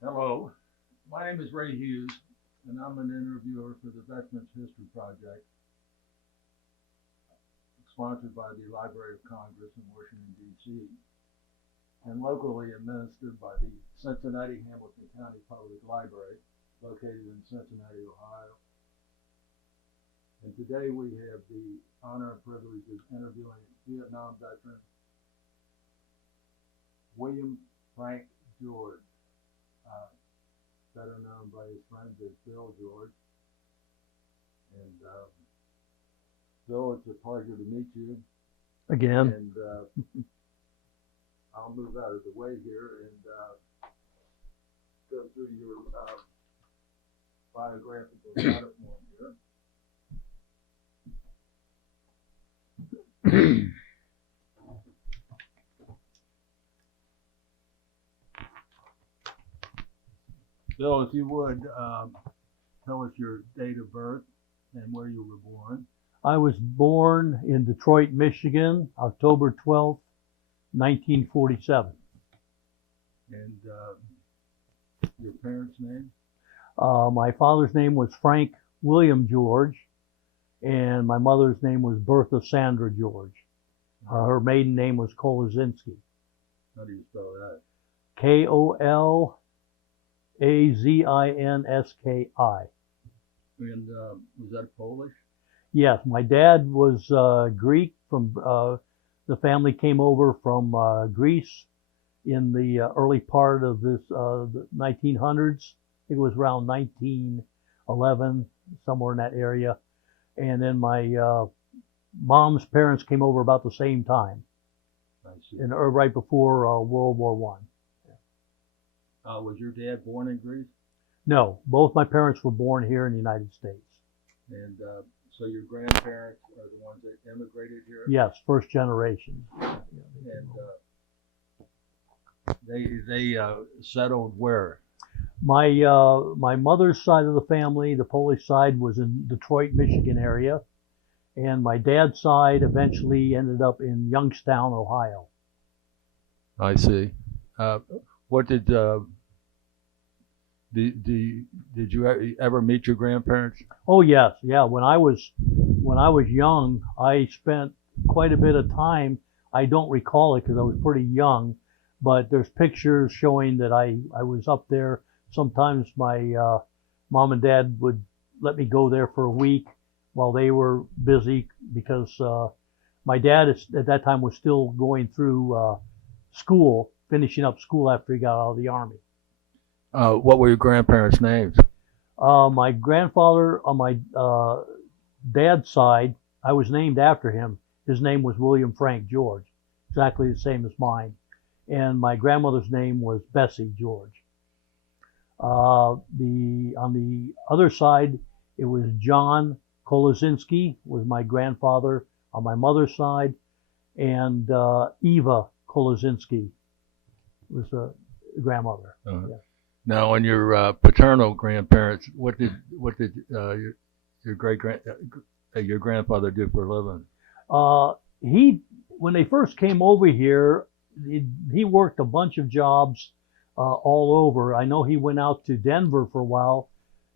Hello, my name is Ray Hughes, and I'm an interviewer for the Veterans History Project, sponsored by the Library of Congress in Washington, D.C., and locally administered by the Cincinnati Hamilton County Public Library, located in Cincinnati, Ohio. And today we have the honor and privilege of interviewing Vietnam veteran William Frank George, better known by his friends as Bill George. And Bill, it's a pleasure to meet you. Again. And I'll move out of the way here and go through your biographical platform here. Bill, if you would, tell us your date of birth and where you were born. I was born in Detroit, Michigan, October 12th, 1947. And your parents' name? My father's name was Frank William George, and my mother's name was Bertha Sandra George. Her maiden name was Kolazinski. How do you spell that? Kolazinski. And was that Polish? Yes, my dad was Greek. From the family came over from Greece in the early part of the 1900s. I think it was around 1911, somewhere in that area. And then my mom's parents came over about the same time, I see. and right before World War I. Was your dad born in Greece? No, both my parents were born here in the United States. And so your grandparents are the ones that immigrated here? Yes, first generation. And they settled where? My mother's side of the family, the Polish side, was in Detroit, Michigan area, and my dad's side eventually ended up in Youngstown, Ohio. I see. What did you ever meet your grandparents? Oh yes, yeah. When I was young, I spent quite a bit of time. I don't recall it because I was pretty young, but there's pictures showing that I was up there. Sometimes my mom and dad would let me go there for a week while they were busy because my dad at that time was still going through school, finishing up school after he got out of the Army. What were your grandparents' names? My grandfather on my dad's side, I was named after him. His name was William Frank George, exactly the same as mine. And my grandmother's name was Bessie George. On the other side, it was John Kolazinski was my grandfather on my mother's side, and Eva Kolazinski was a grandmother. Yeah. Now, on your paternal grandparents, what did your grandfather do for a living? When they first came over here, he worked a bunch of jobs all over. I know he went out to Denver for a while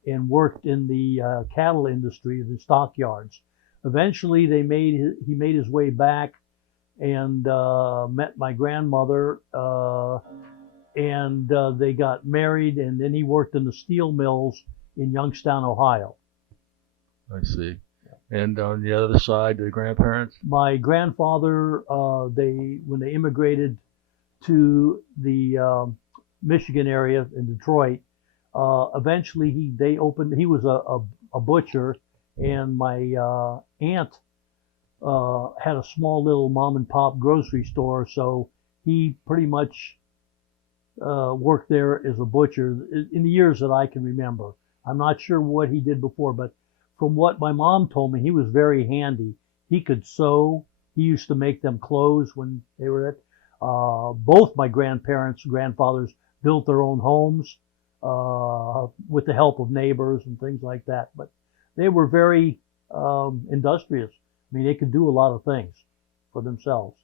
and worked in the cattle industry, the stockyards. Eventually, he made his way back and met my grandmother, and they got married, and then he worked in the steel mills in Youngstown, Ohio. I see. And on the other side, the grandparents? My grandfather, when they immigrated to the Michigan area in Detroit, eventually he was a butcher, and my aunt had a small little mom and pop grocery store, so he pretty much worked there as a butcher in the years that I can remember. I'm not sure what he did before, but from what my mom told me, he was very handy. He could sew. He used to make them clothes when they were at. Both my grandfathers built their own homes with the help of neighbors and things like that. But they were very industrious. I mean, they could do a lot of things for themselves.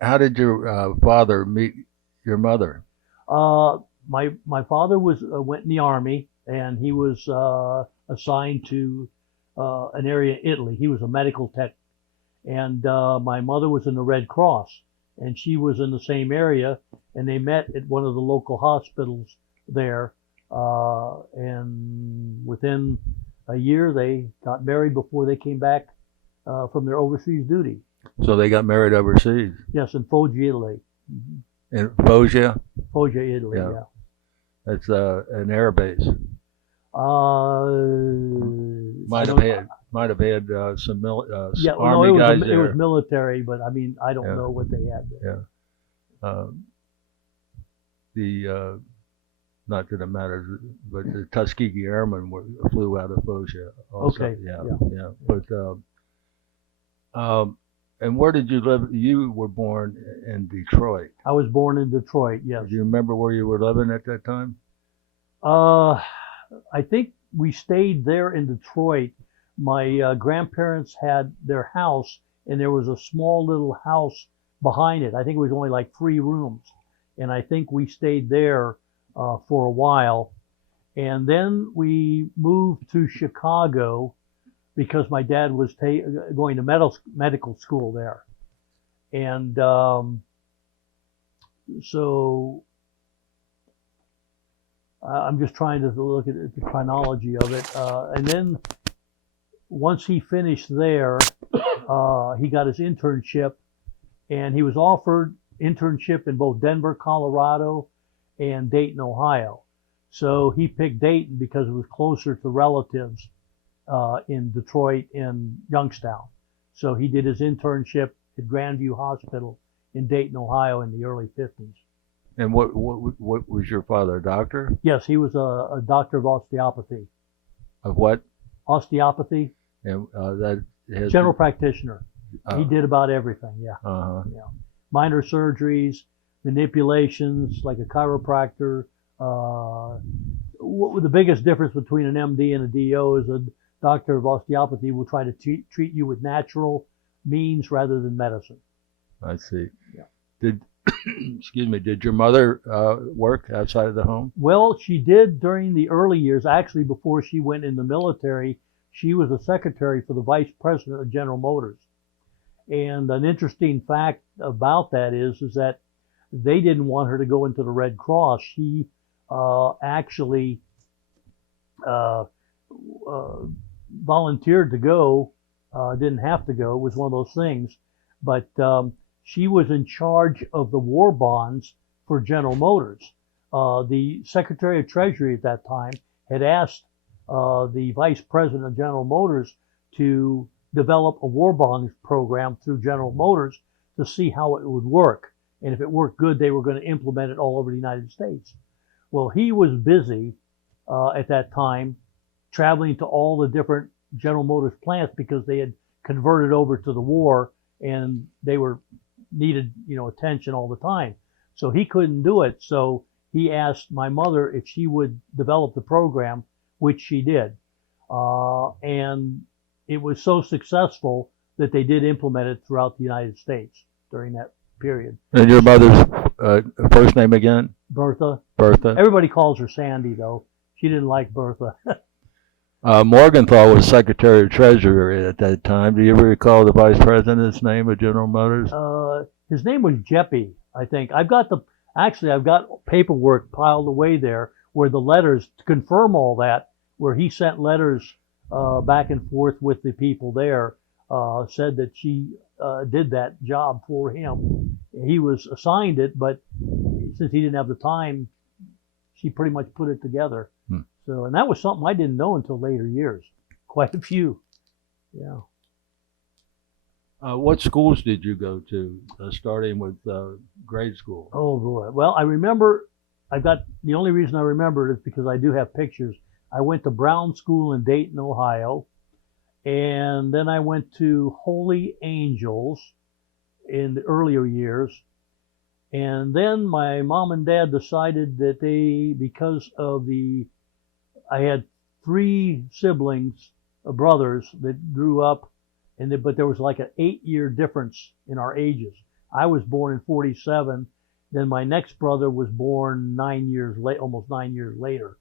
How did your father meet your mother? my father went in the army, and he was assigned to an area in Italy. He was a medical tech, and my mother was in the Red Cross, and she was in the same area, and they met at one of the local hospitals there, and within a year they got married before they came back from their overseas duty. So they got married overseas? Yes, in Foggia, Italy. In Foggia? Foggia, Italy, Yeah. yeah. That's an air base. Might have had some yeah, army no, guys it there. was military, but I mean, I don't Yeah. know what they had there. Yeah. Not that it matters, but the Tuskegee Airmen flew out of Foggia also. Okay, Yeah. But and where did you live? You were born in Detroit. I was born in Detroit, yes. Do you remember where you were living at that time? I think we stayed there in Detroit. My grandparents had their house, and there was a small little house behind it. I think it was only like 3 rooms, and I think we stayed there for a while. And then we moved to Chicago because my dad was going to medical school there. And so I'm just trying to look at the chronology of it. And then once he finished there, he got his internship, and he was offered internship in both Denver, Colorado, and Dayton, Ohio. So he picked Dayton because it was closer to relatives in Detroit and Youngstown. So he did his internship at Grandview Hospital in Dayton, Ohio in the early 50s. And what was your father, a doctor? Yes, he was a doctor of osteopathy. Of what? Osteopathy. And that has General practitioner. He did about everything, yeah. Yeah. Minor surgeries, manipulations, like a chiropractor. The biggest difference between an MD and a DO is a doctor of osteopathy will try to treat you with natural means rather than medicine. I see. Yeah. Did your mother work outside of the home? Well, she did during the early years. Actually, before she went in the military, she was a secretary for the vice president of General Motors. And an interesting fact about that is that they didn't want her to go into the Red Cross. She actually volunteered to go, didn't have to go. It was one of those things. But she was in charge of the war bonds for General Motors. The Secretary of Treasury at that time had asked the Vice President of General Motors to develop a war bonds program through General Motors to see how it would work. And if it worked good, they were going to implement it all over the United States. Well, he was busy at that time traveling to all the different General Motors plants because they had converted over to the war and they needed, attention all the time. So he couldn't do it. So he asked my mother if she would develop the program, which she did. And it was so successful that they did implement it throughout the United States during that period. And your mother's first name again? Bertha. Bertha. Everybody calls her Sandy, though. She didn't like Bertha. Morgenthau was Secretary of Treasury at that time. Do you ever recall the Vice President's name of General Motors? His name was Jeppy, I think. I've got paperwork piled away there where the letters to confirm all that, where he sent letters back and forth with the people there, said that she did that job for him. He was assigned it, but since he didn't have the time, she pretty much put it together. So, and that was something I didn't know until later years. Quite a few. Yeah. What schools did you go to, starting with grade school? Oh boy. Well, I remember, the only reason I remember it is because I do have pictures. I went to Brown School in Dayton, Ohio. And then I went to Holy Angels in the earlier years. And then my mom and dad decided that because of I had 3 siblings, brothers that grew up, but there was like an 8-year difference in our ages. I was born in 47, Then my next brother was born 9 years late, almost 9 years later.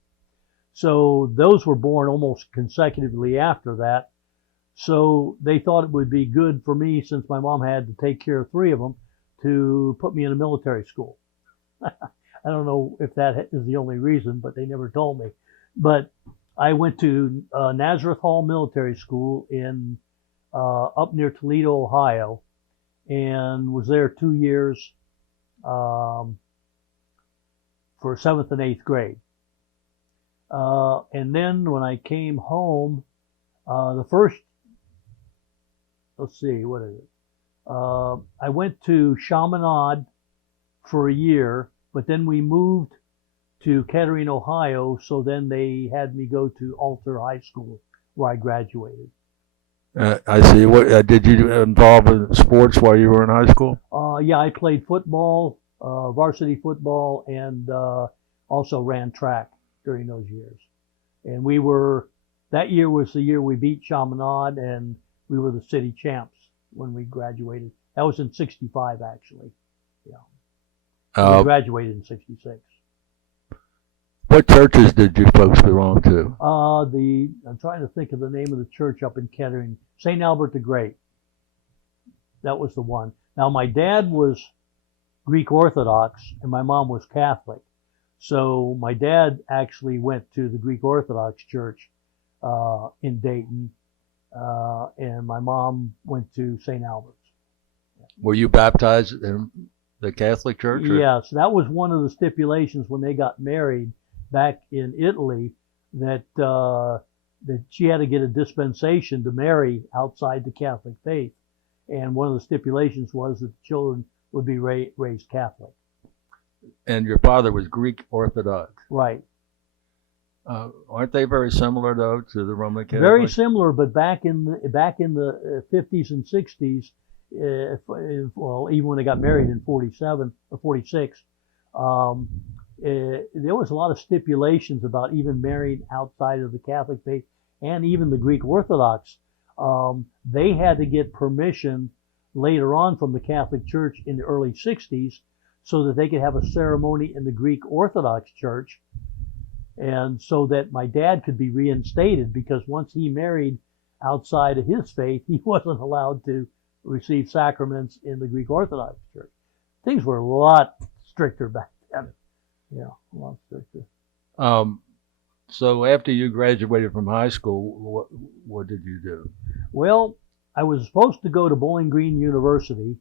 So those were born almost consecutively after that. So they thought it would be good for me, since my mom had to take care of 3 of them, to put me in a military school. I don't know if that is the only reason, but they never told me. But I went to Nazareth Hall Military School in up near Toledo, Ohio, and was there 2 years for 7th and 8th grade. And then when I came home, the first, let's see, what is it? I went to Chaminade for a year, but then we moved to Kettering, Ohio, so then they had me go to Alter High School, where I graduated. I see. What did you involve in sports while you were in high school? Yeah, I played football, varsity football, and also ran track during those years. And that year was the year we beat Chaminade, and we were the city champs when we graduated. That was in '65, actually. Yeah. We graduated in '66. What churches did you folks belong to? I'm trying to think of the name of the church up in Kettering, St. Albert the Great. That was the one. Now, my dad was Greek Orthodox and my mom was Catholic. So my dad actually went to the Greek Orthodox church in Dayton, and my mom went to St. Albert's. Were you baptized in the Catholic Church? Or? Yes, that was one of the stipulations when they got married back in Italy, that she had to get a dispensation to marry outside the Catholic faith. And one of the stipulations was that the children would be raised Catholic. And your father was Greek Orthodox. Right. Aren't they very similar, though, to the Roman Catholic? Very similar, but back in the 50s and 60s, well, even when they got married in 47 or 46, there was a lot of stipulations about even marrying outside of the Catholic faith, and even the Greek Orthodox. They had to get permission later on from the Catholic Church in the early 60s so that they could have a ceremony in the Greek Orthodox Church, and so that my dad could be reinstated, because once he married outside of his faith, he wasn't allowed to receive sacraments in the Greek Orthodox Church. Things were a lot stricter back then. Yeah, a lot stricter. So after you graduated from high school, what did you do? Well, I was supposed to go to Bowling Green University,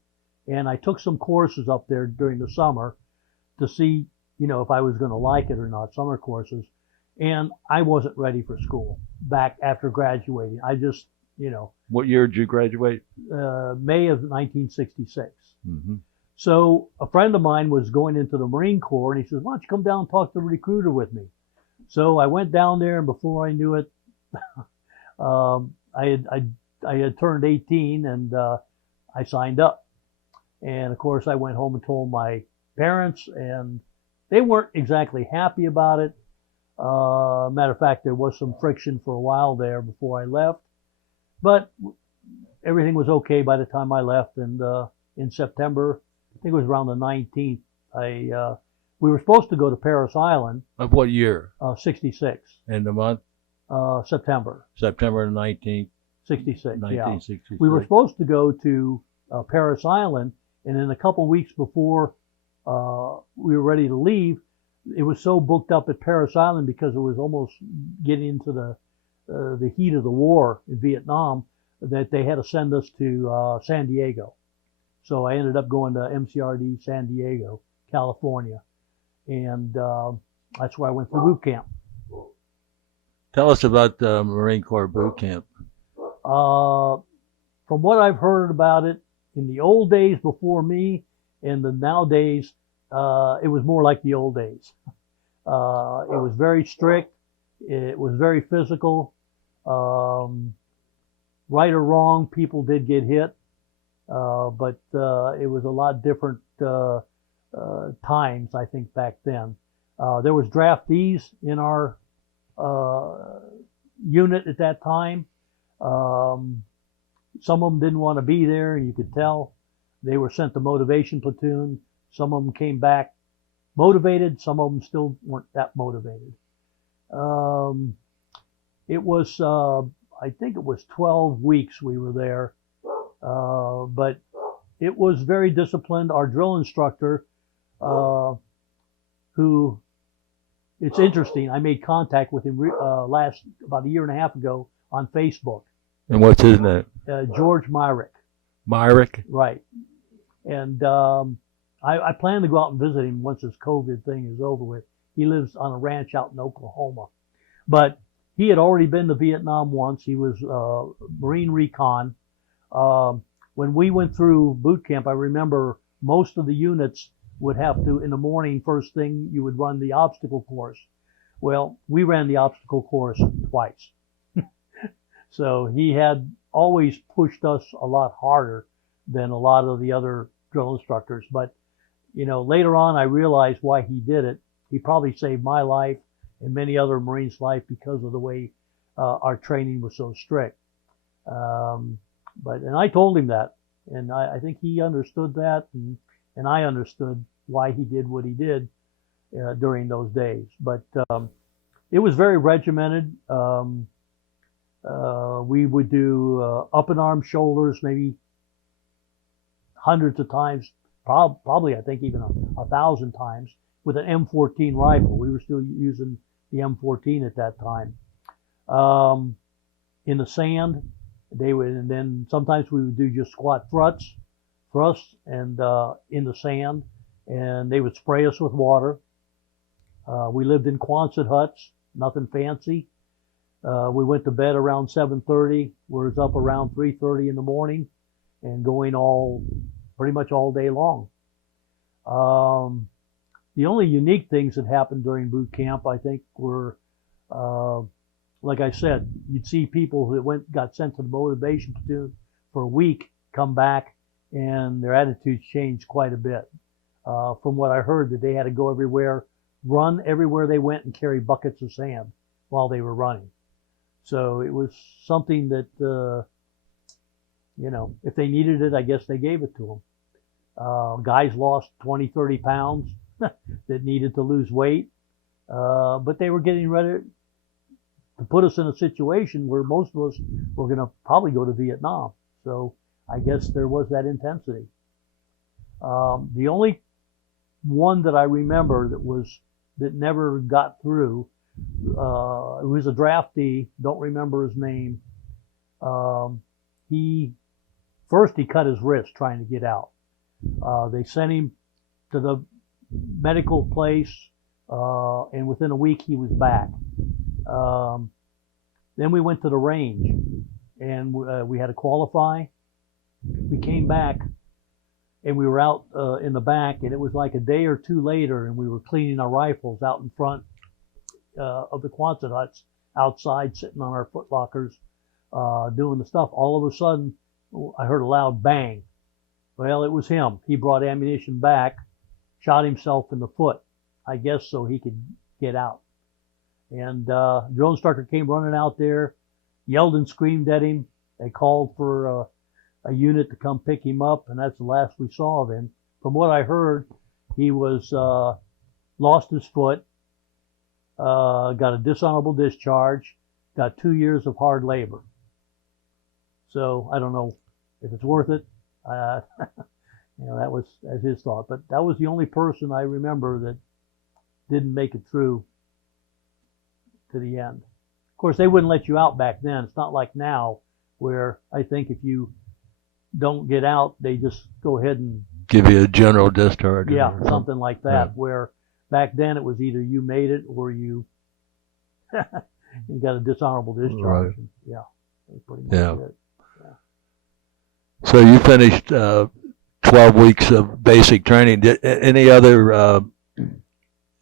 and I took some courses up there during the summer to see, if I was going to like it or not, summer courses. And I wasn't ready for school back after graduating. I just, What year did you graduate? May of 1966. Mm-hmm. So a friend of mine was going into the Marine Corps, and he says, "Why don't you come down and talk to the recruiter with me?" So I went down there, and before I knew it, I had turned 18, and I signed up. And of course, I went home and told my parents, and they weren't exactly happy about it. Matter of fact, there was some friction for a while there before I left, but everything was okay by the time I left. And in September, I think it was around the 19th, we were supposed to go to Paris Island. Of what year? 66. In the month? September. September 19th. 66, 1966. Yeah. We were supposed to go to Paris Island, and then a couple weeks before we were ready to leave, it was so booked up at Paris Island because it was almost getting into the heat of the war in Vietnam, that they had to send us to San Diego. So I ended up going to MCRD San Diego, California, and that's where I went through boot camp. Tell us about the Marine Corps boot camp. From what I've heard about it, in the old days before me, and the nowadays, it was more like the old days. It was very strict. It was very physical. Right or wrong, people did get hit, but it was a lot different times, I think, back then. There was draftees in our unit at that time. Some of them didn't want to be there, and you could tell. They were sent to motivation platoon Some of them came back motivated. Some of them still weren't that motivated. It was, I think it was 12 weeks we were there, but it was very disciplined. Our drill instructor, who, it's interesting, I made contact with him about a year and a half ago on Facebook. And what's his name? George Myrick. Myrick? Right. And I plan to go out and visit him once this COVID thing is over with. He lives on a ranch out in Oklahoma. But he had already been to Vietnam once. He was Marine Recon. When we went through boot camp, I remember most of the units would have to, in the morning, first thing, you would run the obstacle course. Well, we ran the obstacle course twice. So he had always pushed us a lot harder than a lot of the other drill instructors. But, you know, later on, I realized why he did it. He probably saved my life and many other Marines' life because of the way our training was so strict. And I told him that, and I think he understood that, and I understood why he did what he did during those days. But it was very regimented. We would do up and arm shoulders maybe hundreds of times, probably I think even 1,000 times with an M14 rifle. We were still using the M14 at that time. In the sand, and then sometimes we would do just squat thrusts, and in the sand, and they would spray us with water. We lived in Quonset huts, nothing fancy. We went to bed around 7:30. We was up around 3:30 in the morning, and going pretty much all day long. The only unique things that happened during boot camp, I think, were, like I said, you'd see people that got sent to the motivation platoon for a week, come back, and their attitudes changed quite a bit. From what I heard, that they had to go everywhere, run everywhere they went, and carry buckets of sand while they were running. So it was something that, you know, if they needed it, I guess they gave it to them. Guys lost 20, 30 pounds that needed to lose weight, but they were getting ready to put us in a situation where most of us were going to probably go to Vietnam. So I guess there was that intensity. The only one that I remember that never got through, it was a draftee, don't remember his name. He cut his wrist trying to get out. They sent him to the medical place, and within a week he was back. Then we went to the range, and we had to qualify. We came back, and we were out in the back, and it was like a day or two later, and we were cleaning our rifles out in front of the Quonset huts, outside, sitting on our footlockers, doing the stuff. All of a sudden, I heard a loud bang. Well, it was him. He brought ammunition back, shot himself in the foot, I guess so he could get out. And drill instructor came running out there, yelled and screamed at him. They called for a unit to come pick him up, and that's the last we saw of him. From what I heard, he was lost his foot, got a dishonorable discharge, got 2 years of hard labor. So I don't know if it's worth it. You know, that was his thought. But that was the only person I remember that didn't make it through to the end. Of course, they wouldn't let you out back then. It's not like now, where I think if you don't get out, they just go ahead and give you a general discharge. Yeah, something like that. Yeah. Where back then it was either you made it or you you got a dishonorable discharge. Right. Yeah, that's pretty much it. So you finished 12 weeks of basic training. Did any other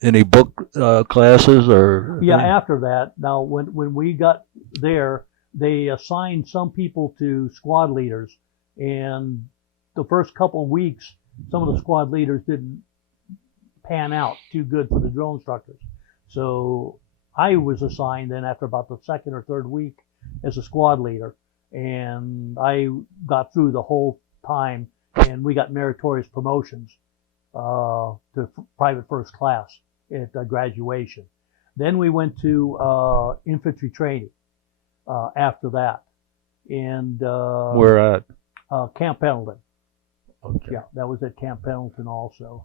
any book classes or? Yeah, after that. Now, when we got there, they assigned some people to squad leaders, and the first couple of weeks, some of the squad leaders didn't pan out too good for the drill instructors. So I was assigned then after about the second or third week as a squad leader, and I got through the whole time, and we got meritorious promotions to private first class at graduation. Then we went to infantry training after that, and Where at? Camp Pendleton. Okay. Yeah, that was at Camp Pendleton also.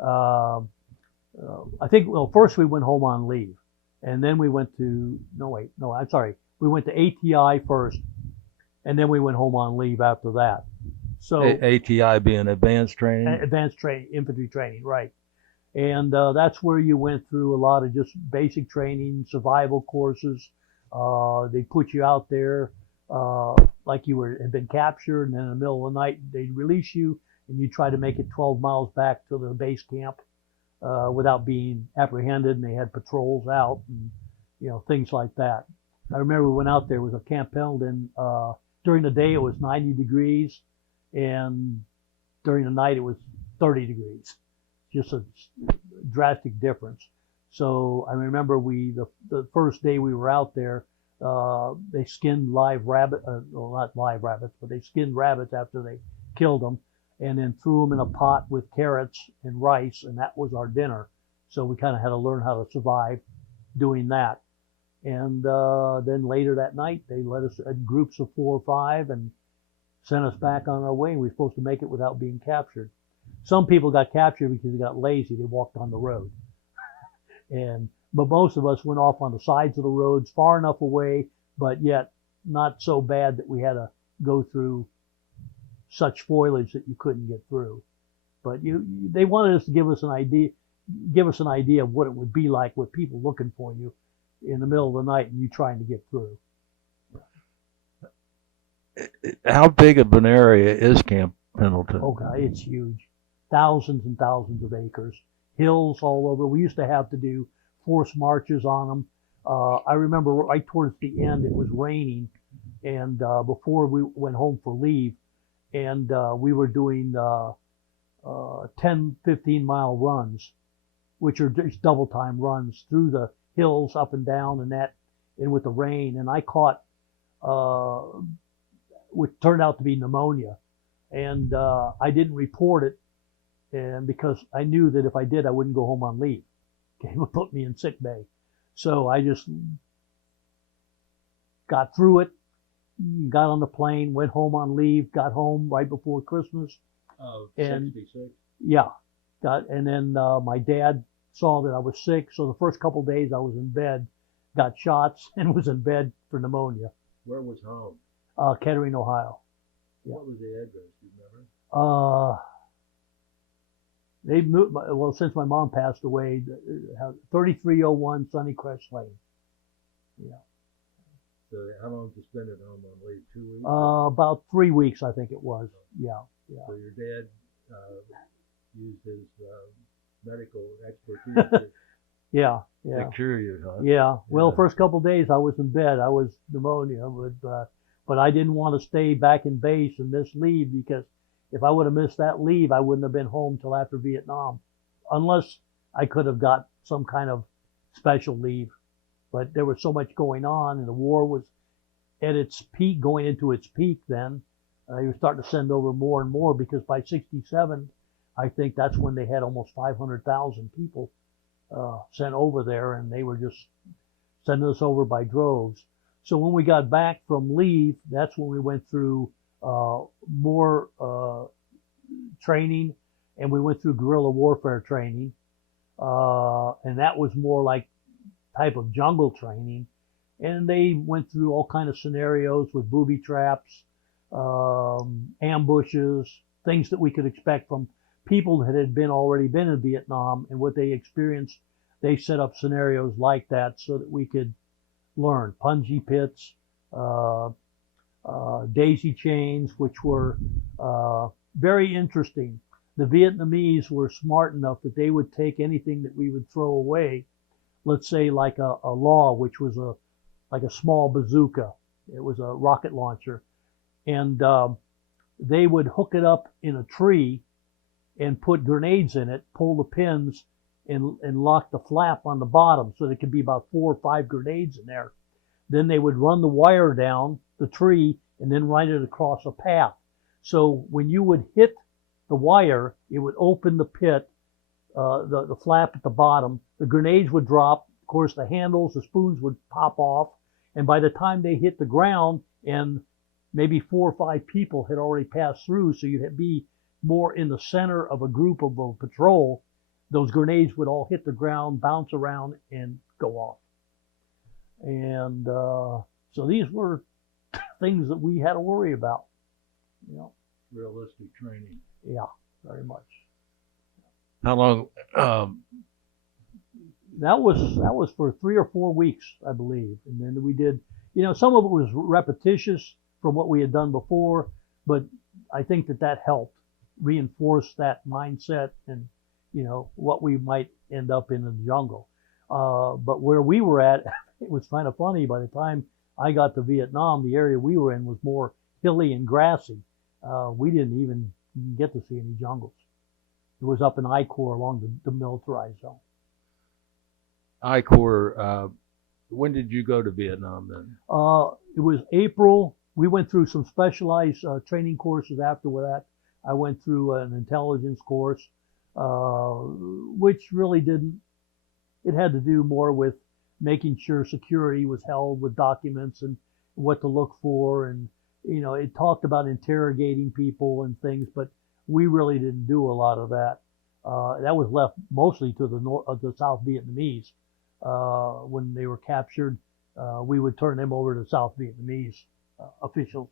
I think, well, first we went home on leave, and then we went to, we went to ATI first, and then we went home on leave after that. So ATI being advanced training? Advanced training, infantry training, right. And that's where you went through a lot of just basic training, survival courses. They put you out there like you had been captured, and then in the middle of the night they'd release you, and you try to make it 12 miles back to the base camp without being apprehended. And they had patrols out and things like that. I remember we went out there. It was a Camp Pendleton. During the day it was 90 degrees, and during the night it was 30 degrees. Just a drastic difference. So I remember the first day we were out there, they skinned live rabbit, well, not live rabbits, but they skinned rabbits after they killed them, and then threw them in a pot with carrots and rice, and that was our dinner. So we kind of had to learn how to survive doing that. And then later that night, they let us in groups of 4 or 5 and sent us back on our way. And we were supposed to make it without being captured. Some people got captured because they got lazy. They walked on the road. But most of us went off on the sides of the roads, far enough away, but yet not so bad that we had to go through such foliage that you couldn't get through. But they wanted us to give us an idea of what it would be like with people looking for you in the middle of the night and you trying to get through. How big of an area is Camp Pendleton? Oh God, it's huge. Thousands and thousands of acres. Hills all over. We used to have to do forced marches on them. I remember right towards the end it was raining, and before we went home for leave, and we were doing 10, 15-mile runs, which are just double time runs through the hills up and down and with the rain. And I caught what turned out to be pneumonia, and I didn't report it, and because I knew that if I did, I wouldn't go home on leave. Okay, it would put me in sick bay. So I just got through it, got on the plane, went home on leave, got home right before Christmas. Of And 66. yeah, and then my dad saw that I was sick, so the first couple of days I was in bed, got shots, and was in bed for pneumonia. Where was home? Kettering, Ohio. Yeah. What was the address? Do you remember? They moved, well, since my mom passed away, 3301 Sunnycrest Lane. Yeah. So how long did you spend at home on leave? 2 weeks? About 3 weeks, I think it was. Yeah. So your dad used his medical expertise to Yeah. Cure you, huh? Yeah. Well, Yeah. first couple of days I was in bed. I was pneumonia, but I didn't want to stay back in base and miss leave, because if I would have missed that leave, I wouldn't have been home till after Vietnam, unless I could have got some kind of special leave. But there was so much going on, and the war was at its peak, going into its peak then. They were starting to send over more and more, because by 67, I think that's when they had almost 500,000 people sent over there, and they were just sending us over by droves. So when we got back from leave, that's when we went through more training, and we went through guerrilla warfare training, and that was more like type of jungle training. And they went through all kind of scenarios with booby traps, ambushes, things that we could expect from people that had already been in Vietnam and what they experienced. They set up scenarios like that so that we could learn. Punji pits, daisy chains, which were very interesting. The Vietnamese were smart enough that they would take anything that we would throw away, let's say like a law, which was like a small bazooka. It was a rocket launcher. And they would hook it up in a tree and put grenades in it, pull the pins, and lock the flap on the bottom so there could be about 4 or 5 grenades in there. Then they would run the wire down the tree and then run it across a path. So when you would hit the wire, it would open the pit, the flap at the bottom. The grenades would drop. Of course, the handles, the spoons would pop off. And by the time they hit the ground, and maybe 4 or 5 people had already passed through, so you'd be more in the center of a group of a patrol, those grenades would all hit the ground, bounce around, and go off. And so these were things that we had to worry about. You know, Realistic training. yeah, very much. How long? That was for 3 or 4 weeks, I believe. And then we did, you know, some of it was repetitious from what we had done before, but I think that helped reinforce that mindset and, you know, what we might end up in the jungle. But where we were at, it was kind of funny. By the time I got to Vietnam, the area we were in was more hilly and grassy. We didn't even get to see any jungles. It was up in I Corps along the militarized zone. I Corps. When did you go to Vietnam then? It was April. We went through some specialized training courses after that. I went through an intelligence course, which really didn't, it had to do more with making sure security was held with documents and what to look for. And, you know, it talked about interrogating people and things, but we really didn't do a lot of that. That was left mostly to the South Vietnamese. When they were captured, we would turn them over to South Vietnamese officials.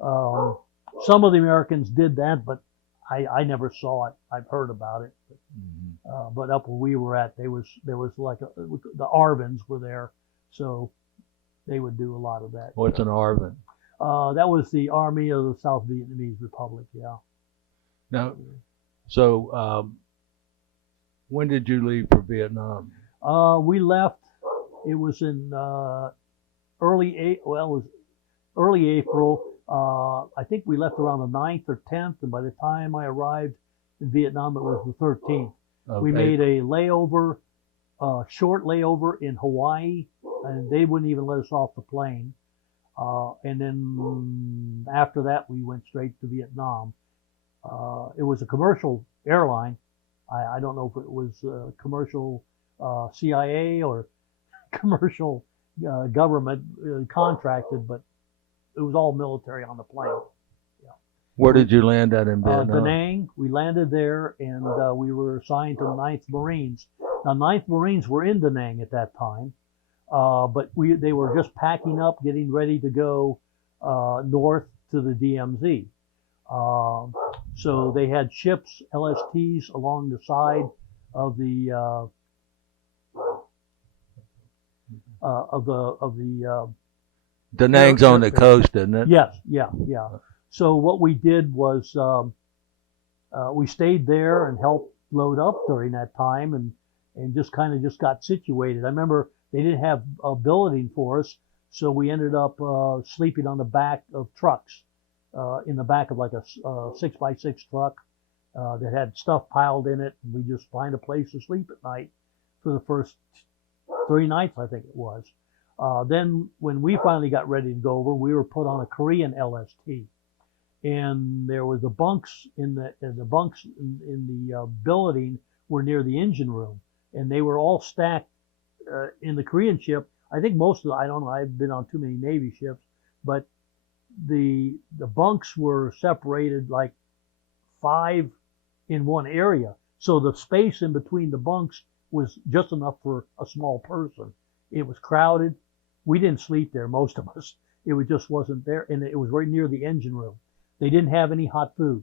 Some of the Americans did that, but I never saw it. I've heard about it. But up where we were at, there was like the Arvins were there, so they would do a lot of that. What's an Arvin? That was the Army of the South Vietnamese Republic, yeah. Now, so when did you leave for Vietnam? We left, it was in early April. I think we left around the 9th or 10th, and by the time I arrived in Vietnam, it was the 13th. Okay. We made a layover, short layover in Hawaii, and they wouldn't even let us off the plane. And then after that, we went straight to Vietnam. It was a commercial airline. I don't know if it was commercial CIA or commercial government contracted, but it was all military on the plane. Yeah. Where did you land at in Vietnam? Da Nang. We landed there, and we were assigned to the 9th Marines. Now, 9th Marines were in Da Nang at that time, but they were just packing up, getting ready to go north to the DMZ. So they had ships, LSTs, along the side of the Da Nang's on the coast, isn't it? Yes, yeah. So what we did was we stayed there and helped load up during that time, and just got situated. I remember they didn't have a building for us, so we ended up sleeping on the back of trucks, in the back of like a 6x6 truck that had stuff piled in it, and we just find a place to sleep at night for the first 3 nights, I think it was. Then when we finally got ready to go over, we were put on a Korean LST, and there was the bunks in the building were near the engine room, and they were all stacked in the Korean ship. I think most of I don't know, I've been on too many Navy ships, but the bunks were separated like 5 in one area, so the space in between the bunks was just enough for a small person. It was crowded. We didn't sleep there, most of us. It just wasn't there, and it was right near the engine room. They didn't have any hot food,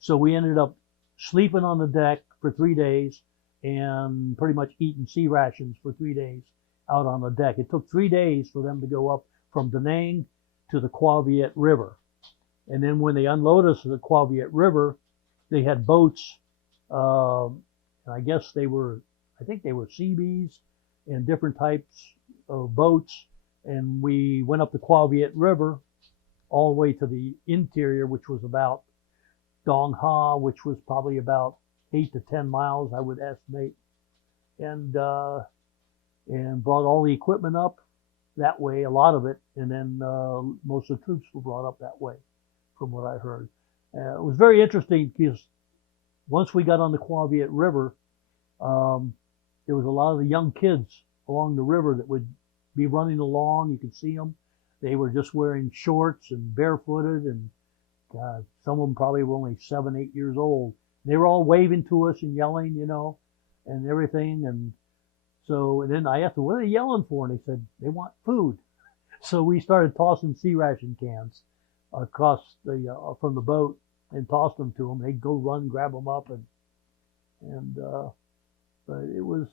so we ended up sleeping on the deck for 3 days and pretty much eating sea rations for 3 days out on the deck. It took 3 days for them to go up from Da Nang to the Qua Viet River, and then when they unloaded us at the Qua Viet River, they had boats. And I guess I think they were Seabees and different types of boats, and we went up the Qua Viet River all the way to the interior, which was about Dong Ha, which was probably about 8 to 10 miles, I would estimate, and brought all the equipment up that way, a lot of it, and then most of the troops were brought up that way, from what I heard. It was very interesting because once we got on the Quaviet River, there was a lot of the young kids along the river that would be running along. You could see them. They were just wearing shorts and barefooted, and God, some of them probably were only 7, 8 years old. They were all waving to us and yelling, and everything. And so, and then I asked them, what are they yelling for? And they said, they want food. So we started tossing sea ration cans across from the boat and tossed them to them. They'd go run, grab them up, but it was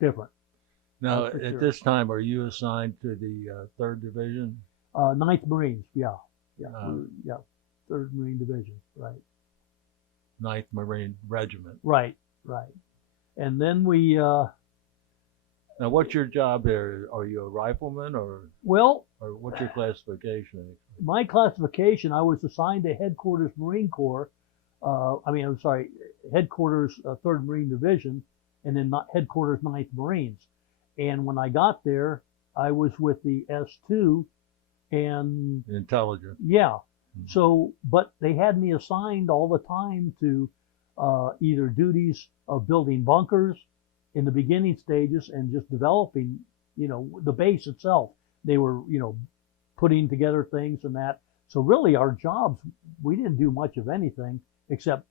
different. Now, That's for at sure. this time, are you assigned to the 3rd Division? 9th Marines, yeah, Oh. yeah, 3rd Marine Division, right. 9th Marine Regiment. Right. And then we, Now, what's your job there? Are you a rifleman or what's your classification? my classification, I was assigned to Headquarters Marine Corps. Headquarters 3rd Marine Division, and then Headquarters 9th Marines. And when I got there, I was with the S2, and Intelligence. yeah. So, but they had me assigned all the time to either duties of building bunkers in the beginning stages and just developing, the base itself. They were, putting together things and that. So really our jobs, we didn't do much of anything except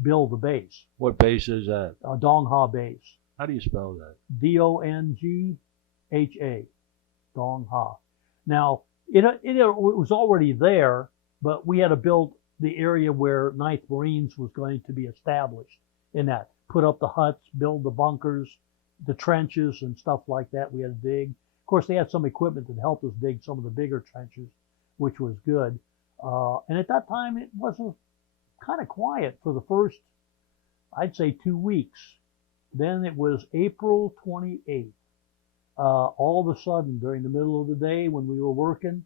build the base. What base is that? Dong Ha base. How do you spell that? Dongha. Dong Ha. Now, it was already there, but we had to build the area where 9th Marines was going to be established in that. Put up the huts, build the bunkers, the trenches and stuff like that we had to dig. Of course, they had some equipment that helped us dig some of the bigger trenches, which was good. And at that time, it was kind of quiet for the first, I'd say, 2 weeks. Then it was April 28th. All of a sudden, during the middle of the day when we were working,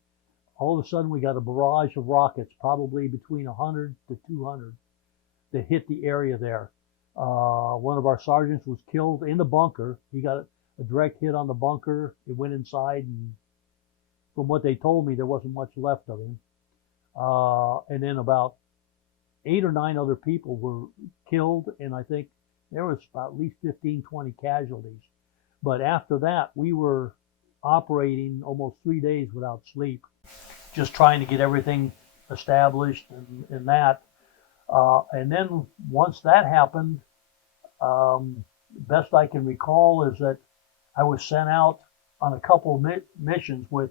all of a sudden we got a barrage of rockets, probably between 100 to 200, that hit the area there. One of our sergeants was killed in the bunker. He got a direct hit on the bunker. It went inside, and from what they told me, there wasn't much left of him. And then about 8 or 9 other people were killed, and I think there was about at least 15, 20 casualties. But after that, we were operating almost 3 days without sleep, just trying to get everything established and that. And then once that happened, best I can recall is that I was sent out on a couple of missions with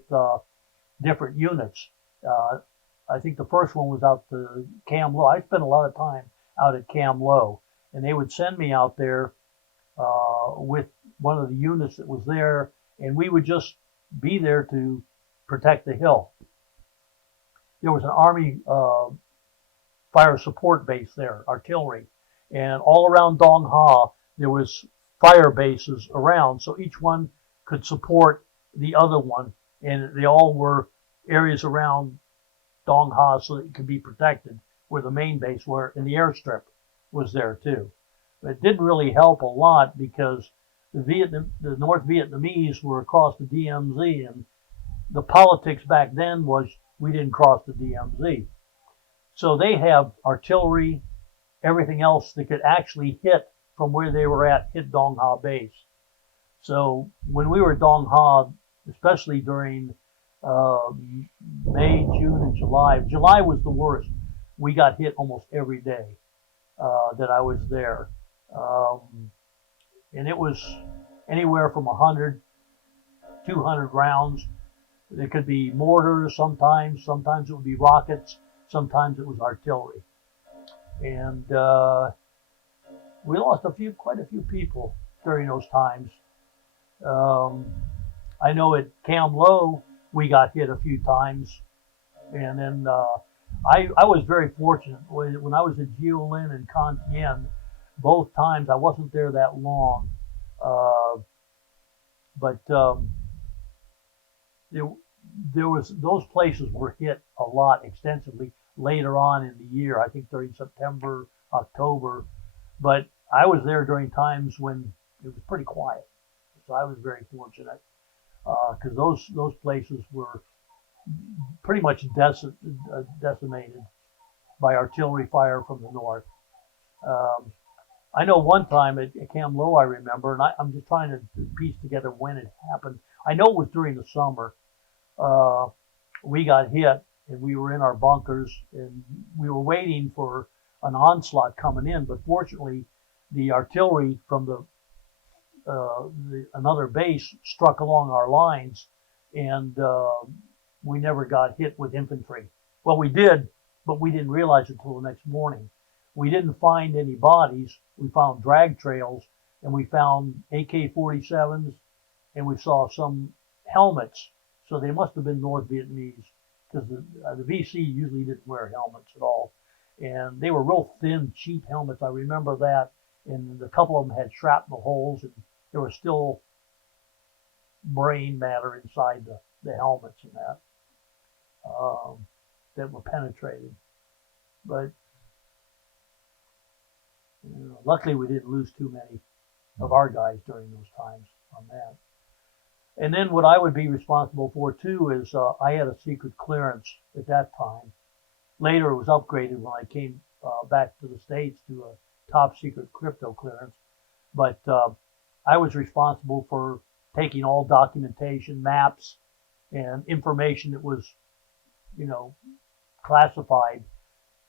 different units. I think the first one was out to Cam Low. I spent a lot of time out at Cam Low, and they would send me out there with one of the units that was there, and we would just be there to protect the hill. There was an Army fire support base there, artillery, and all around Dong Ha there was fire bases around, so each one could support the other one, and they all were areas around Dong Ha so that it could be protected, where the main base were, and the airstrip was there too. But it didn't really help a lot because the North Vietnamese were across the DMZ, and the politics back then was we didn't cross the DMZ. So they have artillery, everything else that could actually hit from where they were at, hit Dong Ha base. So when we were at Dong Ha, especially during May, June, and July was the worst. We got hit almost every day that I was there. And it was anywhere from 100, 200 rounds. It could be mortars sometimes it would be rockets, sometimes it was artillery. And we lost quite a few people during those times. I know at Cam Low we got hit a few times, and then I was very fortunate when I was at Jiu-Lin and Con Tien. Both times I wasn't there that long, but there was those places were hit a lot extensively later on in the year. I think during September, October, but I was there during times when it was pretty quiet, so I was very fortunate because those places were pretty much decimated by artillery fire from the north. I know one time at Cam Low, I remember, and I'm just trying to piece together when it happened. I know it was during the summer. We got hit, and we were in our bunkers, and we were waiting for an onslaught coming in. But fortunately, the artillery from another base struck along our lines, and we never got hit with infantry. Well, we did, but we didn't realize it until the next morning. We didn't find any bodies. We found drag trails, and we found AK-47s, and we saw some helmets. So they must have been North Vietnamese, because the VC usually didn't wear helmets at all. And they were real thin, cheap helmets. I remember that. And a couple of them had shrapnel holes, and there was still brain matter inside the helmets and that were penetrated. But luckily we didn't lose too many of our guys during those times on that. And then what I would be responsible for too is I had a secret clearance at that time. Later it was upgraded when I came back to the States to a top secret crypto clearance. But I was responsible for taking all documentation, maps, and information that was, classified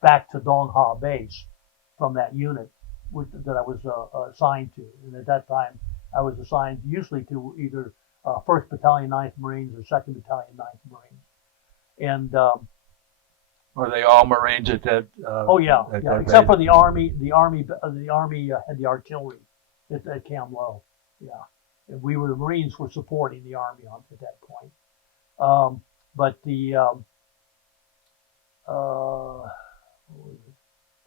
back to Dong Ha base from that unit that I was assigned to. And at that time, I was assigned usually to either 1st Battalion 9th Marines or 2nd Battalion 9th Marines. And were they all Marines at that? Oh yeah, except for the Army. The Army had the artillery at Cam Low. Yeah, and the Marines were supporting the Army at that point. But I'll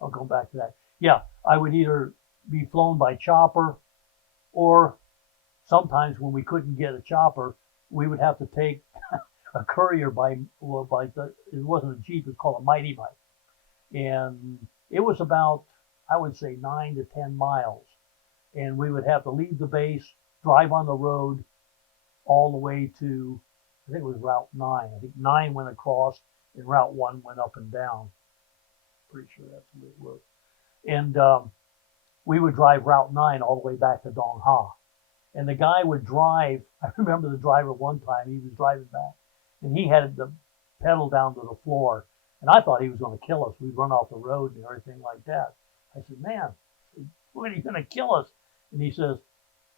go back to that. Yeah, I would either be flown by chopper, or sometimes when we couldn't get a chopper, we would have to take a courier it wasn't a Jeep, it was called a Mighty Bike. And it was about, I would say, 9 to 10 miles. And we would have to leave the base, drive on the road all the way to, I think it was Route 9. I think 9 went across and Route 1 went up and down. Pretty sure that's the way it worked. And we would drive Route 9 all the way back to Dong Ha. And the guy would drive, I remember the driver one time, he was driving back, and he had the pedal down to the floor. And I thought he was going to kill us. We'd run off the road and everything like that. I said, man, when are you going to kill us? And he says,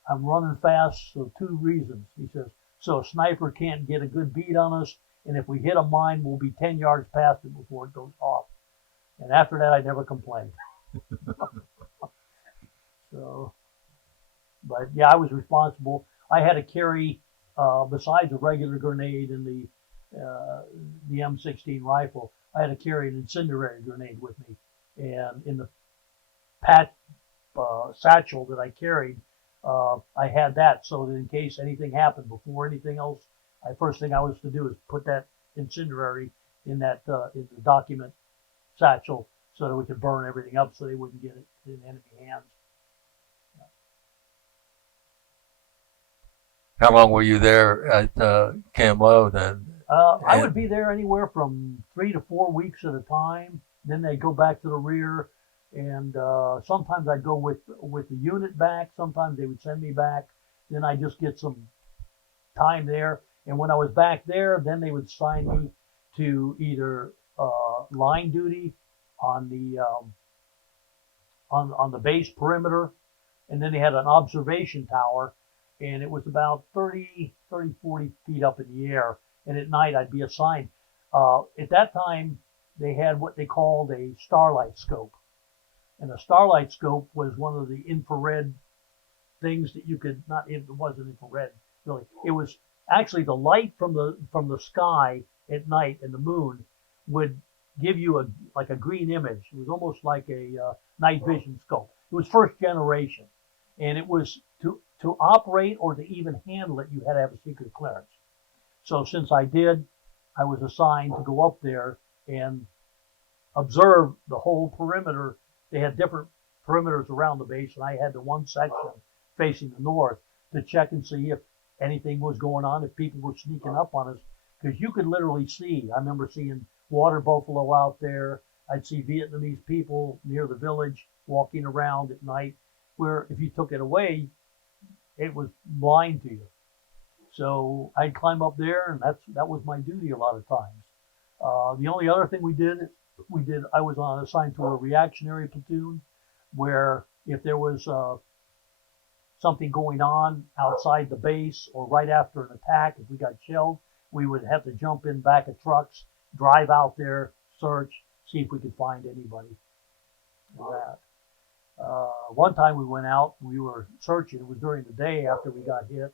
I'm running fast for 2 reasons. He says, so a sniper can't get a good beat on us, and if we hit a mine, we'll be 10 yards past it before it goes off. And after that, I never complained. But yeah, I was responsible. I had to carry, besides a regular grenade and the M16 rifle, I had to carry an incendiary grenade with me. And in the satchel that I carried, I had that so that in case anything happened before anything else, first thing I was to do is put that incendiary in the document satchel so that we could burn everything up so they wouldn't get it in enemy hands. How long were you there at Cam Low then? I would be there anywhere from 3 to 4 weeks at a time. Then they'd go back to the rear, and sometimes I'd go with the unit back. Sometimes they would send me back. Then I'd just get some time there. And when I was back there, then they would assign me to either line duty on the base perimeter, and then they had an observation tower, and it was about 30, 40 feet up in the air. And at night I'd be assigned. At that time, they had what they called a starlight scope. And a starlight scope was one of the infrared things that you could not, it wasn't infrared really. It was actually the light from the sky at night, and the moon would give you like a green image. It was almost like a night vision scope. It was first generation, and it was to operate or to even handle it, you had to have a secret clearance. So since I did, I was assigned to go up there and observe the whole perimeter. They had different perimeters around the base, and I had the one section facing the north to check and see if anything was going on, if people were sneaking up on us, because you could literally see. I remember seeing water buffalo out there. I'd see Vietnamese people near the village, walking around at night, where if you took it away, it was blind to you. So I'd climb up there, and that was my duty a lot of times. The only other thing we did, I was assigned to a reactionary platoon, where if there was something going on outside the base or right after an attack, if we got shelled, we would have to jump in back of trucks, drive out there, search, see if we could find anybody. That. One time we went out, we were searching. It was during the day after we got hit,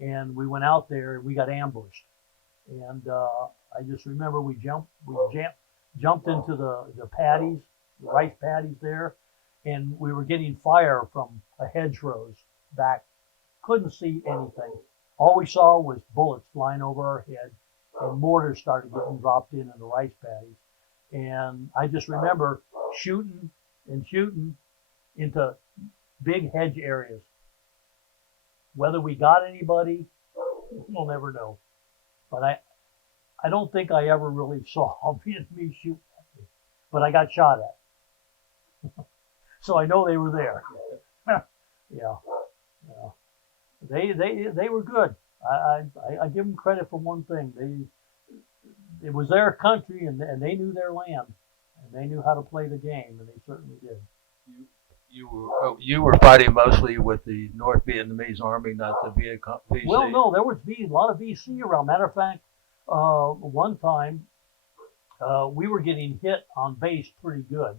and we went out there and we got ambushed. And I just remember we jumped into the paddies, the rice paddies there, and we were getting fire from a hedgerows back. Couldn't see anything. All we saw was bullets flying over our head, and mortars started getting dropped in the rice paddies. And I just remember shooting into big hedge areas. Whether we got anybody, we'll never know. But I don't think I ever really saw Vietnamese shoot at me. But I got shot at. So I know they were there. Yeah. They were good. I give them credit for one thing. It was their country, and they knew their land, and they knew how to play the game, and they certainly did. You were fighting mostly with the North Vietnamese Army, not the VC? Well, no, there was a lot of VC around. Matter of fact, one time we were getting hit on base pretty good,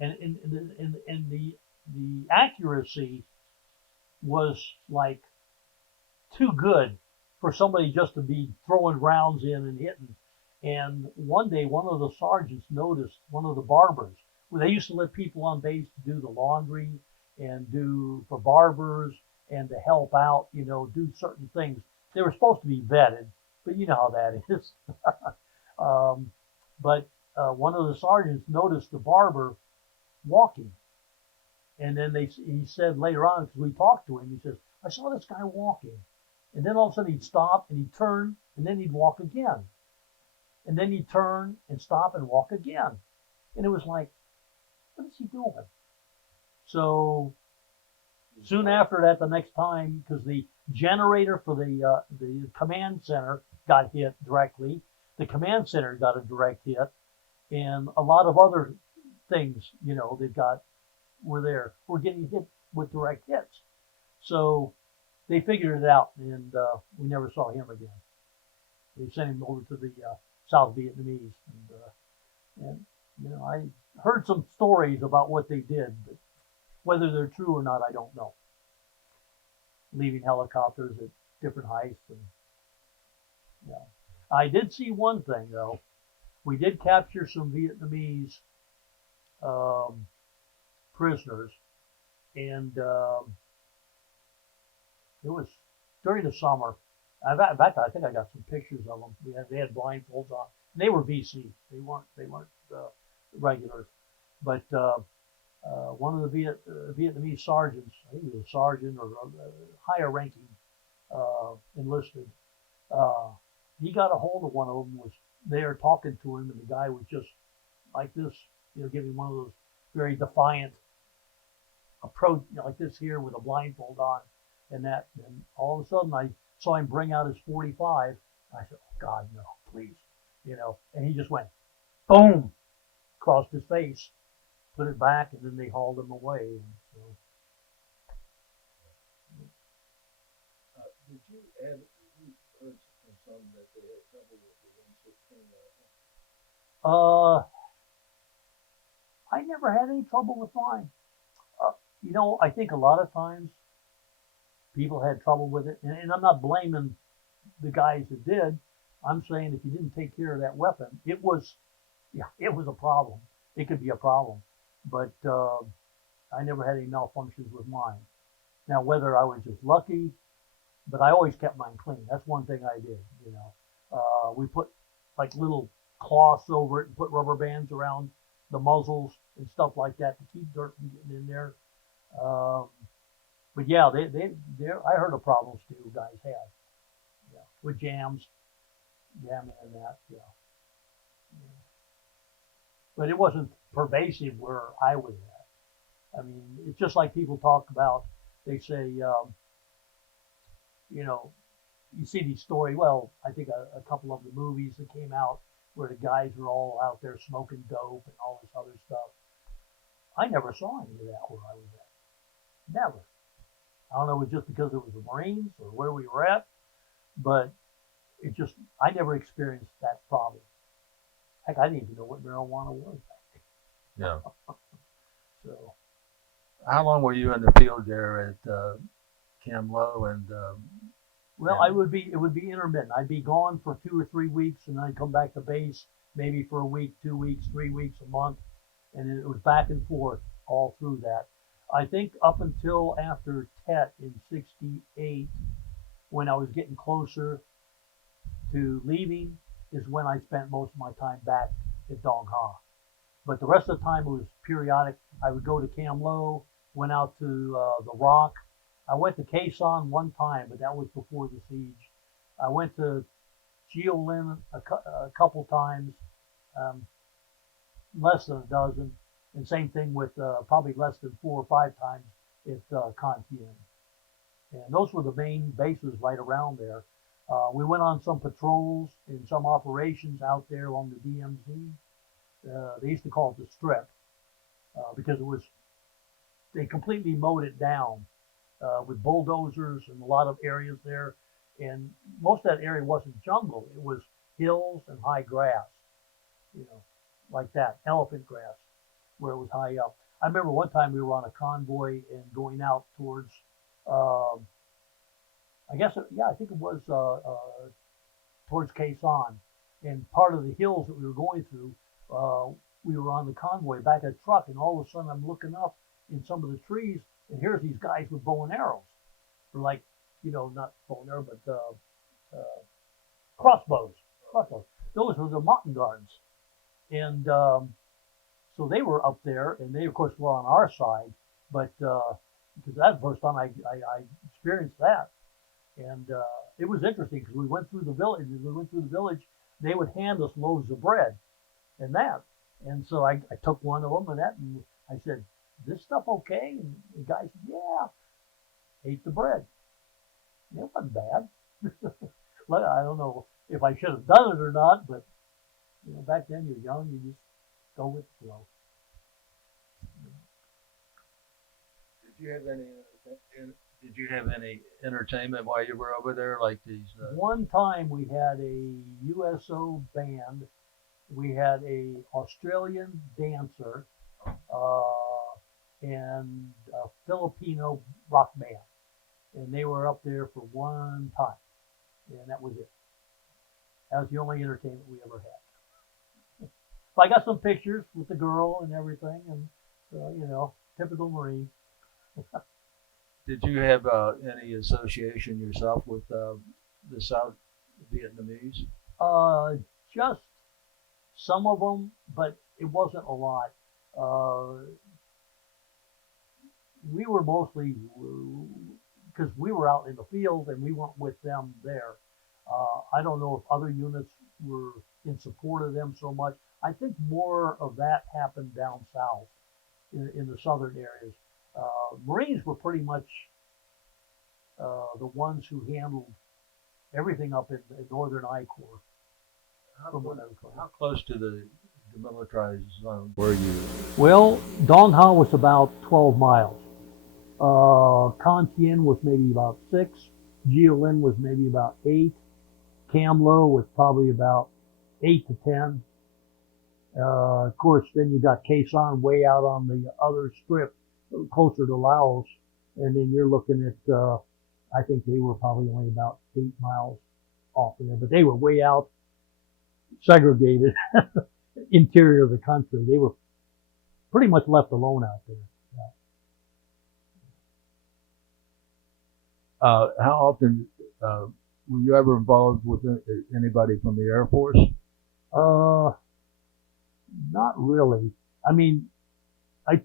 and the accuracy was like too good for somebody just to be throwing rounds in and hitting. And one day, one of the sergeants noticed one of the barbers. They used to let people on base do the laundry and do for barbers and to help out, do certain things. They were supposed to be vetted, but you know how that is. But one of the sergeants noticed the barber walking. And then he said later on, because we talked to him, he says, I saw this guy walking. And then all of a sudden he'd stop and he'd turn and then he'd walk again. And then he'd turn and stop and walk again. And it was like, what is he doing? So soon after that, the next time, because the generator for the command center got hit directly, the command center got a direct hit, and a lot of other things, were getting hit with direct hits. So they figured it out, and we never saw him again. They sent him over to the South Vietnamese, and I heard some stories about what they did, but whether they're true or not, I don't know. Leaving helicopters at different heights, and I did see one thing though. We did capture some Vietnamese prisoners, and it was during the summer. In fact, I think I got some pictures of them. They had blindfolds on. They were VC. They weren't regulars. But one of the Vietnamese sergeants, I think he was a sergeant or a higher ranking enlisted, he got a hold of one of them, was there talking to him, and the guy was just like this, giving one of those very defiant approach, like this here with a blindfold on, and all of a sudden I saw him bring out his .45. I said, oh God, no, please, and he just went, boom, across his face, put it back, and then they hauled him away. And so. Did you heard from some that they had trouble with the 116 rifle? I never had any trouble with mine. I think a lot of times people had trouble with it, and I'm not blaming the guys that did. I'm saying if you didn't take care of that weapon, it was a problem. It could be a problem, but I never had any malfunctions with mine. Now, whether I was just lucky, but I always kept mine clean. That's one thing I did. We put like little cloths over it and put rubber bands around the muzzles and stuff like that to keep dirt from getting in there. But yeah, I heard of problems too guys had. Yeah, with jamming and that. Yeah. But it wasn't pervasive where I was at. I mean, it's just like people talk about, they say, you know, you see these stories, well, I think a couple of the movies that came out where the guys were all out there smoking dope and all this other stuff. I never saw any of that where I was at. Never. I don't know, it was just because it was the Marines or where we were at, but it just, I never experienced that problem. Heck, I didn't even know what marijuana was back then. Yeah. So, How long were you in the field there at Cam Low and? well, it would be intermittent. I'd be gone for 2 or 3 weeks, and then I'd come back to base maybe for a week, 2 weeks, 3 weeks, a month, and it was back and forth all through that. I think up until after Tet in '68, when I was getting closer to leaving, is when I spent most of my time back at Dong Ha. But the rest of the time it was periodic. I would go to Cam Low, went out to the Rock. I went to Quezon one time, but that was before the siege. I went to Jiu a couple times, less than a dozen, and same thing with probably less than 4 or 5 times at Con Thien. And those were the main bases right around there. We went on some patrols and some operations out there along the DMZ. They used to call it the Strip because they completely mowed it down with bulldozers and a lot of areas there. And most of that area wasn't jungle. It was hills and high grass, you know, like that, elephant grass, where it was high up. I remember one time we were on a convoy and going out towards, I think it was towards Quezon. And part of the hills that we were going through, we were on the convoy back at a truck, and all of a sudden I'm looking up in some of the trees, and here's these guys with bow and arrows. They're like, you know, not bow and arrow, but crossbows. Those were the mountain guards. And so they were up there, and they, of course, were on our side, but because that's the first time I experienced that. And it was interesting because we went through the village. They would hand us loaves of bread and that. And so I took one of them and that, and I said, "Is this stuff okay?" And the guy said, "Yeah." Ate the bread. It wasn't bad. I don't know if I should have done it or not, but you know, back then you're young, you just go with the flow. Did you have any entertainment while you were over there, like these? One time we had a USO band. We had a Australian dancer and a Filipino rock band, and they were up there for one time, and that was it. That was the only entertainment we ever had. But I got some pictures with the girl and everything, and you know, typical Marine. Did you have any association yourself with the South Vietnamese? Just some of them, but it wasn't a lot. We were mostly, because we were out in the field and we weren't with them there. I don't know if other units were in support of them so much. I think more of that happened down south in the southern areas. Marines were pretty much the ones who handled everything up in northern I Corps. How close to the demilitarized zone were you? Well, Dong Ha was about 12 miles. Con Thien was maybe about 6. Jiu was maybe about 8. Cam Low was probably about 8 to 10. Of course, then you got Quezon way out on the other strip, closer to Laos, and then you're looking at, I think they were probably only about 8 miles off of there, but they were way out, segregated, interior of the country. They were pretty much left alone out there. Yeah. How often were you ever involved with anybody from the Air Force? Not really. I mean, I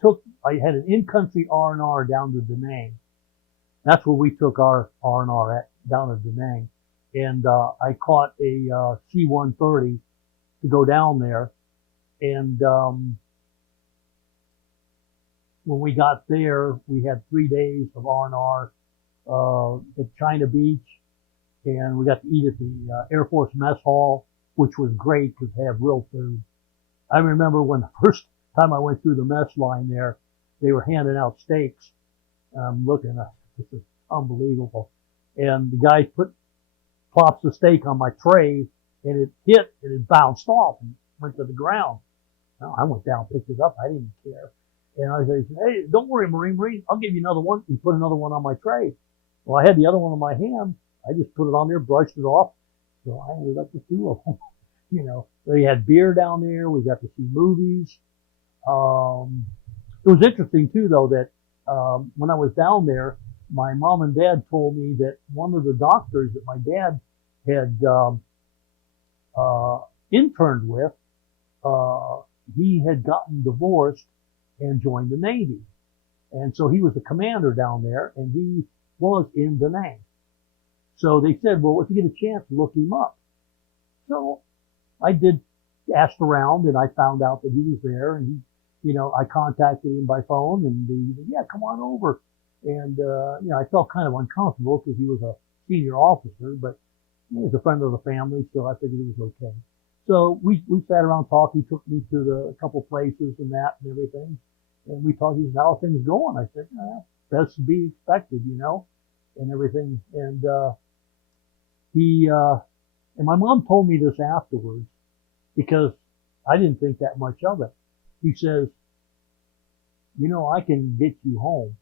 had an in-country R&R down to Da Nang. That's where we took our R&R at, down to Da Nang. And I caught a C-130 to go down there. And when we got there, we had 3 days of R&R at China Beach, and we got to eat at the Air Force Mess Hall, which was great because they have real food. I remember when the first time I went through the mess line there, they were handing out steaks. And I'm looking at this is unbelievable. And the guy plops the steak on my tray, and it hit and it bounced off and went to the ground. Well, I went down, picked it up. I didn't care. And I said, hey, don't worry, Marine, I'll give you another one. He put another one on my tray. Well, I had the other one in my hand. I just put it on there, brushed it off. So I ended up with 2 of them. You know, they had beer down there. We got to see movies. It was interesting too, though, that when I was down there, my mom and dad told me that one of the doctors that my dad had interned with, he had gotten divorced and joined the Navy. And so he was the commander down there, and he was in Da Nang. So they said, well, if you get a chance, look him up. So I asked around, and I found out that he was there, and he, you know, I contacted him by phone, and he said, yeah, come on over. And, you know, I felt kind of uncomfortable because he was a senior officer, but he was a friend of the family, so I figured it was okay. So we sat around talking. He took me to a couple places and that and everything. And we talked, he said, how are things going? I said, best to be expected, you know, and everything. And, and my mom told me this afterwards because I didn't think that much of it. He says, you know, I can get you home.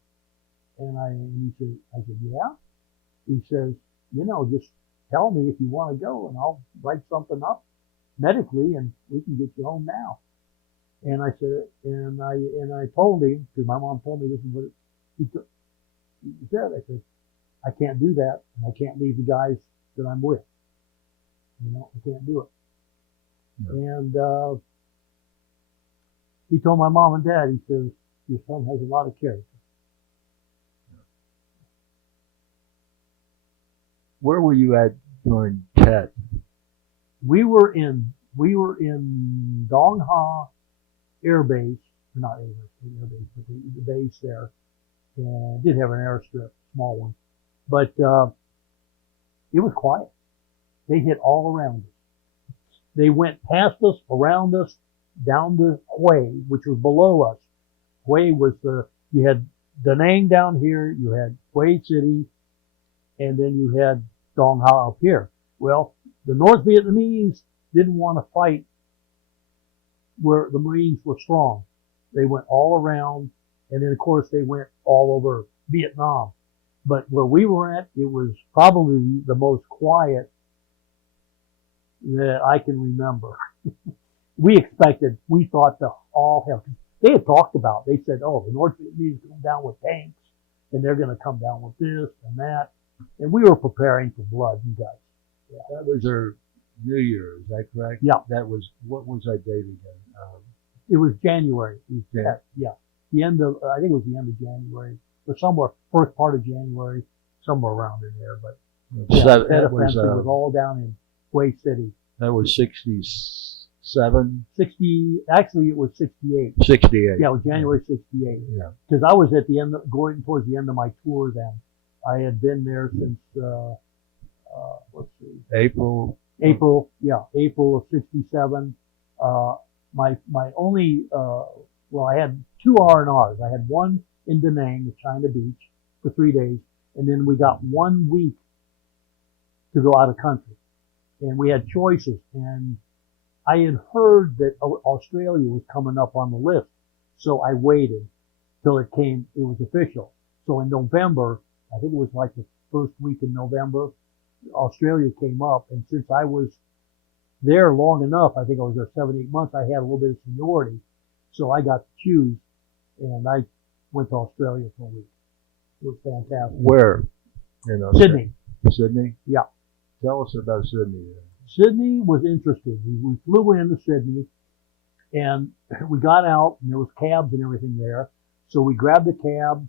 And he said, I said, yeah? He says, you know, just tell me if you want to go and I'll write something up medically and we can get you home now. And I said, and I told him, because my mom told me this is what he said. I said, I can't do that, and I can't leave the guys that I'm with. You know, I can't do it. Yeah. And he told my mom and dad, he says, your son has a lot of character. Where were you at during Tet? We were in Dong Ha Air Base, not Air Base, but the base there. And did have an airstrip, small one. But it was quiet. They hit all around us. They went past us, around us, down to Hue, which was below us. Hue was you had Da Nang down here, you had Hue City, and then you had Dong Ha up here. Well, the North Vietnamese didn't want to fight where the Marines were strong. They went all around, and then of course they went all over Vietnam. But where we were at, it was probably the most quiet that I can remember. We thought the all hell. They had talked about, they said, oh, the North Vietnamese come down with tanks, and they're going to come down with this and that. And we were preparing for blood, you guys. Yeah. That was their New Year, is that correct? Yeah. What was that date again? It was January. Yeah. I think it was the end of January, or somewhere, first part of January, somewhere around in there. But yeah, that offensive was all down in Hue City. That was 67? Actually it was 68. 68. Yeah, it was January 68. Yeah. Because I was at the end, going towards the end of my tour then. I had been there since, let's see. April April of 67. My only, I had 2 R&Rs. I had one in Da Nang at China Beach for 3 days, and then we got 1 week to go out of country. And we had choices, and I had heard that Australia was coming up on the list, so I waited till it was official. So in November, I think it was like the first week in November, Australia came up, and since I was there long enough, I think I was there 7-8 months, I had a little bit of seniority, so I got to choose, and I went to Australia for a week. It was fantastic. Where? Sydney. Sydney? Yeah. Tell us about Sydney. Sydney was interesting. We flew into Sydney, and we got out, and there was cabs and everything there, so we grabbed a cab,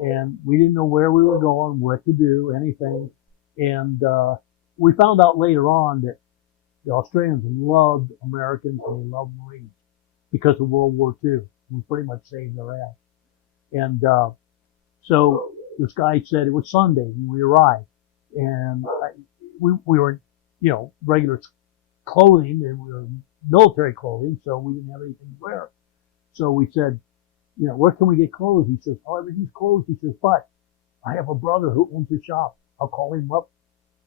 and we didn't know where we were going, what to do, anything. And we found out later on that the Australians loved Americans and they loved Marines because of World War II. We pretty much saved their ass. And so this guy said it was Sunday when we arrived, and we were, regular clothing, and we were military clothing, so we didn't have anything to wear. So we said, where can we get clothes? He says, oh, everything's closed. He says, but I have a brother who owns a shop. I'll call him up.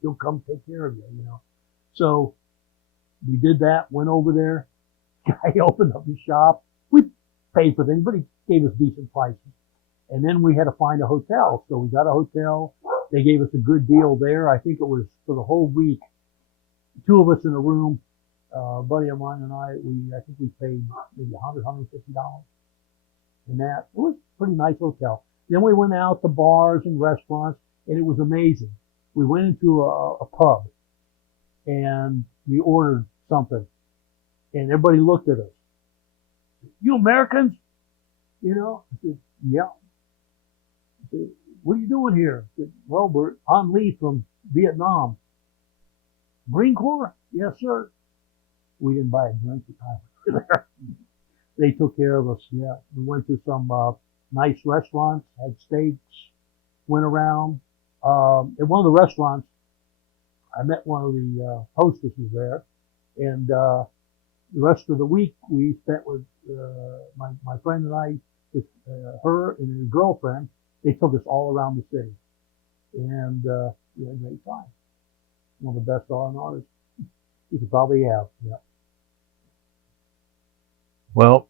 He'll come take care of you, So we did that, went over there. Guy opened up his shop. We paid for things, but he gave us decent prices. And then we had to find a hotel. So we got a hotel. They gave us a good deal there. I think it was for the whole week. 2 of us in a room, a buddy of mine and I think we paid maybe $100, $150. And that, it was a pretty nice hotel. Then we went out to bars and restaurants, and it was amazing. We went into a pub, and we ordered something, and everybody looked at us. You Americans? I said, yeah. I said, what are you doing here? I said, well, we're on leave from Vietnam. Marine Corps? Yes, sir. We didn't buy a drink the time we were there. They took care of us, yeah. We went to some nice restaurants, had steaks, went around. At one of the restaurants, I met one of the hostesses there, and the rest of the week we spent with my friend and I, with her and her girlfriend. They took us all around the city, and we had a great time. One of the best R&Rs you could probably have, yeah. Well,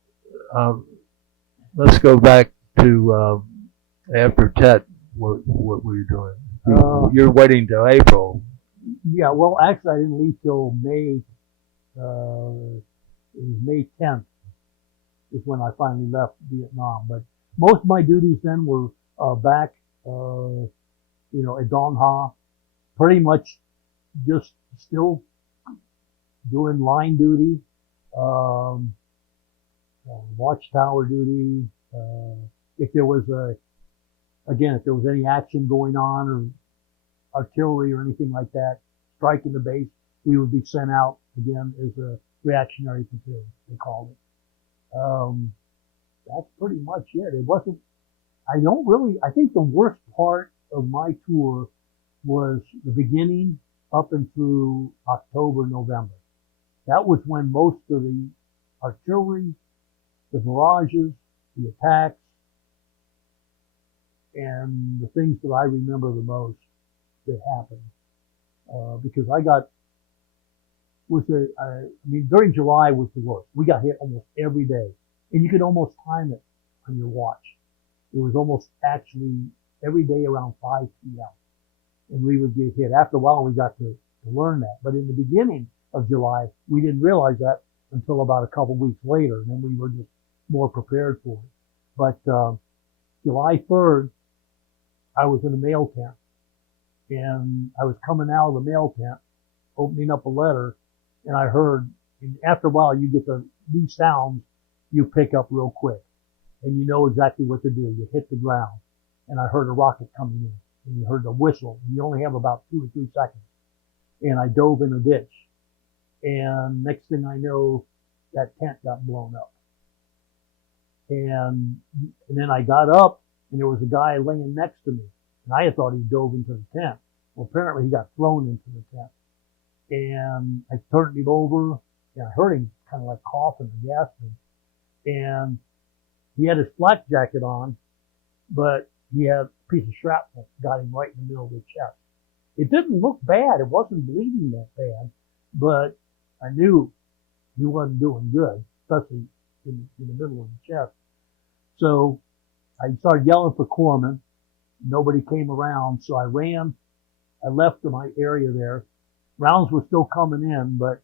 let's go back to after Tet. What were you doing? You're waiting till April. Yeah, well, actually, I didn't leave till May. It was May 10th is when I finally left Vietnam. But most of my duties then were back, at Dong Ha. Pretty much just still doing line duty. Watchtower duty. If there was any action going on or artillery or anything like that, striking the base, we would be sent out again as a reactionary platoon, they called it. That's pretty much it. It wasn't, I think the worst part of my tour was the beginning up and through October, November. That was when most of the artillery, the barrages, the attacks, and the things that I remember the most that happened. Because during July was the worst. We got hit almost every day. And you could almost time it on your watch. It was almost actually every day around 5 p.m. And we would get hit. After a while, we got to learn that. But in the beginning of July, we didn't realize that until about a couple weeks later. And then we were just more prepared for it. But July 3rd, I was in a mail tent. And I was coming out of the mail tent, opening up a letter, and I heard, and after a while, you get these sounds you pick up real quick. And you know exactly what to do. You hit the ground. And I heard a rocket coming in. And you heard the whistle. And you only have about 2 or 3 seconds. And I dove in a ditch. And next thing I know, that tent got blown up. And then I got up, and there was a guy laying next to me. And I had thought he dove into the tent. Well, apparently he got thrown into the tent. And I turned him over, and I heard him kind of like coughing and gasping. And he had his flak jacket on, but he had a piece of shrapnel got him right in the middle of the chest. It didn't look bad. It wasn't bleeding that bad, but I knew he wasn't doing good, especially in the middle of the chest. So I started yelling for corpsmen. Nobody came around, so I ran. I left to my area there. Rounds were still coming in, but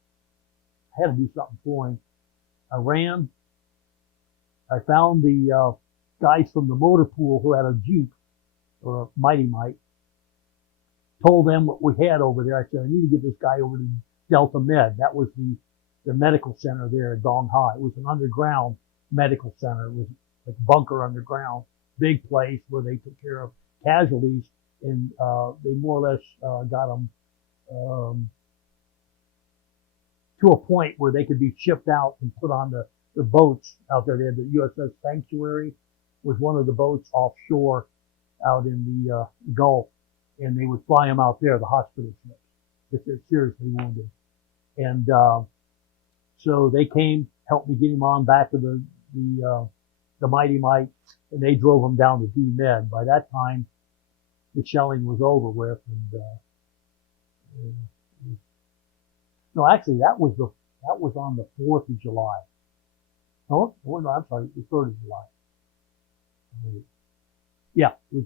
I had to do something for him. I ran. I found the guys from the motor pool who had a Jeep, or a Mighty Mite. Told them what we had over there. I said, I need to get this guy over to Delta Med. That was the medical center there at Dong Ha. It was an underground medical center. It was like a bunker underground, big place where they took care of casualties, and they more or less got them to a point where they could be shipped out and put on the boats out there. They had the USS Sanctuary, was one of the boats offshore out in the Gulf, and they would fly them out there, the hospital ships, if they're seriously wounded. And so they came, helped me get him on back to the Mighty Mite, and they drove him down to D-Med. By that time, the shelling was over with, and no, actually, that was on the 4th of July. No, I'm sorry, the 3rd of July. Yeah, it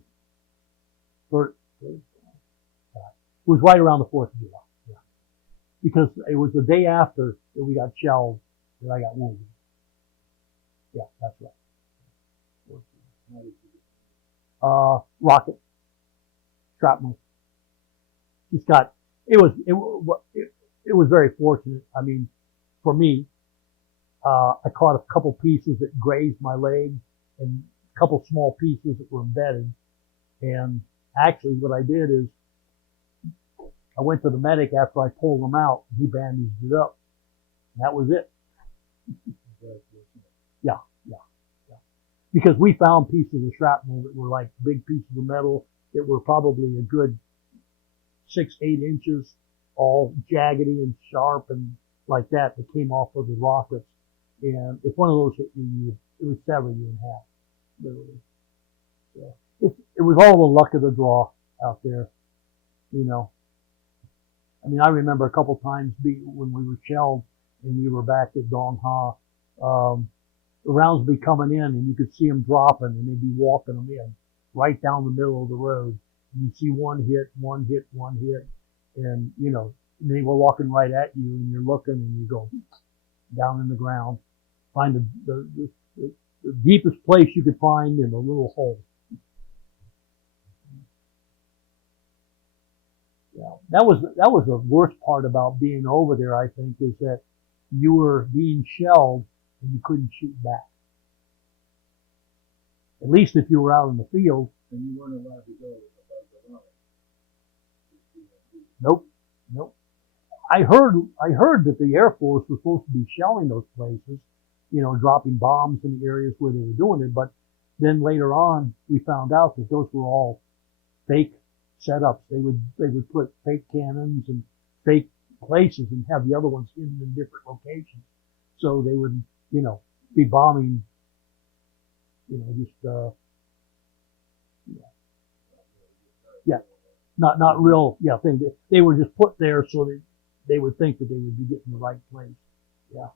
was it was right around the 4th of July. Yeah, because it was the day after that we got shelled that I got wounded. Yeah, that's right. Rocket, shrapnel. Just got. It was very fortunate. I mean, for me, I caught a couple pieces that grazed my leg and a couple small pieces that were embedded. And actually what I did is I went to the medic after I pulled them out, and he bandaged it up. And that was it. Yeah. Because we found pieces of shrapnel that were like big pieces of metal that were probably a good 6-8 inches, all jaggedy and sharp and like that came off of the rockets. And if one of those hit you, it would sever you in half, literally. Yeah. It was all the luck of the draw out there, you know. I mean, I remember a couple times when we were shelled and we were back at Dong Ha, the rounds would be coming in and you could see them dropping and they'd be walking them in right down the middle of the road. And you'd see one hit, and, you know, they were walking right at you and you're looking and you go down in the ground, find the deepest place you could find in a little hole. Yeah, that was the worst part about being over there, I think, is that you were being shelled and you couldn't shoot back. At least if you were out in the field. And you weren't allowed to go above the line. Nope. I heard that the Air Force was supposed to be shelling those places, you know, dropping bombs in the areas where they were doing it. But then later on, we found out that those were all fake setups. They would put fake cannons and fake places and have the other ones hidden in different locations. So they would, you know, be bombing, you know, just, not real, thing. They were just put there so that they would think that they would be getting the right place. Yeah.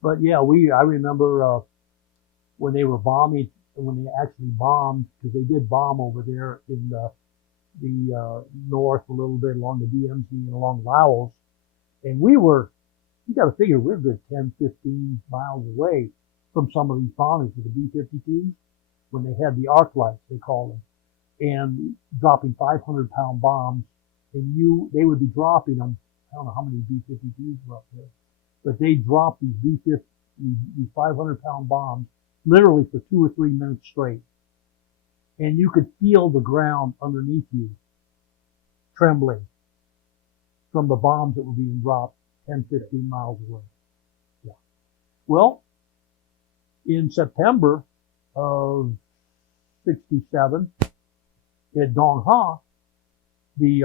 But yeah, I remember, when they were bombing, when they actually bombed, because they did bomb over there in the north a little bit along the DMZ and along Laos. And you got to figure we're a good 10, 15 miles away from some of these bombings with the B-52s when they had the arc lights, they call them, and dropping 500-pound bombs. And they would be dropping them. I don't know how many B-52s were up there, but they dropped these 500-pound bombs literally for 2 or 3 minutes straight. And you could feel the ground underneath you trembling from the bombs that were being dropped 10, 15 miles away. Yeah. Well, in September of 67, at Dong Ha, the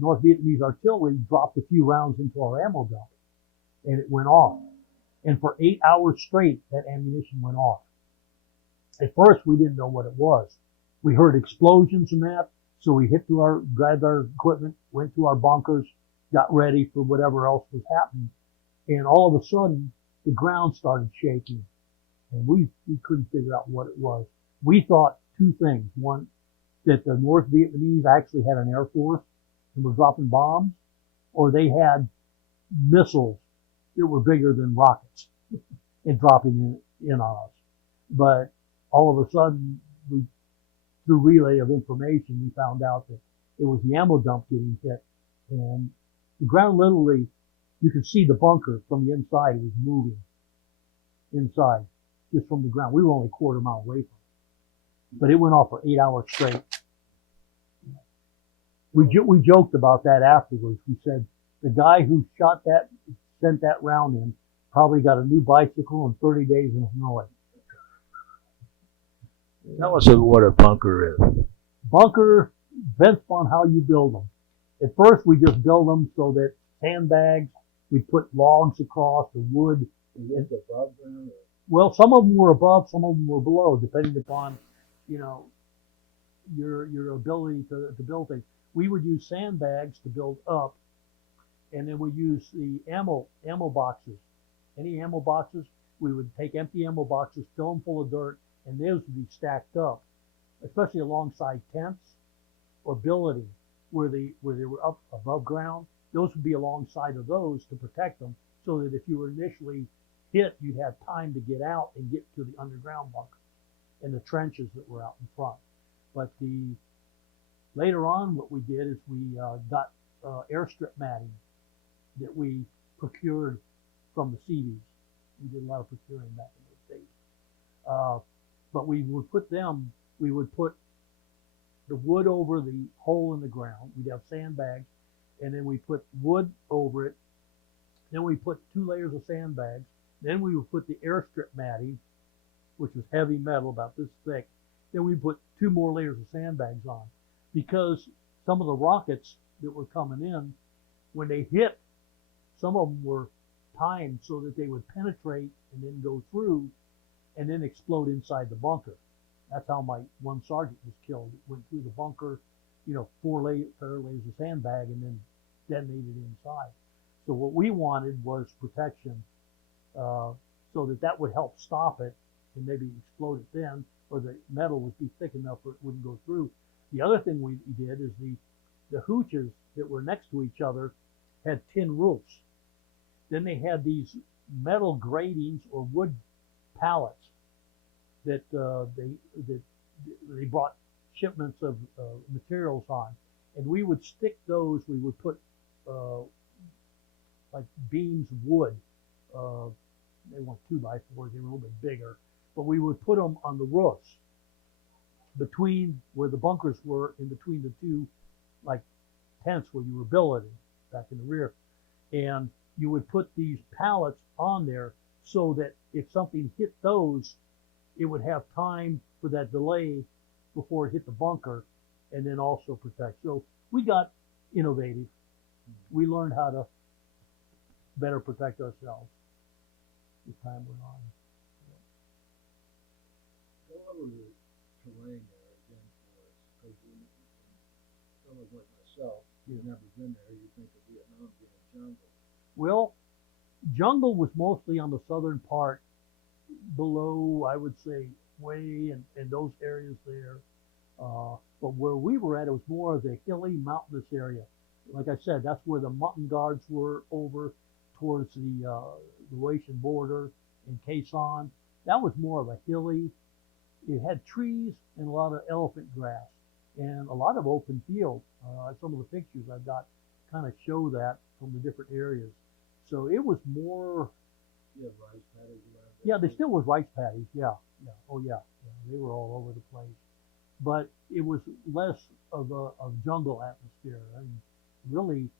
North Vietnamese artillery dropped a few rounds into our ammo dump, and it went off. And for 8 hours straight, that ammunition went off. At first, we didn't know what it was. We heard explosions and that, so we grabbed our equipment, went to our bunkers, got ready for whatever else was happening. And all of a sudden, the ground started shaking, and we couldn't figure out what it was. We thought two things. One, that the North Vietnamese actually had an air force and were dropping bombs, or they had missiles that were bigger than rockets and dropping in on us. But all of a sudden, through relay of information, we found out that it was the ammo dump getting hit, and the ground literally, you could see the bunker from the inside. It was moving inside, just from the ground. We were only a quarter mile away from it, but it went off for 8 hours straight. We joked about that afterwards. We said the guy who sent that round in, probably got a new bicycle and 30 days in Hanoi. Tell us what a bunker is. Bunker, depends upon how you build them. At first, we just build them so that sandbags, we put logs across, the wood. Is it above ground or? Well, some of them were above, some of them were below, depending upon, you know, your ability to build things. We would use sandbags to build up, and then we use the ammo boxes. Any ammo boxes, we would take empty ammo boxes, fill them full of dirt, and those would be stacked up, especially alongside tents or billeting, where they were up above ground. Those would be alongside of those to protect them, so that if you were initially hit, you'd have time to get out and get to the underground bunker and the trenches that were out in front. But later on, what we did is we got airstrip matting that we procured from the Seabees. We did a lot of procuring back in those days. But we would put the wood over the hole in the ground. We'd have sandbags, and then we put wood over it. Then we put 2 layers of sandbags. Then we would put the airstrip matting, which was heavy metal, about this thick. Then we put 2 more layers of sandbags on, because some of the rockets that were coming in, when they hit, some of them were timed so that they would penetrate and then go through and then explode inside the bunker. That's how my one sergeant was killed. It went through the bunker, 4 layers of sandbag, and then detonated inside. So what we wanted was protection, so that would help stop it and maybe explode it then, or the metal would be thick enough where it wouldn't go through. The other thing we did is the hooches that were next to each other had tin roofs. Then they had these metal gratings or wood pallets that they brought shipments of materials on, and we would stick those. We would put like beams of wood. They weren't 2x4s; they were a little bit bigger. But we would put them on the roofs between where the bunkers were, in between the 2 like tents where you were billeting back in the rear, and you would put these pallets on there so that if something hit those, it would have time for that delay before it hit the bunker, and then also protect. So we got innovative. We learned how to better protect ourselves as time went on. Go over the terrain there again for us, because someone like myself, who's never been there, you think of Vietnam being a jungle. Well, jungle was mostly on the southern part, below, I would say, Way and those areas there. But where we were at, it was more of the hilly, mountainous area. Like I said, that's where the mountain guards were, over towards the Laotian border in Quezon. That was more of a hilly. It had trees and a lot of elephant grass and a lot of open field. Some of the pictures I've got kind of show that from the different areas. So it was more. You have rice paddies around there? Yeah, there still was rice paddies. Yeah. Oh yeah. They were all over the place. But it was less of a jungle atmosphere. And really,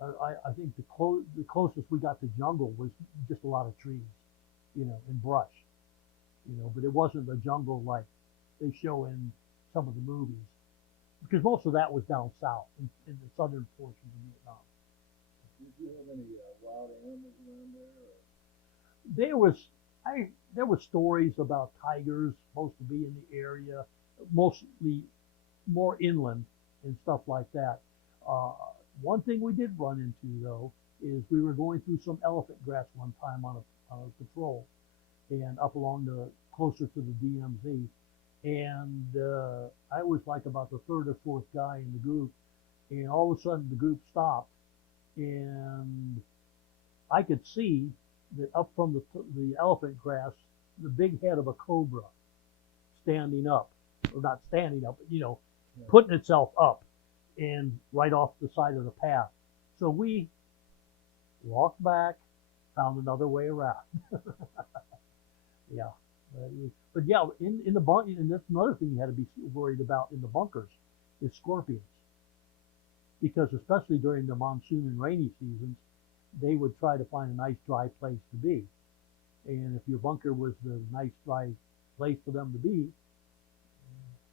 I think the closest we got to jungle was just a lot of trees, and brush, but it wasn't a jungle like they show in some of the movies, because most of that was down south in the southern portions of Vietnam. Did you have any wild animals around there? Or? There were stories about tigers supposed to be in the area, mostly more inland and stuff like that. One thing we did run into, though, is we were going through some elephant grass one time on a patrol, and up along closer to the DMZ, and I was like about the 3rd or 4th guy in the group, and all of a sudden the group stopped, and I could see that up from the elephant grass, the big head of a cobra standing up, or not standing up, but putting itself up, and right off the side of the path. So we walked back, found another way around. Yeah, but yeah, in the bunker, and that's another thing you had to be worried about in the bunkers, is scorpions, because especially during the monsoon and rainy seasons, they would try to find a nice dry place to be, and if your bunker was the nice dry place for them to be,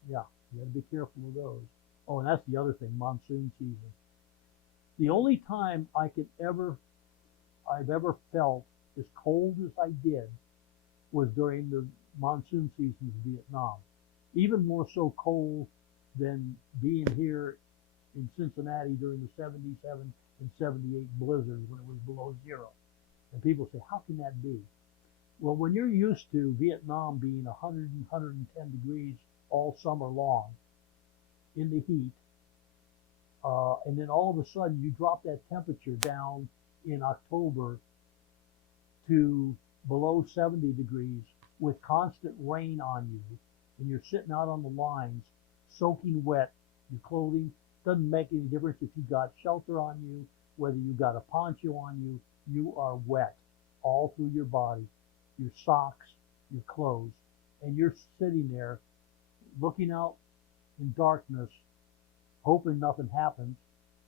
Yeah, you got to be careful of those. Oh, and that's the other thing, monsoon season. The only time I've ever felt as cold as I did was during the monsoon season of Vietnam. Even more so cold than being here in Cincinnati during the 77 and 78 blizzard when it was below zero. And people say, how can that be? Well, when you're used to Vietnam being 100 and 110 degrees all summer long in the heat, and then all of a sudden you drop that temperature down in October to below 70 degrees with constant rain on you, and you're sitting out on the lines, soaking wet, your clothing doesn't make any difference if you got shelter on you, whether you got a poncho on you, you are wet all through your body, your socks, your clothes, and you're sitting there looking out in darkness, hoping nothing happens,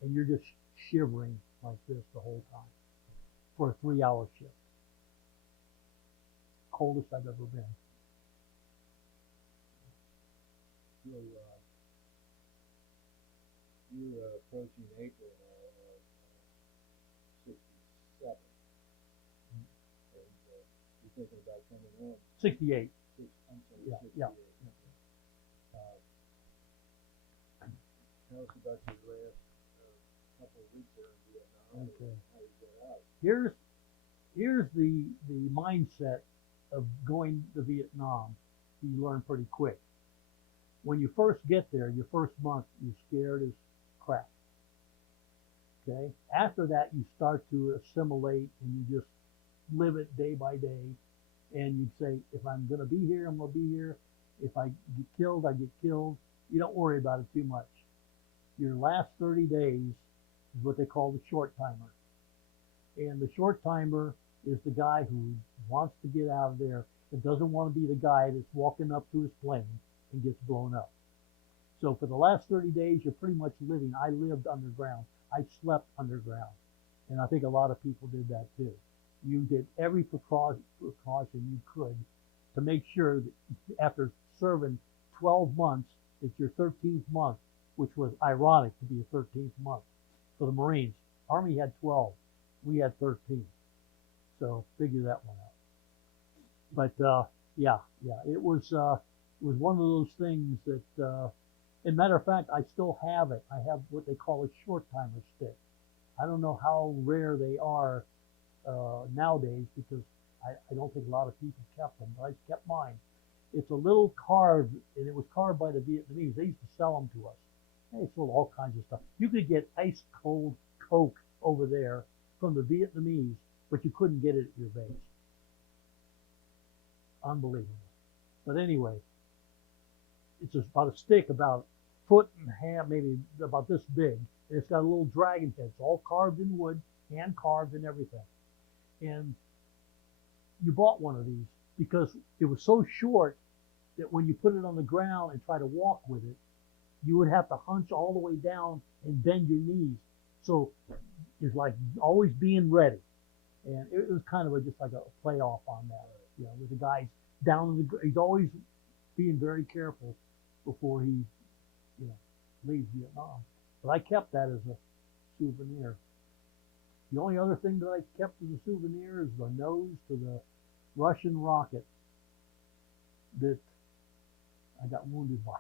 and you're just shivering like this the whole time for a 3-hour shift. Coldest I've ever been. So, you're approaching April of 67, and you're thinking about coming home. 68. I'm sorry, Yeah, 68. yeah. Tell us about your last couple of weeks there in Vietnam. Okay. How you got out. Here's the mindset of going to Vietnam. You learn pretty quick. When you first get there, your first month, you're scared as crap. Okay? After that, you start to assimilate and you just live it day by day. And you say, if I'm going to be here, I'm going to be here. If I get killed, I get killed. You don't worry about it too much. Your last 30 days is what they call the short timer. And the short timer is the guy who wants to get out of there and doesn't want to be the guy that's walking up to his plane and gets blown up. So for the last 30 days, you're pretty much living. I lived underground. I slept underground. And I think a lot of people did that too. You did every precaution you could to make sure that after serving 12 months, it's your 13th month, which was ironic to be a 13th month for the Marines. Army had 12. We had 13. So figure that one out. But yeah, it was one of those things that, as a matter of fact, I still have it. I have what they call a short timer stick. I don't know how rare they are nowadays because I don't think a lot of people kept them, but I kept mine. It's a little carved, and it was carved by the Vietnamese. They used to sell them to us. They sold all kinds of stuff. You could get ice cold Coke over there from the Vietnamese, but you couldn't get it at your base. Unbelievable. But anyway, it's about a stick about a foot and a half, maybe about this big, and it's got a little dragon head. It's all carved in wood, hand carved and everything. And you bought one of these because it was so short that when you put it on the ground and try to walk with it, you would have to hunch all the way down and bend your knees. So it's like always being ready. And it was kind of just like a play off on that, with the guys down in the, he's always being very careful before he, leaves Vietnam. But I kept that as a souvenir. The only other thing that I kept as a souvenir is the nose to the Russian rocket that I got wounded by.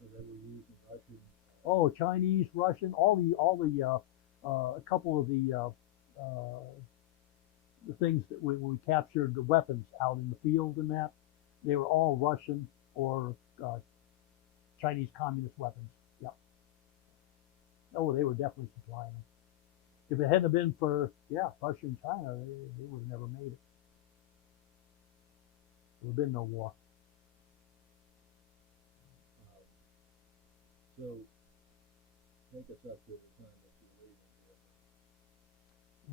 So they were using Russian. Oh, Chinese, Russian, all the a couple of the things that when we captured the weapons out in the field and that, they were all Russian or Chinese communist weapons. Yeah. Oh, they were definitely supplying them. If it hadn't been for, Russia and China, they would have never made it. There would have been no war. So, take us up to the time that you're leaving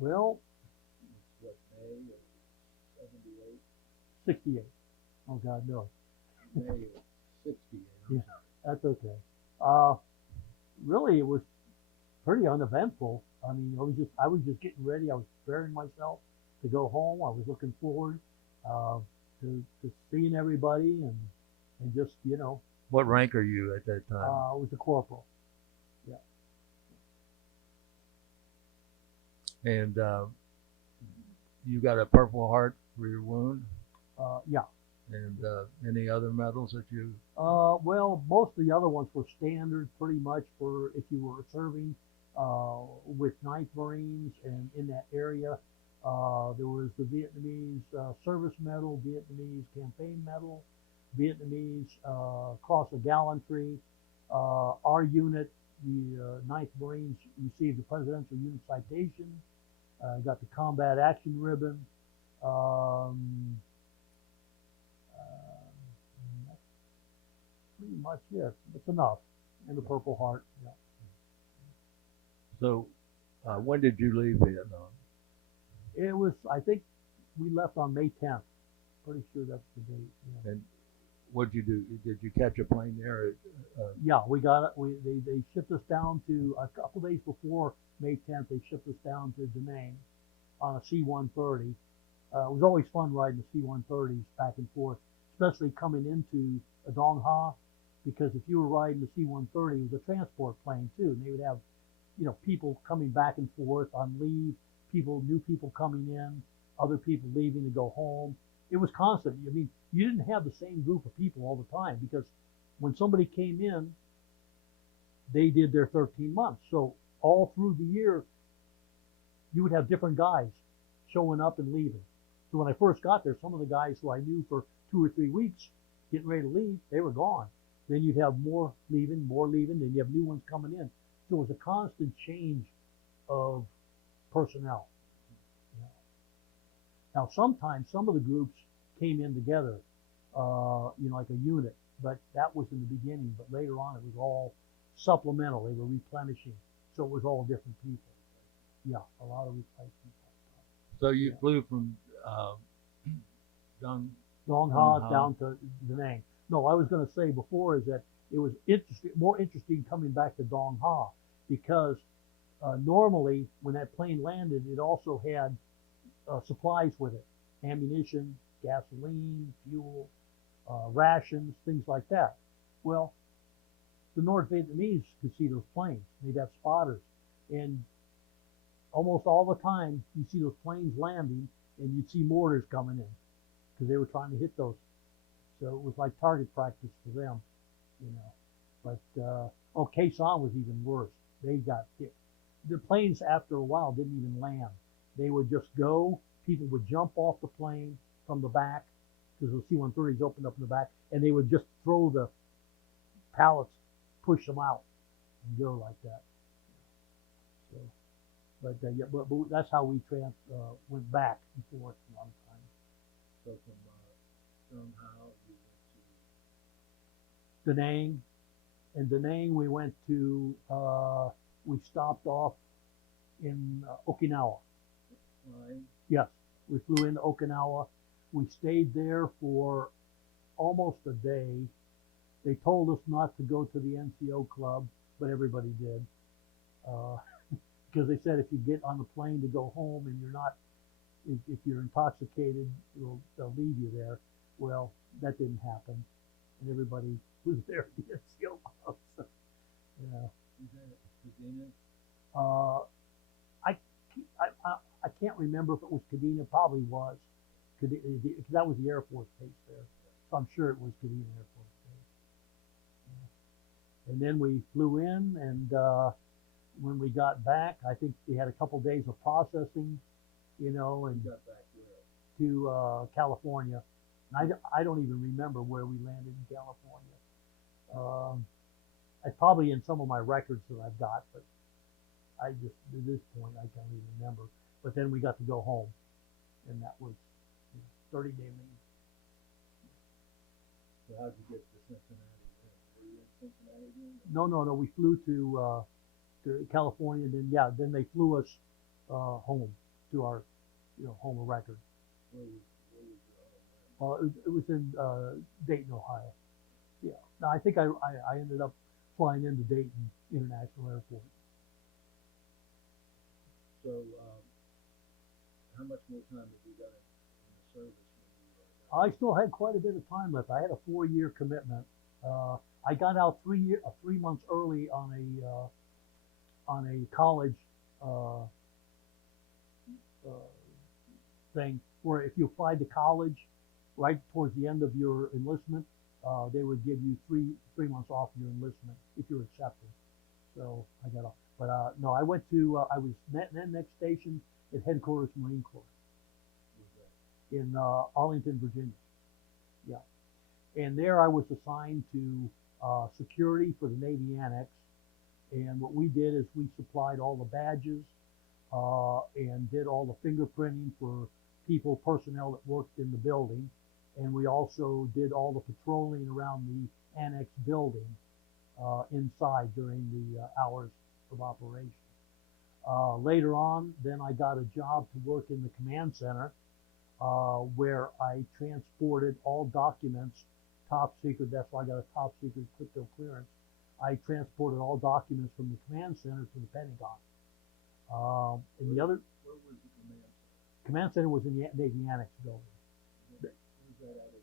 Vietnam. Well, It's what, May of 78? 68. Oh God, no. May of 68. Yeah, that's okay. Really, it was pretty uneventful. I mean, I was just getting ready. I was preparing myself to go home. I was looking forward to to seeing everybody and just, you know, What rank are you at that time? I was a corporal. And you got a Purple Heart for your wound? Yeah. And any other medals that you? Well, most of the other ones were standard, pretty much for if you were serving with Ninth Marines and in that area. There was the Vietnamese Service Medal, Vietnamese Campaign Medal, Vietnamese Cross of Gallantry. Our unit, the Ninth Marines, received the Presidential Unit Citation. Got the Combat Action Ribbon. That's pretty much it. It's enough. And the Purple Heart. Yeah. So when did you leave Vietnam? It was, I think we left on May 10th. Pretty sure that's the date. Yeah. And what'd you do? Did you catch a plane there? Yeah, we got it. They shipped us down to a couple days before May 10th. They shipped us down to Da Nang on a C-130. It was always fun riding the C-130s back and forth, especially coming into Dong Ha, because if you were riding the C-130, it was a transport plane too, and they would have, you know, people coming back and forth on leave, new people coming in, other people leaving to go home. It was constant. I mean, you didn't have the same group of people all the time, because when somebody came in, they did their 13 months. So all through the year, you would have different guys showing up and leaving. So when I first got there, some of the guys who I knew for 2 or 3 weeks, getting ready to leave, they were gone. Then you'd have more leaving, then you have new ones coming in. So it was a constant change of personnel. Now, sometimes some of the groups came in together, you know, like a unit, but that was in the beginning. But later on, it was all supplemental. They were replenishing, so it was all different people. Yeah, a lot of replacement. So you flew from Dong Ha down to Da Nang. No, I was going to say before is that it was more interesting coming back to Dong Ha, because normally when that plane landed, it also had supplies with it, ammunition, gasoline, fuel, rations, things like that. Well, the North Vietnamese could see those planes. They'd have spotters, and almost all the time you see those planes landing, and you'd see mortars coming in because they were trying to hit those. So it was like target practice for them, you know. But Khe Sanh was even worse. They got hit. The planes after a while didn't even land. They would just go. People would jump off the plane from the back, because the C-130s opened up in the back, and they would just throw the pallets, push them out, and go like that. So, but that's how we went back and forth a long time. So from somehow you went Da Nang, and Da Nang we went to. We stopped off in Okinawa. Flying? Yes, we flew into Okinawa. We stayed there for almost a day. They told us not to go to the NCO club, but everybody did. Because they said if you get on the plane to go home and you're not, if you're intoxicated, they'll leave you there. Well, that didn't happen. And everybody was there at the NCO club. So, yeah. Is that Kadena? I can't remember if it was Kadena. Probably was. Because that was the Air Force base there. So I'm sure it was Kadena Air Force Base. Yeah. And then we flew in, and when we got back, I think we had a couple days of processing, you know, and Got back where? to California. And I don't even remember where we landed in California. I probably in some of my records that I've got, but I just, at this point, I can't even remember. But then we got to go home, and that was 30-day leave. So how'd you get to Cincinnati? Were you in Cincinnati then? No. We flew to California, then they flew us home to our, home of record. Where was your home? It was in Dayton, Ohio. Yeah. Now I think I ended up flying into Dayton International Airport. So how much more time have you got in the service when you I still had quite a bit of time left. I had a 4-year commitment. I got out 3 months early on a college uh, thing where if you applied to college right towards the end of your enlistment, they would give you three months off your enlistment if you're accepted. So I got off. But no, I went to I was then next station at headquarters Marine Corps in Arlington, Virginia. Yeah, and there I was assigned to security for the Navy Annex. And what we did is we supplied all the badges and did all the fingerprinting for personnel that worked in the building. And we also did all the patrolling around the annex building inside during the hours of operation. Later on, then I got a job to work in the command center where I transported all documents, top secret. That's why I got a top secret crypto clearance. I transported all documents from the command center to the Pentagon. And the other Where was the command center? command center was in the Navy Annex building Where's that out of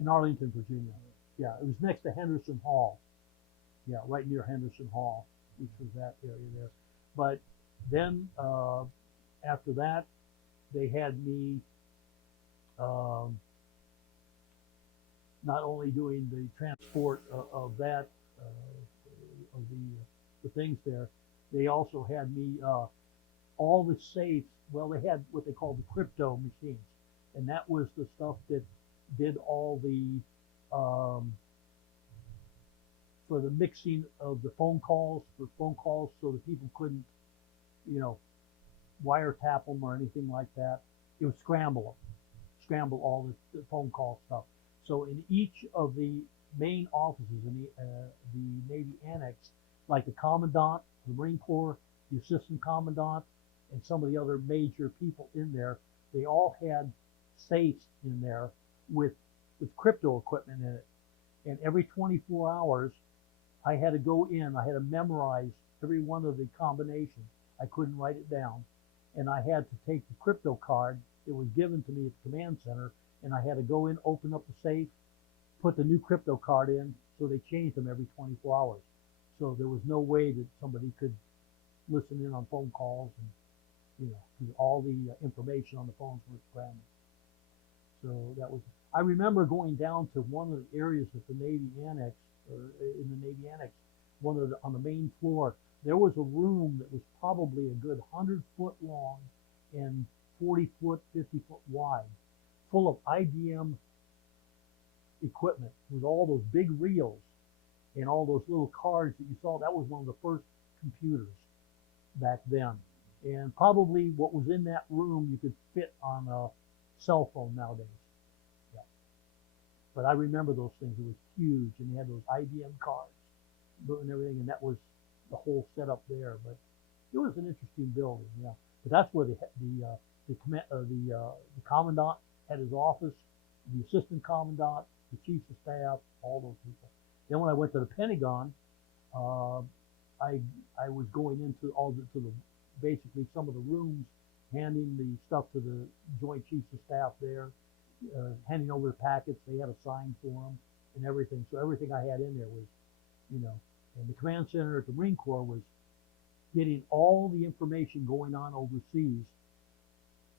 in Arlington, Virginia. Yeah, it was next to Henderson Hall. Yeah, right near Henderson Hall, which was that area there. But then after that, they had me not only doing the transport of that of the things there, they also had me all the safes. Well, they had what they called the crypto machines, and that was the stuff that did all the for the mixing of the phone calls so that people couldn't, wiretap them or anything like that. It would scramble all the phone call stuff. So in each of the main offices in the Navy Annex, like the Commandant, the Marine Corps, the Assistant Commandant, and some of the other major people in there, they all had safes in there with crypto equipment in it. And every 24 hours, I had to go in, I had to memorize every one of the combinations. I couldn't write it down. And I had to take the crypto card that was given to me at the command center, and I had to go in, open up the safe, put the new crypto card in, so they changed them every 24 hours. So there was no way that somebody could listen in on phone calls, and because all the information on the phones was scrambled. So that was. I remember going down to one of the areas at the Navy Annex, or in the Navy Annex, on the main floor. There was a room that was probably a good 100-foot long and 40-foot, 50-foot wide, full of IBM equipment with all those big reels and all those little cards that you saw. That was one of the first computers back then. And probably what was in that room you could fit on a cell phone nowadays. Yeah. But I remember those things. It was huge, and they had those IBM cards and everything, and that was the whole setup there. But it was an interesting building, yeah. But that's where the commandant had his office, the assistant commandant, the chiefs of staff, all those people. Then when I went to the Pentagon, I was going into basically some of the rooms, handing the stuff to the Joint Chiefs of Staff there, handing over the packets. They had a sign for them and everything. So everything I had in there was, and the command center at the Marine Corps was getting all the information going on overseas,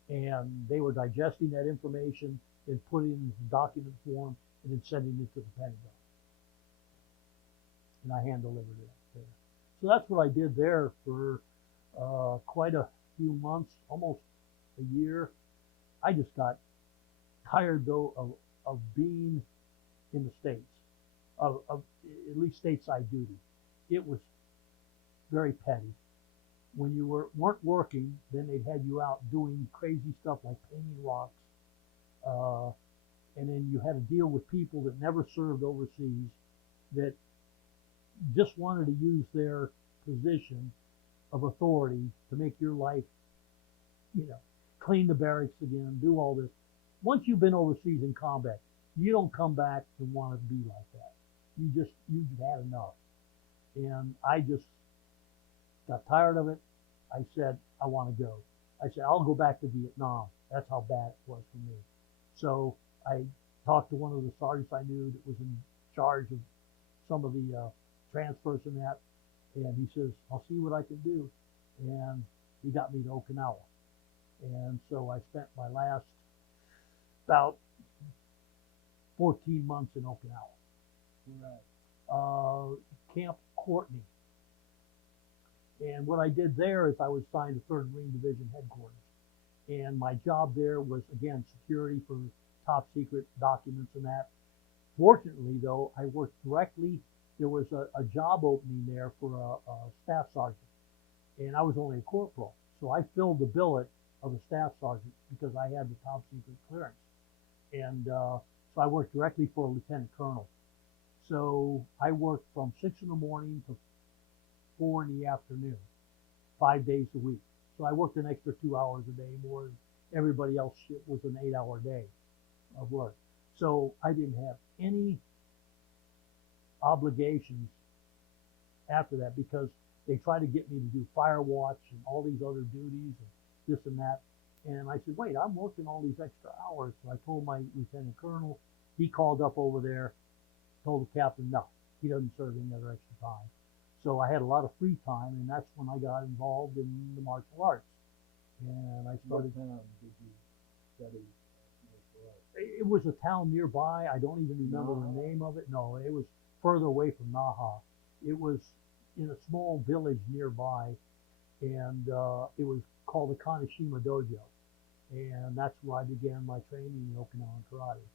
and they were digesting that information and putting it in document form and then sending it to the Pentagon. And I hand delivered it there. So that's what I did there for quite a few months, almost a year. I just got tired though of being in the States, of at least stateside duty. It was very petty. When you weren't working, then they'd had you out doing crazy stuff like painting rocks, and then you had to deal with people that never served overseas, that just wanted to use their position of authority to make your life, clean the barracks again, do all this. Once you've been overseas in combat, you don't come back to want to be like that. You've had enough. And I just got tired of it. I said, I want to go. I said, I'll go back to Vietnam. That's how bad it was for me. So I talked to one of the sergeants I knew that was in charge of some of the transfers and that, and he says, I'll see what I can do. And he got me to Okinawa. And so I spent my last about 14 months in Okinawa. Camp Courtney. And what I did there is I was assigned to 3rd Marine Division headquarters. And my job there was, again, security for top secret documents and that. Fortunately, though, I worked directly. There was a job opening there for a staff sergeant. And I was only a corporal. So I filled the billet of a staff sergeant because I had the top secret clearance. And so I worked directly for a lieutenant colonel. So I worked from 6 in the morning to 4 in the afternoon, 5 days a week. So I worked an extra 2 hours a day more than everybody else. It was an 8-hour day of work. So I didn't have any obligations after that because they tried to get me to do fire watch and all these other duties and this and that. And I said, wait, I'm working all these extra hours. So I told my lieutenant colonel. He called up over there, told the captain, no, he doesn't serve any other extra time. So I had a lot of free time, and that's when I got involved in the martial arts. And I started. What town did you study martial arts? It was a town nearby. I don't even remember the name of it. No, it was further away from Naha. It was in a small village nearby, and it was called the Kaneshima Dojo. And that's where I began my training in Okinawan karate.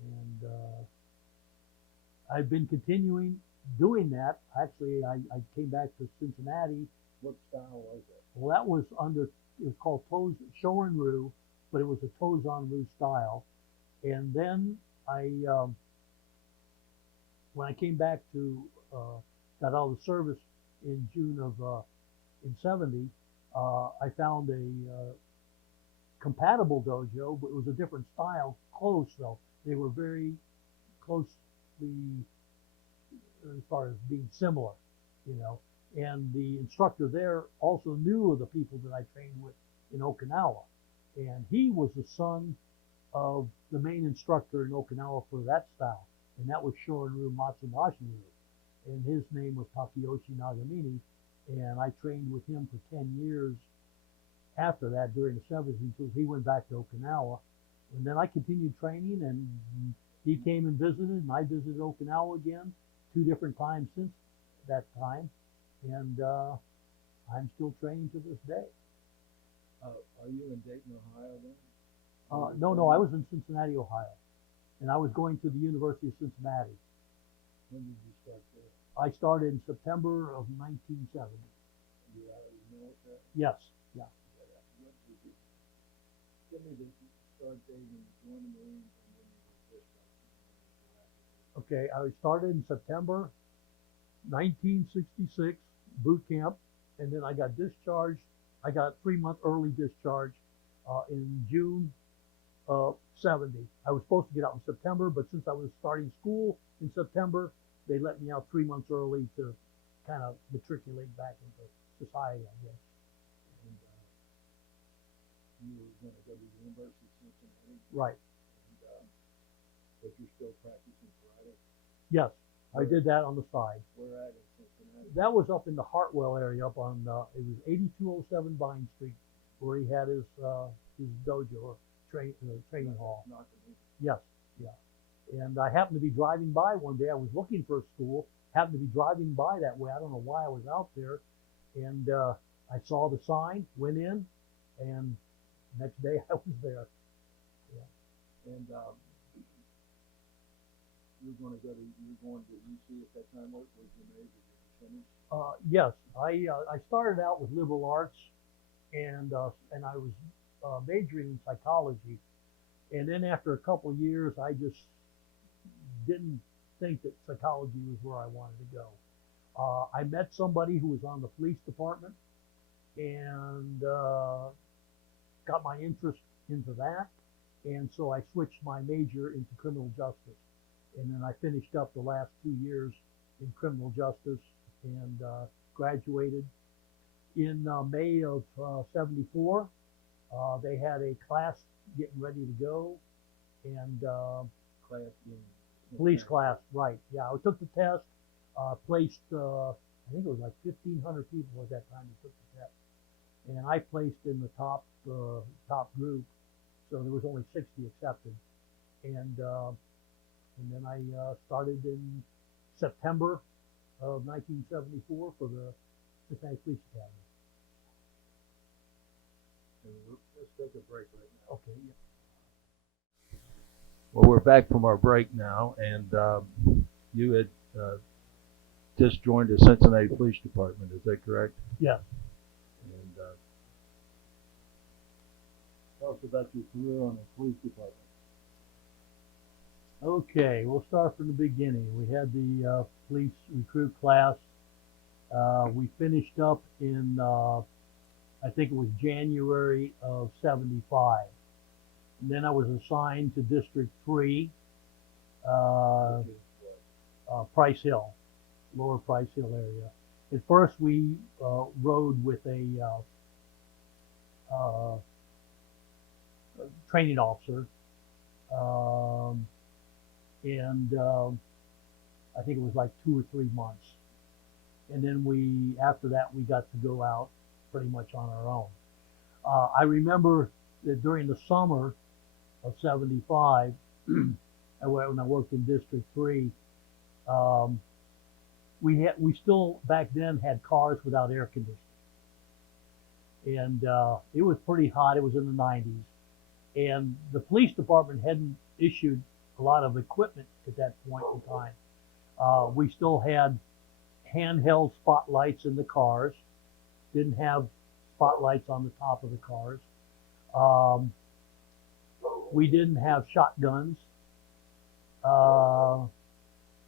And I've been continuing doing that. Actually, I came back to Cincinnati. What style was it? Well, that was under, it was called Shorin-ryu, but it was a Tozan-ryu style. And then when I came back to, got out of the service in June of, in 70, I found a compatible dojo, but it was a different style, close though. They were very closely, as far as being similar, you know. And the instructor there also knew of the people that I trained with in Okinawa. And he was the son of the main instructor in Okinawa for that style. And that was Shorin-ryu Matsunashi-ryu. And his name was Takeyoshi Nagamine. And I trained with him for 10 years after that during the 70s until he went back to Okinawa. And then I continued training, and he came and visited, and I visited Okinawa again 2 different times since that time. And I'm still training to this day. Are you in Dayton, Ohio then? No, I was in Cincinnati, Ohio. And I was going to the University of Cincinnati. When did you start there? I started in September of 1970. You out of the military? Yes, yeah. When did you, give me the start date and join the Marines and then you were dispatched. Okay, I started in September 1966, boot camp, and then I got discharged. I got 3-month early discharge in June of 70. I was supposed to get out in September, but since I was starting school in September, they let me out 3 months early to kind of matriculate back into society, I guess. And you were going to go to the University of Cincinnati? Right. And, but you're still practicing karate? Yes, I did that on the side. Where at in Cincinnati? That was up in the Hartwell area, up on it was 8207 Vine Street, where he had his dojo, training hall. Yes, yeah. And I happened to be driving by one day. I was looking for a school. Happened to be driving by that way. I don't know why I was out there, and I saw the sign, went in, and next day I was there. Yeah. And you're going to UC at that time. What was your major? Did you finish? Yes, I started out with liberal arts, and I was majoring in psychology, and then after a couple of years, I just didn't think that psychology was where I wanted to go. I met somebody who was on the police department, and got my interest into that, and so I switched my major into criminal justice. And then I finished up the last 2 years in criminal justice and graduated in May of 74. They had a class getting ready to go, and Class in police class, right? Yeah, I took the test. Placed, I think it was like 1,500 people at that time who took the test, and I placed in the top group. So there was only 60 accepted, and then I started in September of 1974 for the Cincinnati Police Academy. Let's take a break right now. Okay. Yeah. Well, we're back from our break now, and you had just joined the Cincinnati Police Department. Is that correct? Yes. And Tell us about your career on the police department. Okay, we'll start from the beginning. We had the police recruit class. We finished up in, I think it was January of '75. And then I was assigned to District 3, Price Hill, Lower Price Hill area. At first we rode with a training officer, and I think it was like 2 or 3 months. And then after that, we got to go out pretty much on our own. I remember that during the summer of '75, when I worked in District 3, we still back then had cars without air conditioning. And it was pretty hot. It was in the 90s. And the police department hadn't issued a lot of equipment at that point in time. We still had handheld spotlights in the cars, didn't have spotlights on the top of the cars. We didn't have shotguns.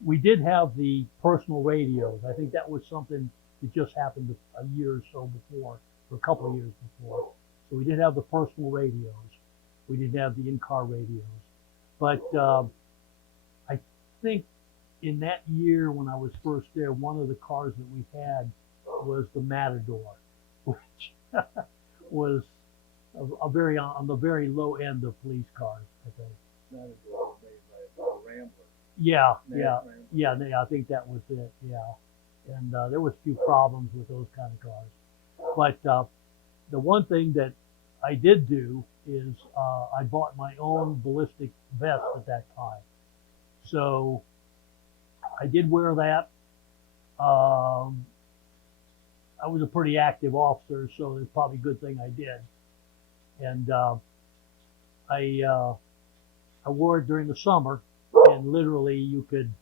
We did have the personal radios. I think that was something that just happened a year or so before, or a couple of years before. So we did have the personal radios. We didn't have the in-car radios. But I think in that year when I was first there, one of the cars that we had was the Matador, which was on the very low end of police cars, I think. Matador made by a Rambler. Yeah, Rambler. I think that was it. Yeah, and there was a few problems with those kind of cars. But the one thing that I did do is I bought my own ballistic vest at that time. So I did wear that. I was a pretty active officer, so it's probably a good thing I did. And I wore it during the summer, and literally you could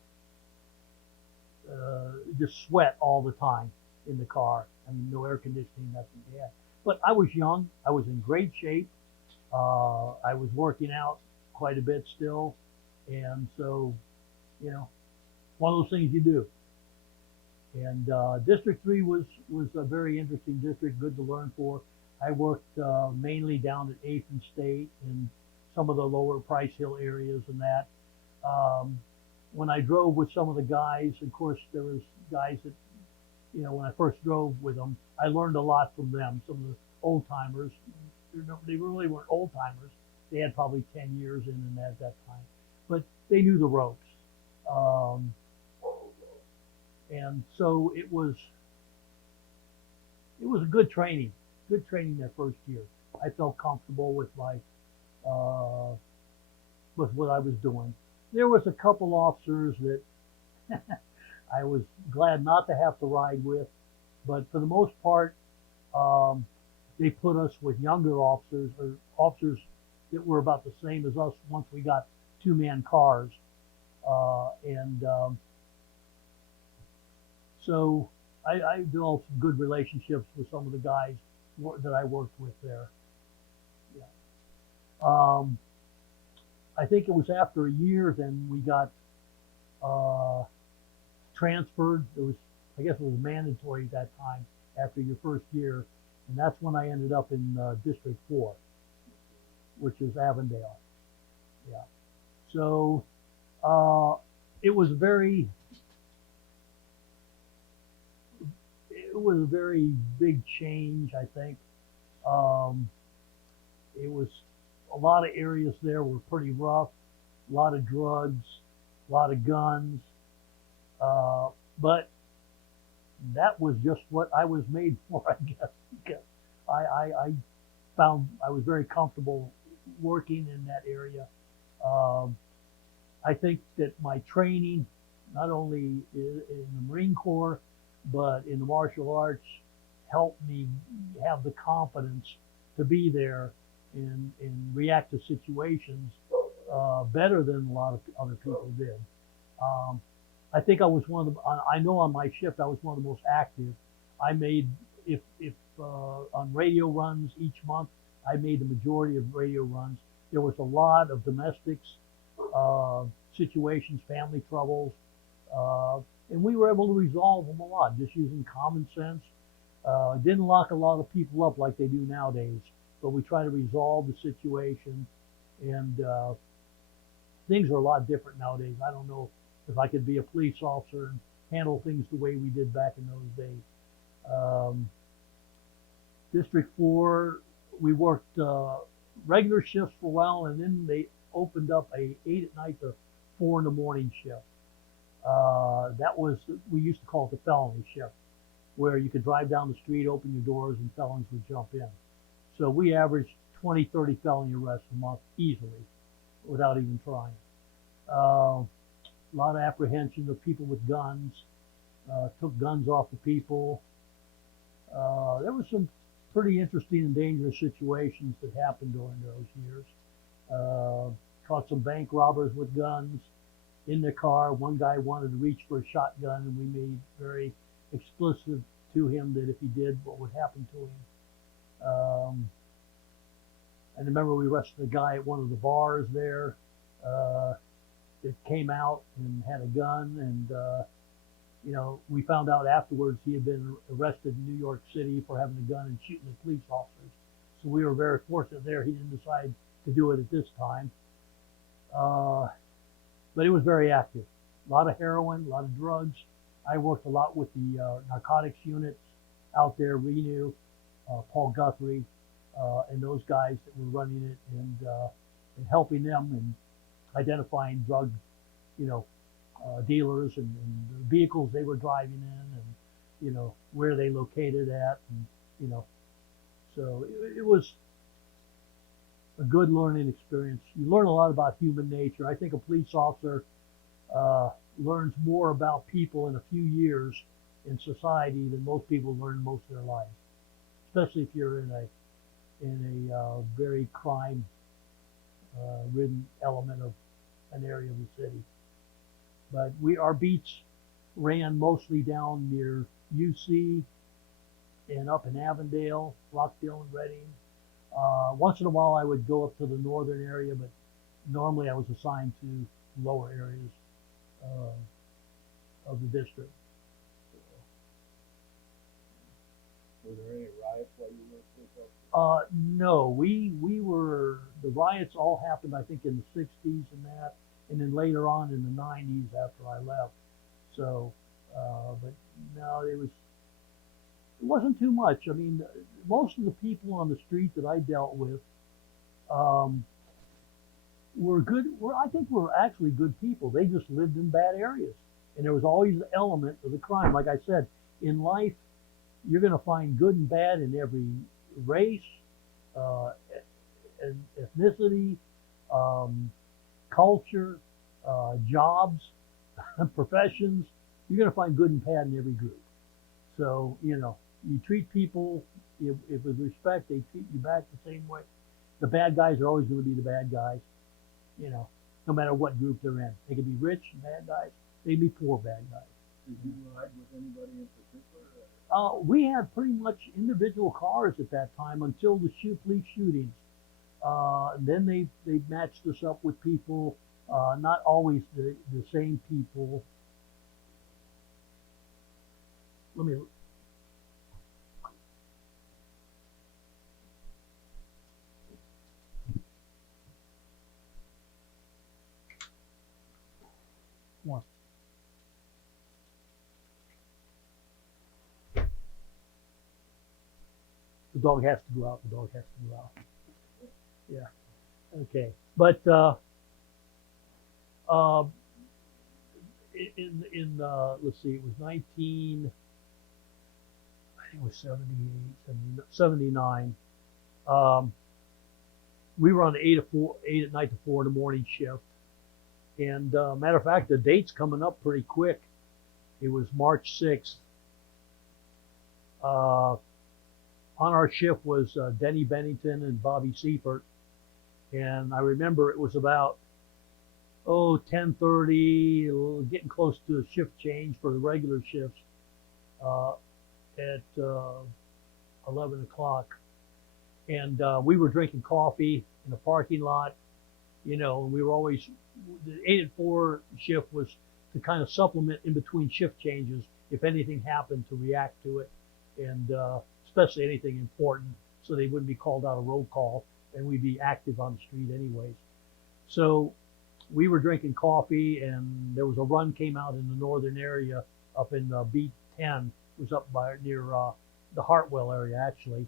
just sweat all the time in the car. I mean, no air conditioning, nothing bad. But I was young. I was in great shape. I was working out quite a bit still. And so, one of those things you do. And District 3 was a very interesting district, good to learn for. I worked mainly down at 8th and State and some of the lower Price Hill areas and that. When I drove with some of the guys, of course, there was guys that, when I first drove with them, I learned a lot from them. Some of the old timers, they really weren't old timers. They had probably 10 years in at that time, but they knew the ropes. And so it was a good training that first year. I felt comfortable with with what I was doing. There was a couple officers that I was glad not to have to ride with, but for the most part, they put us with younger officers or officers that were about the same as us once we got two-man cars. So I developed some good relationships with some of the guys that I worked with there. Yeah. I think it was after a year then we got transferred. I guess it was mandatory at that time after your first year, and that's when I ended up in District 4, which is Avondale. Yeah. So it was a very big change, I think. It was a lot of areas there were pretty rough. a lot of drugs, a lot of guns, but that was just what I was made for, I guess. Because I found I was very comfortable working in that area. I think that my training, not only in the Marine Corps, but in the martial arts, helped me have the confidence to be there and react to situations better than a lot of other people did. I think I was one of the, I know on my shift I was one of the most active. I made, if on radio runs each month, I made the majority of radio runs. There was a lot of domestics, situations, family troubles, and we were able to resolve them a lot just using common sense. Didn't lock a lot of people up like they do nowadays, but we try to resolve the situation, and things are a lot different nowadays. I don't know if I could be a police officer and handle things the way we did back in those days. District 4, we worked regular shifts for a while, and then they opened up a 8 at night to 4 in the morning shift. That was, we used to call it the felony shift, where you could drive down the street, open your doors, and felons would jump in. So we averaged 20, 30 felony arrests a month easily, without even trying. A lot of apprehension of people with guns, took guns off the people. There was some pretty interesting and dangerous situations that happened during those years. Caught some bank robbers with guns in their car. One guy wanted to reach for a shotgun, and we made very explicit to him that if he did, what would happen to him. I remember we arrested a guy at one of the bars there that came out and had a gun, and we found out afterwards he had been arrested in New York City for having a gun and shooting at police officers. So we were very fortunate there. He didn't decide to do it at this time. But it was very active. A lot of heroin, a lot of drugs. I worked a lot with the narcotics units out there, Renu, Paul Guthrie, and those guys that were running it, and helping them and identifying drug, dealers and the vehicles they were driving in, and where they located at, and so it was a good learning experience. You learn a lot about human nature. I think a police officer learns more about people in a few years in society than most people learn most of their lives, especially if you're in a very crime ridden element of an area of the city. But our beats ran mostly down near UC and up in Avondale, Rockdale, and Reading. Once in a while I would go up to the northern area, but normally I was assigned to lower areas of the district. Were there any riots while you were police officer? No, the riots all happened, I think, in the 60s and that, and then later on in the 90s after I left. So, but no, it wasn't too much. I mean, most of the people on the street that I dealt with were good. I think were actually good people. They just lived in bad areas, and there was always the element of the crime. Like I said, in life, you're going to find good and bad in every race, ethnicity, culture, jobs, professions. You're going to find good and bad in every group. So, you treat people if with respect, they treat you back the same way. The bad guys are always going to be the bad guys, no matter what group they're in. They could be rich bad guys. They could be poor bad guys. Did you ride with anybody in particular? We had pretty much individual cars at that time until the police shootings. Then they matched us up with people, not always the same people. Let me. One. The dog has to go out. The dog has to go out. Yeah. Okay. But Uh, let's see, it was 19, I think it was 78, 79. We were on the 8 at night to 4 in the morning shift. And matter of fact, the date's coming up pretty quick. It was March 6th. On our shift was Denny Bennington and Bobby Seifert. And I remember it was about 10:30, getting close to the shift change for the regular shifts at 11 o'clock. And we were drinking coffee in the parking lot, and we were always, the 8 at 4 shift was to kind of supplement in between shift changes if anything happened, to react to it, and especially anything important, so they wouldn't be called out of roll call and we'd be active on the street anyways. So we were drinking coffee, and there was a run came out in the northern area up in B10. It was up by near the Hartwell area actually.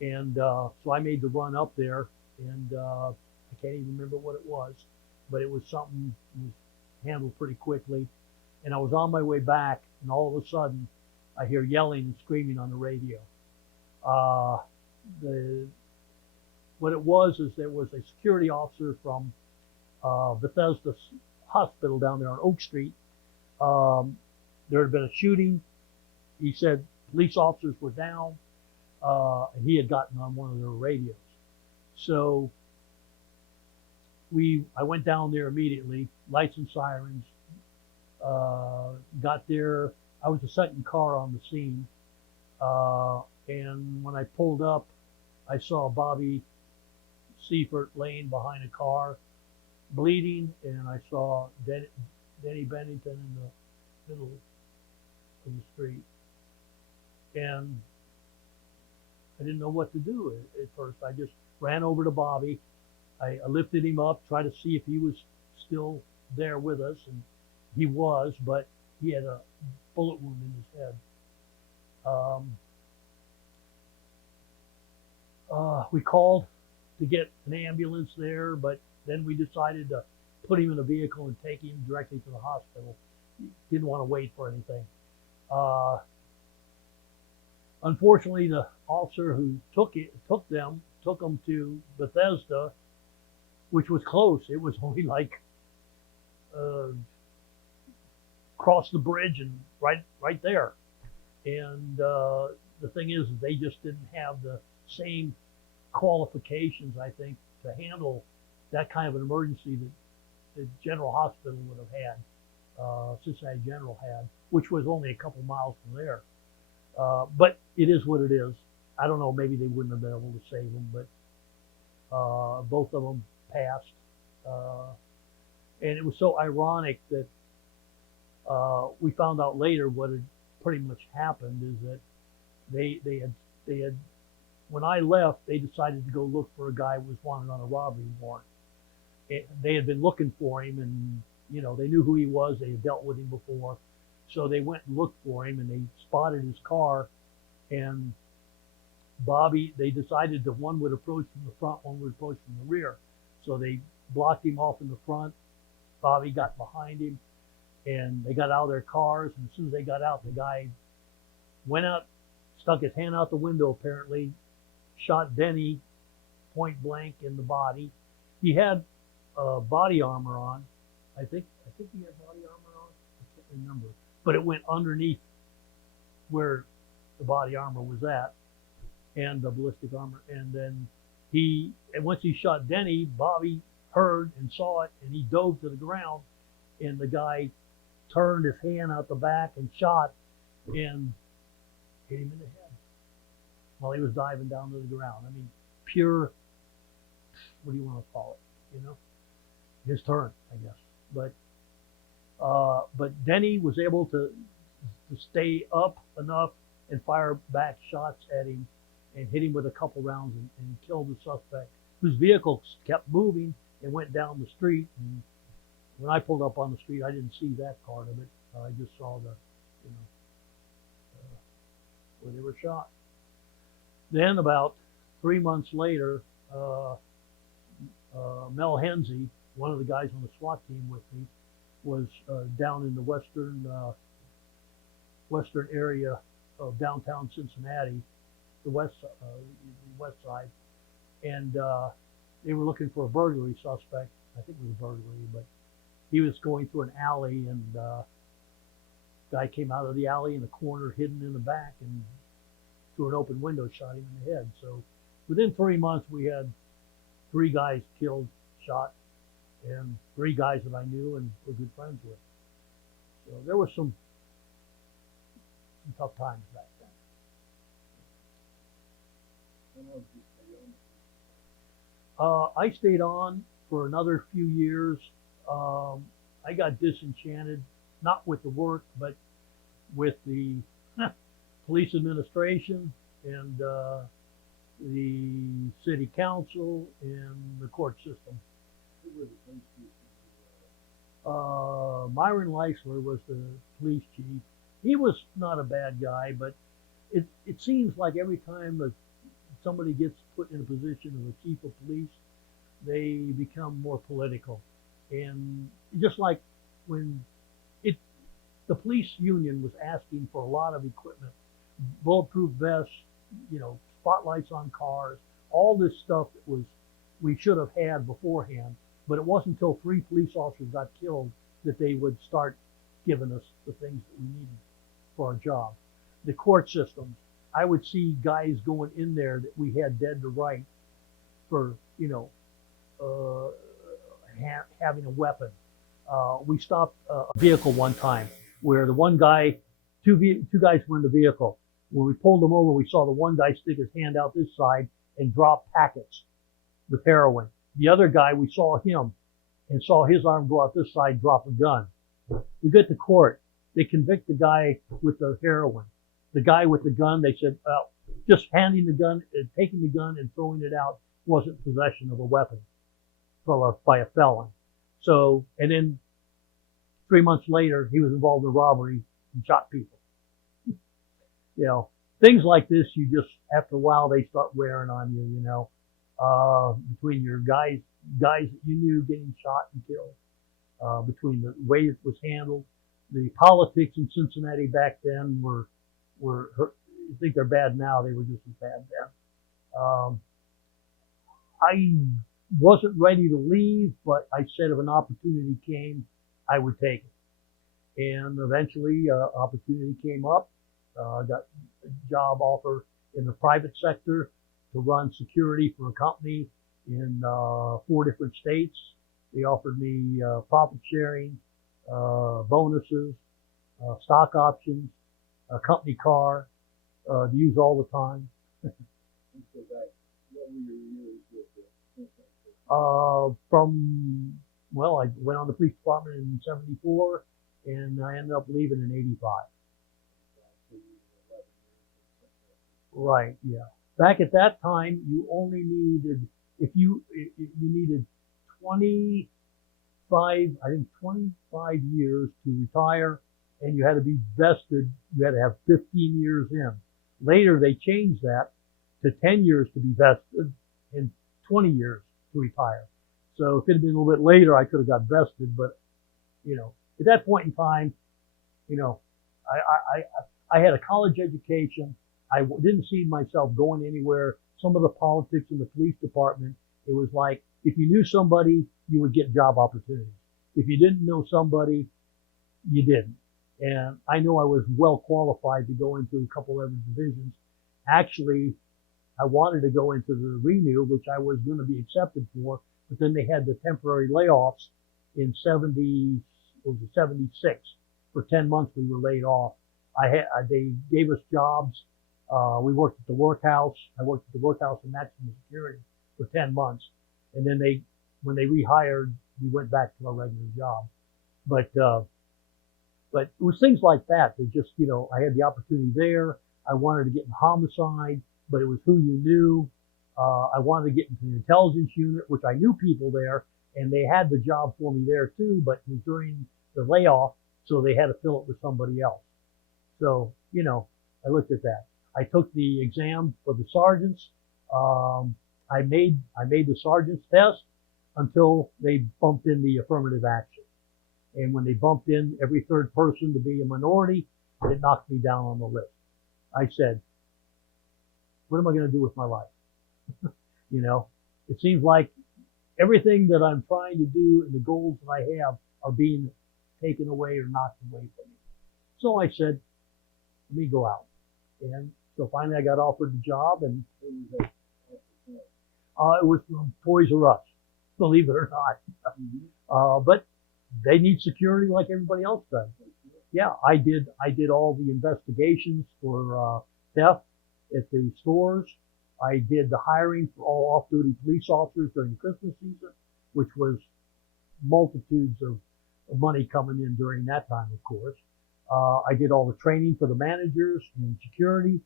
And so I made the run up there, and I can't even remember what it was, but it was something that was handled pretty quickly. And I was on my way back, and all of a sudden I hear yelling and screaming on the radio. What it was is there was a security officer from Bethesda Hospital down there on Oak Street. There had been a shooting. He said police officers were down, and he had gotten on one of their radios. So I went down there immediately, lights and sirens. Got there. I was the second car on the scene, and when I pulled up, I saw Bobby Seifert laying behind a car, bleeding, and I saw Denny Bennington in the middle of the street. And I didn't know what to do at first. I just ran over to Bobby. I lifted him up, tried to see if he was still there with us, and he was, but he had a bullet wound in his head. We called to get an ambulance there, but then we decided to put him in a vehicle and take him directly to the hospital. Didn't want to wait for anything. Unfortunately, the officer who took them to Bethesda, which was close. It was only like cross the bridge and right there. And the thing is, they just didn't have the same qualifications, I think, to handle that kind of an emergency that the General Hospital would have had, Cincinnati General had, which was only a couple miles from there. But it is what it is. I don't know, maybe they wouldn't have been able to save them, but both of them passed. And it was so ironic that we found out later what had pretty much happened is that they had when I left, they decided to go look for a guy who was wanted on a robbery warrant. They had been looking for him, and they knew who he was. They had dealt with him before, so they went and looked for him, and they spotted his car. And Bobby, they decided that one would approach from the front, one would approach from the rear. So they blocked him off in the front. Bobby got behind him, and they got out of their cars. And as soon as they got out, the guy went out, stuck his hand out the window apparently, shot Denny point blank in the body. He had body armor on. I think he had body armor on. I can't remember, but it went underneath where the body armor was at, and the ballistic armor. And then once he shot Denny, Bobby heard and saw it, and he dove to the ground, and the guy turned his hand out the back and shot and hit him in the head while he was diving down to the ground. I mean, pure, what do you want to call it? His turn, I guess. But Denny was able to stay up enough and fire back shots at him and hit him with a couple rounds and killed the suspect, whose vehicle kept moving and went down the street. And when I pulled up on the street, I didn't see that part of it. I just saw where they were shot. Then about 3 months later, Mel Hensey one of the guys on the SWAT team with me was down in the western area of downtown Cincinnati, the west side, and they were looking for a burglary suspect. I think it was a burglary, but he was going through an alley, and guy came out of the alley in a corner, hidden in the back, and through an open window shot him in the head. So within 3 months, we had 3 guys killed, shot, and 3 guys that I knew and were good friends with. So there was some tough times back then. I stayed on for another few years. I got disenchanted, not with the work, but with the police administration and the city council and the court system. Myron Leisler was the police chief. He was not a bad guy, but it seems like every time that somebody gets put in a position of a chief of police, they become more political. And just like when the police union was asking for a lot of equipment, bulletproof vests, spotlights on cars, all this stuff that we should have had beforehand. But it wasn't until 3 police officers got killed that they would start giving us the things that we needed for our job. The court systems, I would see guys going in there that we had dead to right for, having a weapon. We stopped a vehicle one time where the one guy, two guys were in the vehicle. When we pulled them over, we saw the one guy stick his hand out this side and drop packets with heroin. The other guy, we saw him and saw his arm go out this side, drop a gun. We get to court. They convict the guy with the heroin. The guy with the gun, they said, just handing the gun, taking the gun and throwing it out wasn't possession of a weapon by a felon. So, and then 3 months later, he was involved in a robbery and shot people. Things like this, you just, after a while, they start wearing on you, between your guys that you knew getting shot and killed, between the way it was handled. The politics in Cincinnati back then were you think they're bad now, they were just as bad then. I wasn't ready to leave, but I said if an opportunity came, I would take it. And eventually, opportunity came up. Got a job offer in the private sector to run security for a company in 4 different states. They offered me profit sharing, bonuses, stock options, a company car to use all the time. I went on the police department in 74 and I ended up leaving in 85. Right, yeah. Back at that time, you only needed, you needed 25 years to retire, and you had to be vested, you had to have 15 years in. Later, they changed that to 10 years to be vested and 20 years to retire. So if it had been a little bit later, I could have got vested, but, at that point in time, I had a college education. I didn't see myself going anywhere. Some of the politics in the police department, it was like, if you knew somebody, you would get job opportunities. If you didn't know somebody, you didn't. And I know I was well qualified to go into a couple other divisions. Actually, I wanted to go into the Renew, which I was going to be accepted for, but then they had the temporary layoffs in 76. For 10 months, we were laid off. They gave us jobs. We worked at the workhouse. I worked at the workhouse in maximum security for 10 months. And then when they rehired, we went back to our regular job. But it was things like that. They just, I had the opportunity there. I wanted to get in homicide, but it was who you knew. I wanted to get into the intelligence unit, which I knew people there, and they had the job for me there too, but it was during the layoff, so they had to fill it with somebody else. So, I looked at that. I took the exam for the sergeants. I made the sergeant's test. until they bumped in the affirmative action. And when they bumped in every third person to be a minority, it knocked me down on the list. I said, what am I going to do with my life? You know, it seems like everything that I'm trying to do and the goals that I have are being taken away or knocked away from me. So I said, let me go out. And so finally I got offered the job, and it was from Toys R Us, believe it or not. But they need security like everybody else does. Yeah, I did all the investigations for theft at the stores. I did the hiring for all off-duty police officers during the Christmas season, which was multitudes of money coming in during that time, of course. I did all the training for the managers and security.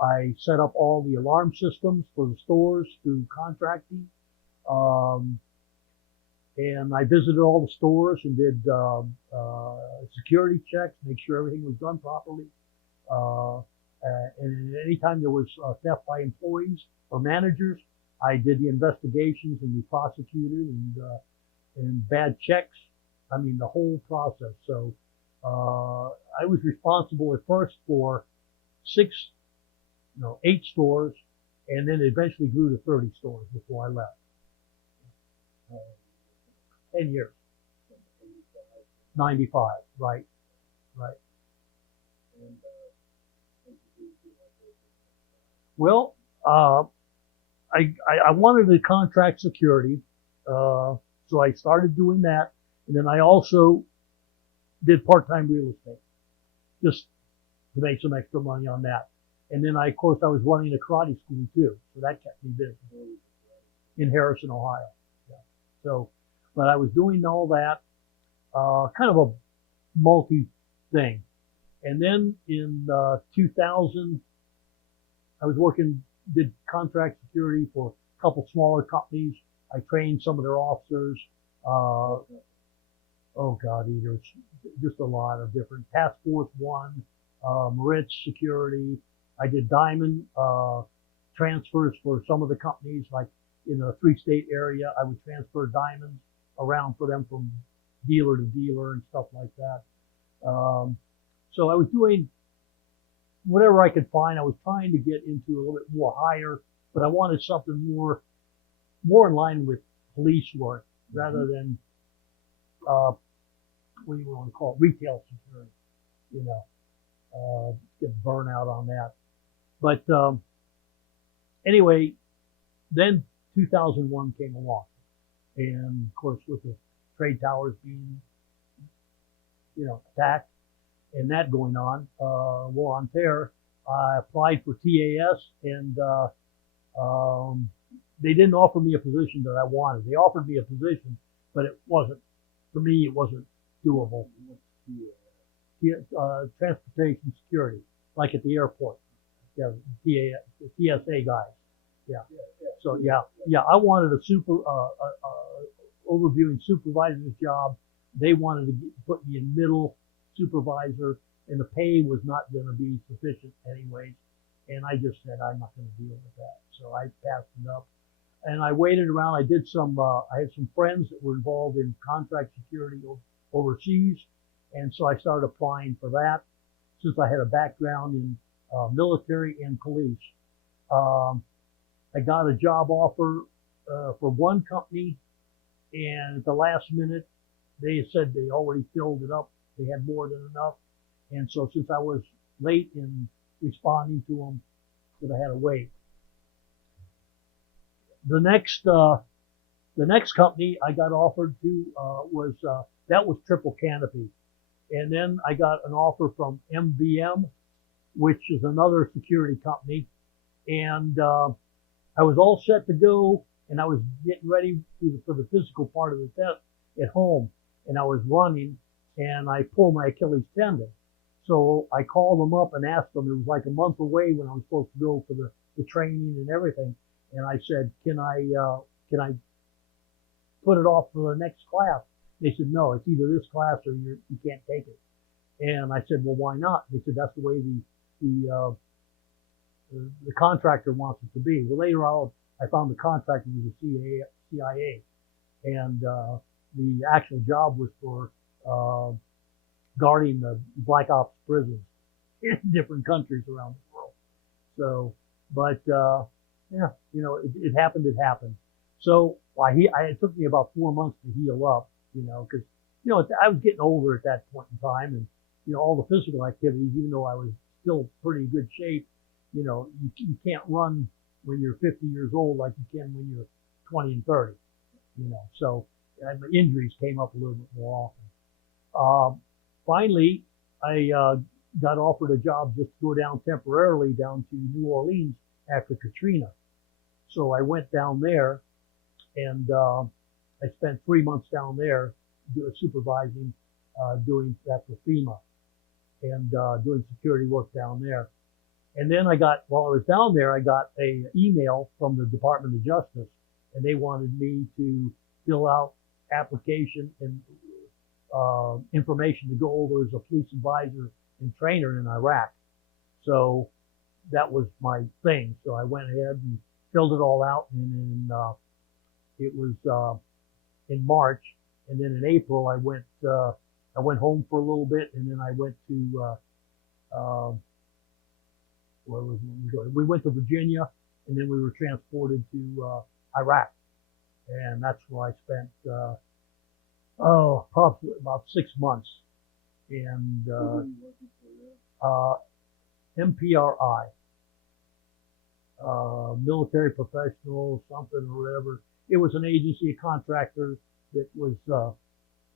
I set up all the alarm systems for the stores through contracting. And I visited all the stores and did security checks, make sure everything was done properly. And anytime there was theft by employees or managers, I did the investigations and we prosecuted and bad checks. I mean, the whole process. So I was responsible at first for 8 stores, and then eventually grew to 30 stores before I left. 10 years. 95, right. Well, I wanted the contract security, so I started doing that, and then I also did part-time real estate, just to make some extra money on that. And then of course, I was running a karate school too, so that kept me busy in Harrison, Ohio. Yeah. So, but I was doing all that, kind of a multi thing. And then in 2000, I was did contract security for a couple smaller companies. I trained some of their officers. There's just a lot of different Task Force 1, Moritz Security. I did diamond transfers for some of the companies, like in the 3-state area. I would transfer diamonds around for them from dealer to dealer and stuff like that. So I was doing whatever I could find. I was trying to get into a little bit more higher, but I wanted something more in line with police work rather than what do you want to call it, retail security. Get burnout on that. But anyway, then 2001 came along, and of course with the trade towers being attacked and that going on, war on terror, I applied for TAS, and they didn't offer me a position that I wanted. They offered me a position, but it wasn't, for me, it wasn't doable. Transportation security, like at the airport. Yeah, the TSA guys. Yeah. So yeah, I wanted a overviewing supervisor's job. They wanted to put me in middle supervisor, and the pay was not going to be sufficient anyways. And I just said, I'm not going to deal with that. So I passed it up. And I waited around. I did I had some friends that were involved in contract security overseas. And so I started applying for that, since I had a background in military and police. I got a job offer for one company, and at the last minute, they said they already filled it up. They had more than enough. And so since I was late in responding to them, that I had to wait. The next company I got offered to was Triple Canopy. And then I got an offer from MVM, which is another security company. And I was all set to go, and I was getting ready for the physical part of the test at home. And I was running, and I pulled my Achilles tendon. So I called them up and asked them. It was like a month away when I was supposed to go for the training and everything. And I said, can I put it off for the next class? They said, no, it's either this class or you can't take it. And I said, well, why not? They said, that's the way the contractor wants it to be. Well, later on, I found the contractor was the CIA. and the actual job was for guarding the black ops prisons in different countries around the world. So, but yeah, it happened. It happened. So it took me about 4 months to heal up, because I was getting older at that point in time, and all the physical activities, even though I was still pretty good shape, you can't run when you're 50 years old like you can when you're 20 and 30, So and my injuries came up a little bit more often. Finally, I got offered a job just to go down temporarily down to New Orleans after Katrina. So I went down there, and I spent 3 months down there supervising, doing that for FEMA, and doing security work down there. And then while I was down there, I got a email from the Department of Justice, and they wanted me to fill out application and information to go over as a police advisor and trainer in Iraq. So that was my thing. So I went ahead and filled it all out, and then it was in March, and then in April I went home for a little bit, and then I went to where was we going? We went to Virginia, and then we were transported to Iraq, and that's where I spent probably about 6 months. And MPRI, military professional something or whatever. It was an agency, a contractor that was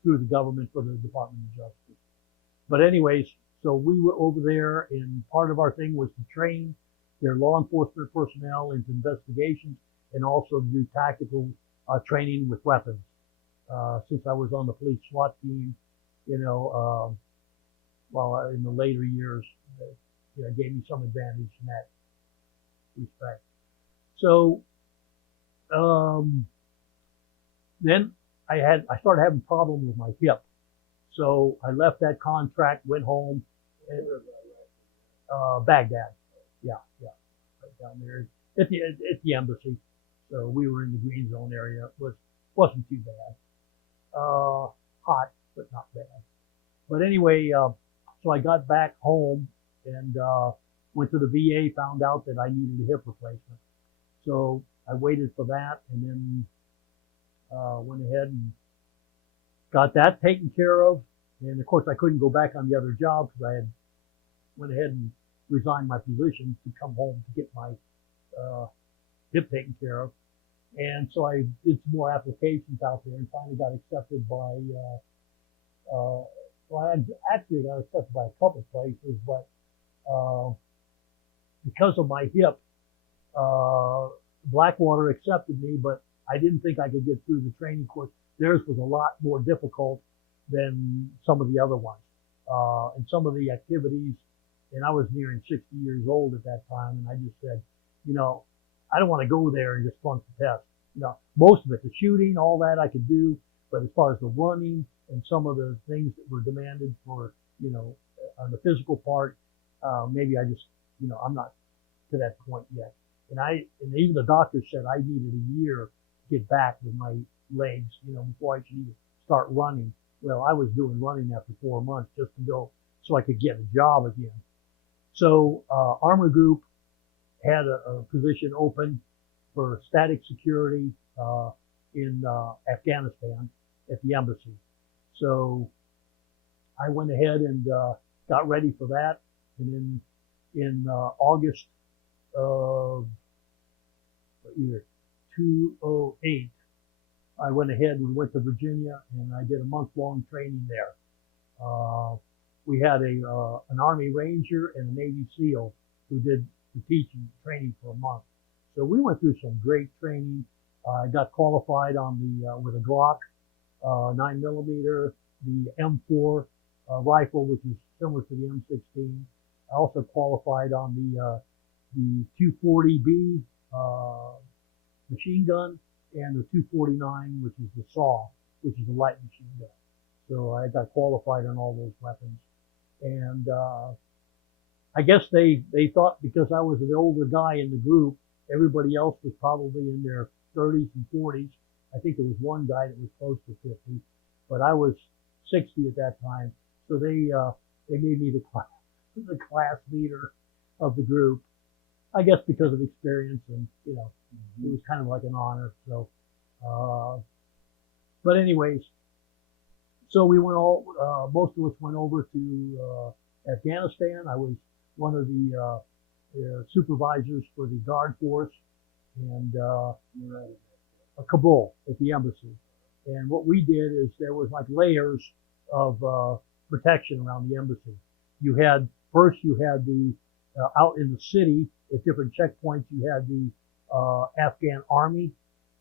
through the government for the Department of Justice. But anyways, so we were over there, and part of our thing was to train their law enforcement personnel into investigations, and also to do tactical training with weapons. Since I was on the police SWAT team, well, in the later years, it gave me some advantage in that respect. So then I started having problems with my hip. So I left that contract, went home, Baghdad. Yeah, right down there at the embassy. So we were in the green zone area. It wasn't too bad. Hot, but not bad. But anyway, so I got back home and went to the VA, found out that I needed a hip replacement. So I waited for that, and then went ahead and got that taken care of. And of course, I couldn't go back on the other job because I had went ahead and resigned my position to come home to get my hip taken care of. And so I did some more applications out there and finally got accepted by, well, I actually got accepted by a couple places, but because of my hip, Blackwater accepted me, but I didn't think I could get through the training course. Theirs was a lot more difficult than some of the other ones. And some of the activities, and I was nearing 60 years old at that time, and I just said, I don't want to go there and just flunk the test. Most of it, the shooting, all that I could do, but as far as the running and some of the things that were demanded for, on the physical part, maybe I just, I'm not to that point yet. And even the doctor said I needed a year to get back with my legs, before I should even start running. Well, I was doing running after 4 months just to go so I could get a job again. So, Armor Group had a position open for static security, in, Afghanistan at the embassy. So I went ahead and, got ready for that. And then in, August of 2008, I went ahead and went to Virginia, and I did a month-long training there. We had an Army Ranger and a Navy SEAL who did the teaching training for a month. So we went through some great training. I got qualified on with a Glock 9mm, the M4 rifle, which is similar to the M16. I also qualified on the 240B machine gun, and the 249, which is the SAW, which is a light machine gun. So I got qualified on all those weapons. And I guess they thought because I was an older guy in the group, everybody else was probably in their 30s and 40s, I think there was one guy that was close to 50, but I was 60 at that time. So they made me the class leader of the group. I guess because of experience and, you know, it was kind of like an honor. So, but anyways, so we went most of us went over to, Afghanistan. I was one of the, supervisors for the guard force and, Kabul at the embassy. And what we did is there was like layers of, protection around the embassy. First you had the, out in the city at different checkpoints, you had the Afghan army.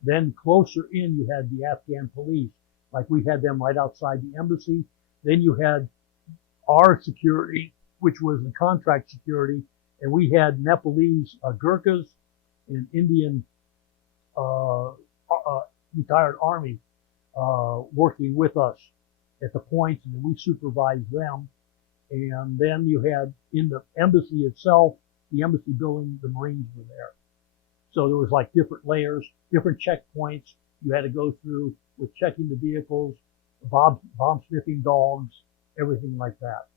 Then closer in, you had the Afghan police. Like we had them right outside the embassy. Then you had our security, which was the contract security. And we had Nepalese Gurkhas and Indian retired army working with us at the points, and we supervised them. And then you had in the embassy itself, the embassy building, the Marines were there. So there was like different layers, different checkpoints you had to go through with checking the vehicles, bomb sniffing dogs, everything like that.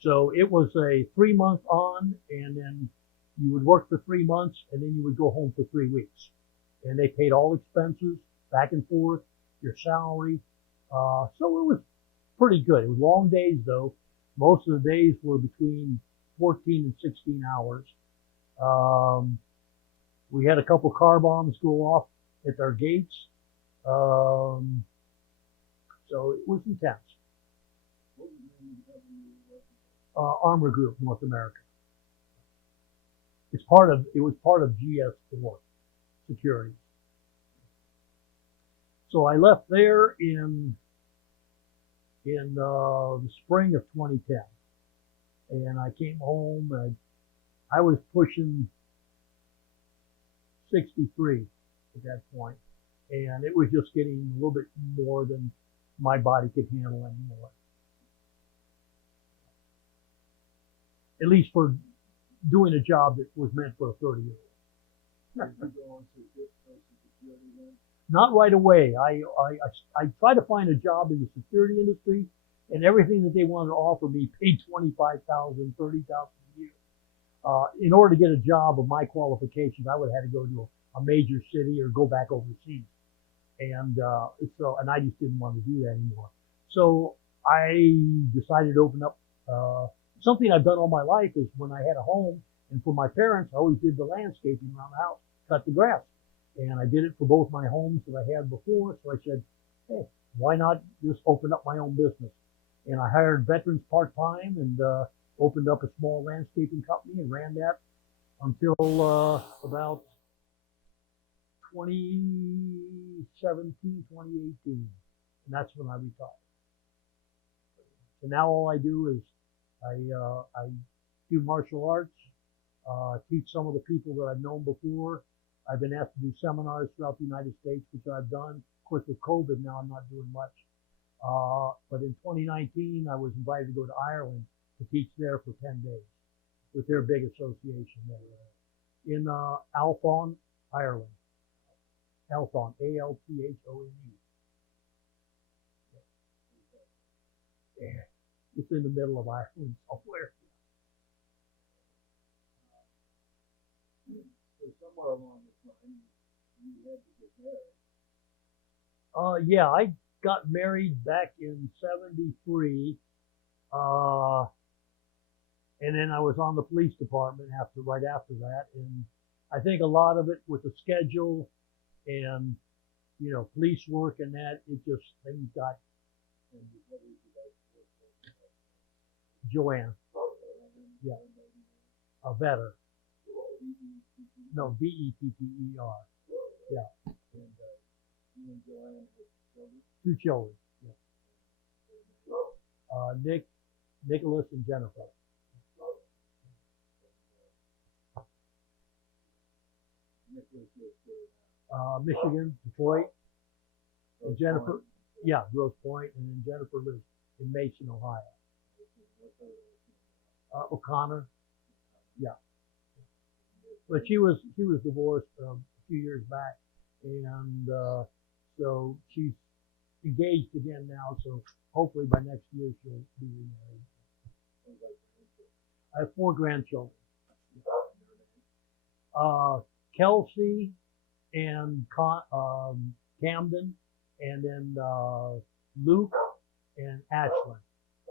So it was a 3-month on, and then you would work for 3 months, and then you would go home for 3 weeks. And they paid all expenses, back and forth, your salary. So it was pretty good. It was long days though. Most of the days were between 14 and 16 hours. We had a couple car bombs go off at our gates. So it was intense. Armor Group North America. It was part of GS4 security. So I left there in the spring of 2010, and I came home and I was pushing 63 at that point, and it was just getting a little bit more than my body could handle anymore. At least for doing a job that was meant for a 30-year-old. Not right away. I tried to find a job in the security industry, and everything that they wanted to offer me paid $25,000, $30,000 a year. In order to get a job of my qualifications, I would have had to go to a major city or go back overseas, and I just didn't want to do that anymore. So I decided to open up. Something I've done all my life is when I had a home, and for my parents, I always did the landscaping around the house, cut the grass. And I did it for both my homes that I had before. So I said, hey, why not just open up my own business? And I hired veterans part-time and opened up a small landscaping company and ran that until about 2017, 2018. And that's when I retired. So now all I do is I do martial arts, teach some of the people that I've known before. I've been asked to do seminars throughout the United States, which I've done. Of course, with COVID now, I'm not doing much. But in 2019, I was invited to go to Ireland to teach there for 10 days with their big association there in Althon, Ireland. Althon, A-L-T-H-O-N-E. Yeah. It's in the middle of Ireland somewhere. So somewhere along the line, you had to get married. Yeah, I got married back in '73. And then I was on the police department right after that. And I think a lot of it with the schedule and, you know, police work and that, things got. Joanne. Yeah. A vetter. No, V-E-T-T-E-R. Yeah. And you and Joanne had children? 2 children. Yeah. Nicholas and Jennifer. Michigan, Detroit. And Jennifer, yeah, Grosse Pointe, and then Jennifer lives in Mason, Ohio. O'Connor, yeah. But she was divorced a few years back, and So she's engaged again now, so hopefully by next year she'll be remarried. I have 4 grandchildren. Kelsey and Camden, and then Luke and Ashlyn.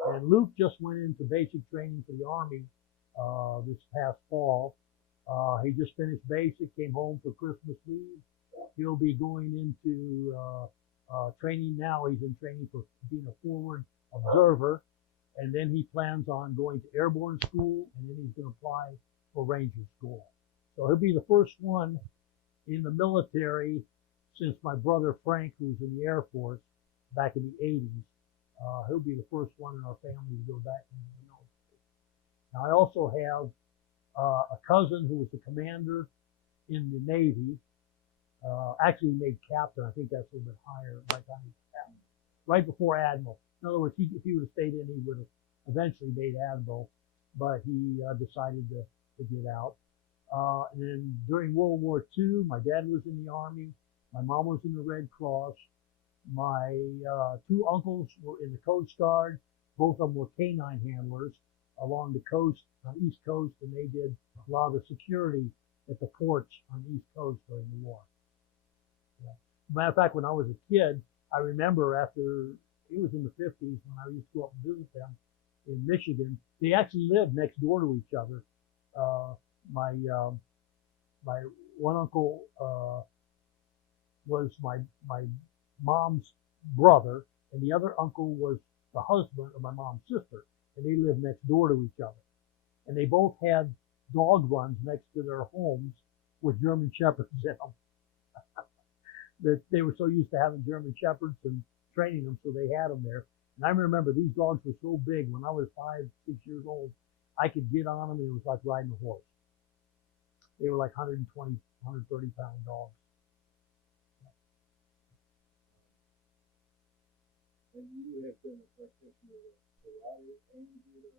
And Luke just went into basic training for the Army this past fall. He just finished basic, came home for Christmas leave. He'll be going into training now. He's in training for being a forward observer. And then he plans on going to airborne school, and then he's going to apply for Ranger school. So he'll be the first one in the military since my brother Frank, who's in the Air Force back in the 80s. He'll be the first one in our family to go back into the military. Now I also have a cousin who was a commander in the Navy. Actually he made captain. I think that's a little bit higher by the time he was captain. Right before admiral. In other words, if he would have stayed in, he would have eventually made admiral, but he decided to get out. And then during World War II, my dad was in the Army. My mom was in the Red Cross. My 2 uncles were in the Coast Guard. Both of them were canine handlers along the coast, on the East Coast, and they did a lot of the security at the ports on the East Coast during the war. Yeah. Matter of fact, when I was a kid, I remember after, it was in the 50s when I used to go up and visit them in Michigan. They actually lived next door to each other. My one uncle was my mom's brother, and the other uncle was the husband of my mom's sister, and they lived next door to each other. And they both had dog runs next to their homes with German Shepherds in them. That they were so used to having German Shepherds and training them, so they had them there. And I remember these dogs were so big. When I was 5, 6 years old, I could get on them, and it was like riding a horse. They were like 120, 130-pound dogs. And you have been a practitioner of karate and judo.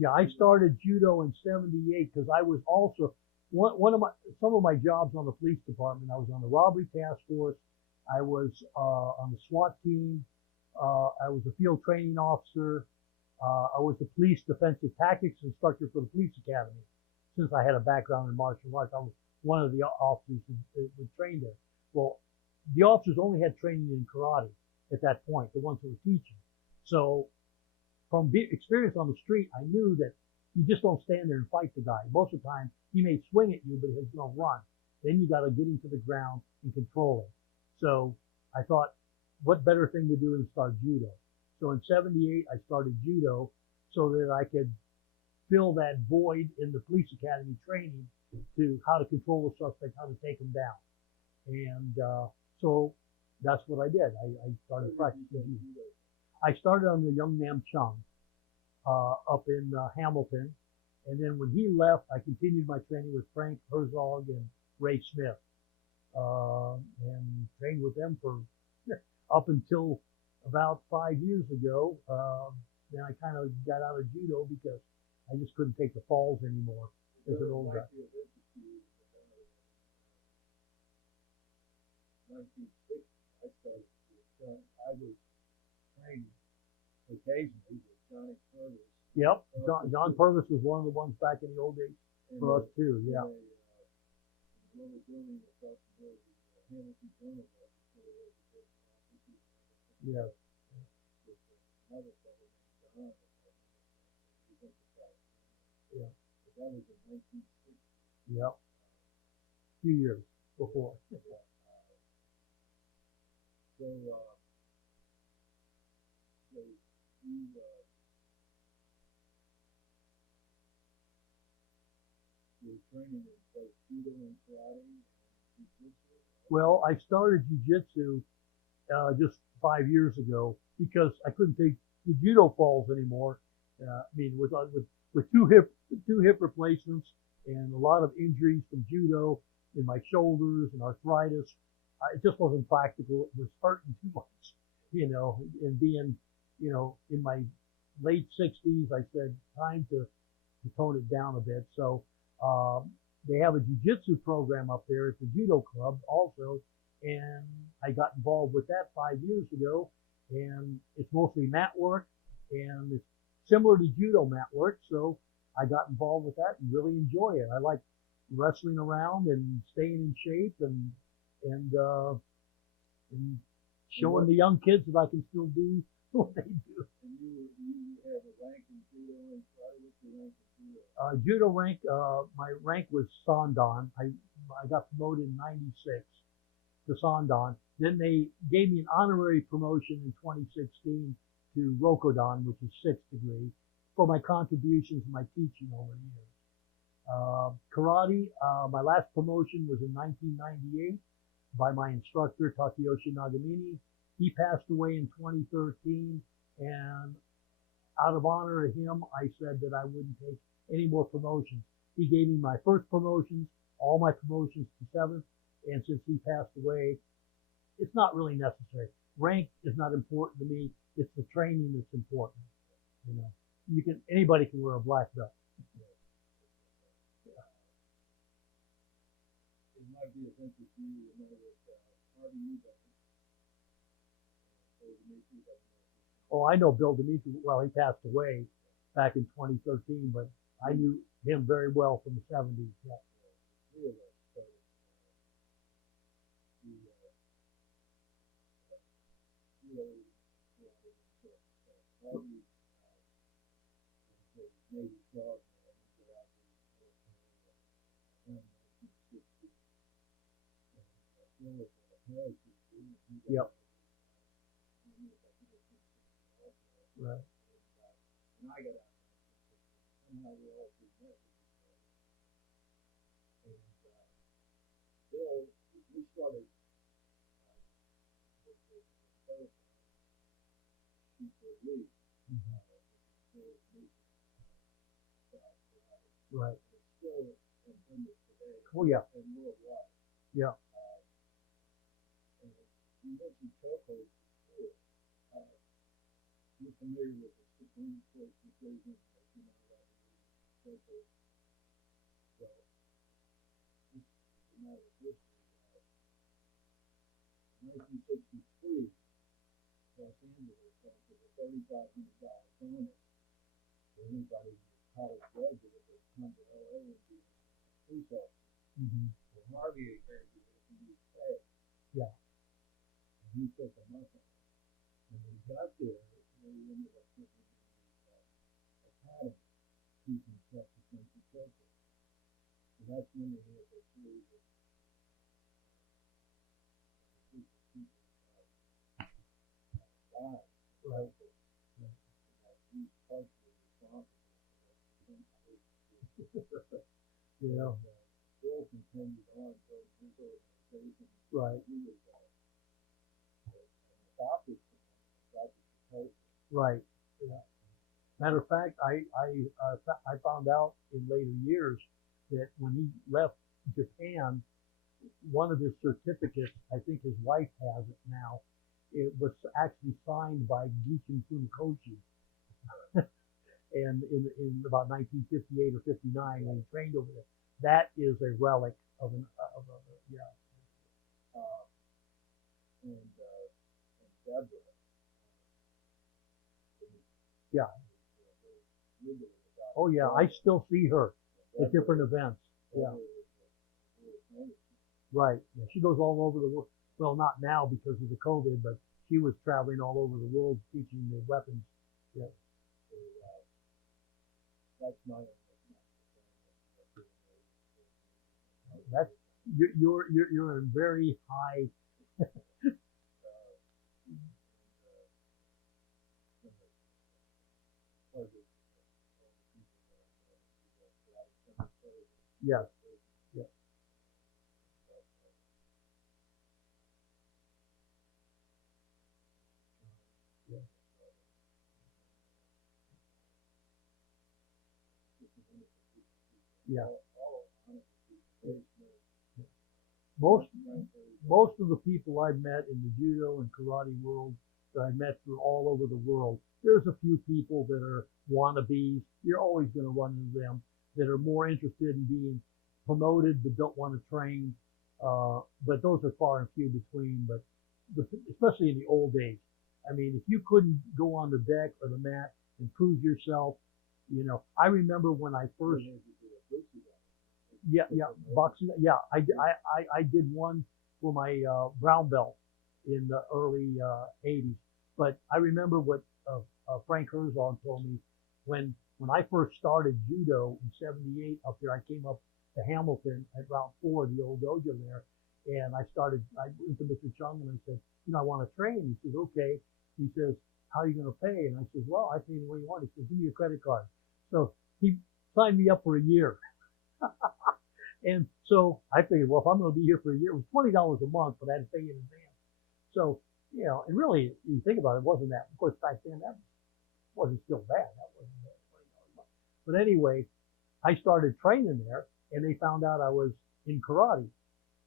Yeah, I started judo in '78 because I was also some of my jobs on the police department. I was on the robbery task force. I was on the SWAT team. I was a field training officer. I was the police defensive tactics instructor for the police academy. Since I had a background in martial arts, I was one of the officers who trained there. Well, the officers only had training in karate at that point, the ones who were teaching. So from experience on the street, I knew that you just don't stand there and fight the guy. Most of the time, he may swing at you, but he's going to run. Then you got to get him to the ground and control him. So I thought, what better thing to do than start judo? So in '78, I started judo so that I could fill that void in the police academy training to how to control the suspect, how to take him down. And so that's what I did. I started practicing judo. I started on the Young Nam Chung up in Hamilton. And then when he left, I continued my training with Frank Herzog and Ray Smith. And trained with them for up until about 5 years ago. Then I kind of got out of judo because I just couldn't take the falls anymore as an old guy. 1960, I was training occasionally with Johnny Purvis. Yep, John Purvis was one of the ones back in the old days for us too. Yeah. Little building across the road, Hamilton Journal. Yeah. Another fellow named Don. Yeah. That was in 1960. Yep. A few years before. So you were training in both judo and karate and jiu-jitsu? Well, I started jiu-jitsu just 5 years ago because I couldn't take the judo falls anymore. I mean, with two hip replacements and a lot of injuries from judo in my shoulders and arthritis, it just wasn't practical. It was hurting too much, and being, in my late 60s, I said, time to tone it down a bit. So they have a jiu-jitsu program up there at the judo club also, and I got involved with that 5 years ago, and it's mostly mat work, and it's similar to judo mat work, so I got involved with that and really enjoy it. I like wrestling around and staying in shape and showing the young kids that I can still do what they do. And you have a rank in judo and karate. What's your rank in judo? Judo rank, my rank was Sandan. I got promoted in '96 to Sandan. Then they gave me an honorary promotion in 2016 to Rokodan, which is 6th degree, for my contributions and my teaching over the years. Karate, my last promotion was in 1998 by my instructor, Takeyoshi Nagamine. He passed away in 2013, and out of honor of him, I said that I wouldn't take any more promotions. He gave me my first promotions, all my promotions to 7th, and since he passed away, it's not really necessary. Rank is not important to me. It's the training that's important. You know, anybody can wear a black belt. It might be of interest to you to know that Harvey Eubank, Dimitri, Oh, I know Bill Dimitri. Well, he passed away back in 2013, but I knew him very well from the 70s. Yeah. three of us started the Harvey Navy Dog Yep. Right. And I got out somehow we all three met. And Bill, we started with the first league. Right. It's still in business today. Oh yeah. And worldwide. Yeah. And you mentioned chokeholds before. You're familiar with the Supreme Court decision that you're not allowed to use chokeholds. Well, this is a matter of history. 1963, Los Angeles offered a $3,500 bonus for anybody who was college graduate that come to LA and be a police officer. Mm-hmm. Well, Harvey had graduated from UK. Yeah. And he took them up on it. And when he got there, they ended up putting him in the academy, teaching self-defense and chokehold. So that's when they had the series of died. Right. He's partially responsible for that. Yeah. Bill continued on to his organization. Right. He was adopted Citation. Right. Yeah. Matter of fact, I found out in later years that when he left Japan, one of his certificates, I think his wife has it now, it was actually signed by Gichin Funakoshi. And in about 1958 or 59 when he trained over there. That is a relic of yeah. And Deborah. Yeah. Oh yeah, I still see her at different events. Yeah. Right. Yeah, she goes all over the world. Well, not now because of the COVID, but she was traveling all over the world teaching the weapons. Yeah. That's my That's you're in very high. Yes. Yeah. Yeah. Yeah. Most of the people I've met in the judo and karate world that I've met through all over the world, there's a few people that are wannabes. You're always going to run into them that are more interested in being promoted but don't want to train. but those are far and few between. But especially in the old days, I mean, if you couldn't go on the deck or the mat and prove yourself, you know, I remember when I first, boxing, I did one for my brown belt in the early 80s. But I remember what Frank Herzog told me when I first started judo in '78 up there. I came up to Hamilton at Route 4, the old dojo there, and I went to Mr. Chung and I said, you know, I want to train. He says, okay. He says, how are you going to pay? And I said, well, I pay any way you want. He says, give me your credit card. So he signed me up for a year. And so I figured, well, if I'm going to be here for a year, it was $20 a month, but I had to pay in advance. So, you know, and really, you think about it, it wasn't that. Of course, back then, that wasn't still bad. That wasn't bad, $20 a month. But anyway, I started training there, and they found out I was in karate.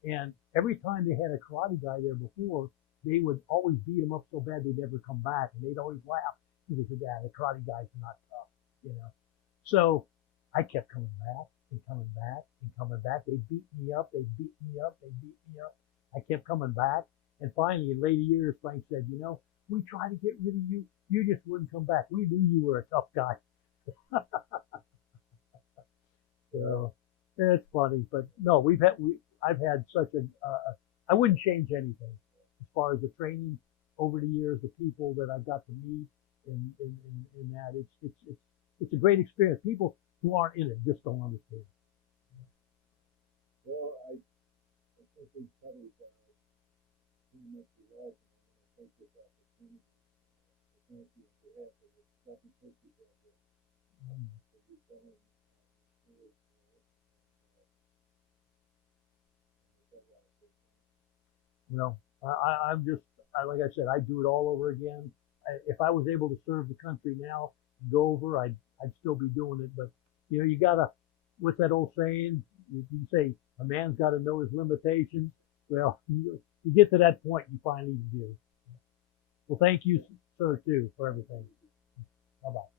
And every time they had a karate guy there before, they would always beat him up so bad they'd never come back. And they'd always laugh. Because they said, yeah, the karate guys are not tough, you know. So I kept coming back and coming back and coming back. They beat me up. They beat me up. They beat me up. I kept coming back. And finally, in later years, Frank said, you know, we tried to get rid of you. You just wouldn't come back. We knew you were a tough guy. So it's funny. But no, I've had such I wouldn't change anything as far as the training over the years, the people that I got to meet and that. It's a great experience. People who aren't in it just don't understand. Well, I think we've covered pretty much the life, and I want to take this opportunity to thank you on behalf of the Second Safety Program for your time and Well, I'm just, like I said, I'd do it all over again. If I was able to serve the country now, go over, I'd still be doing it. But, you know, you gotta, what's that old saying? You say a man's got to know his limitations. Well, you get to that point, you finally do. Well, thank you, sir, too, for everything. Bye-bye.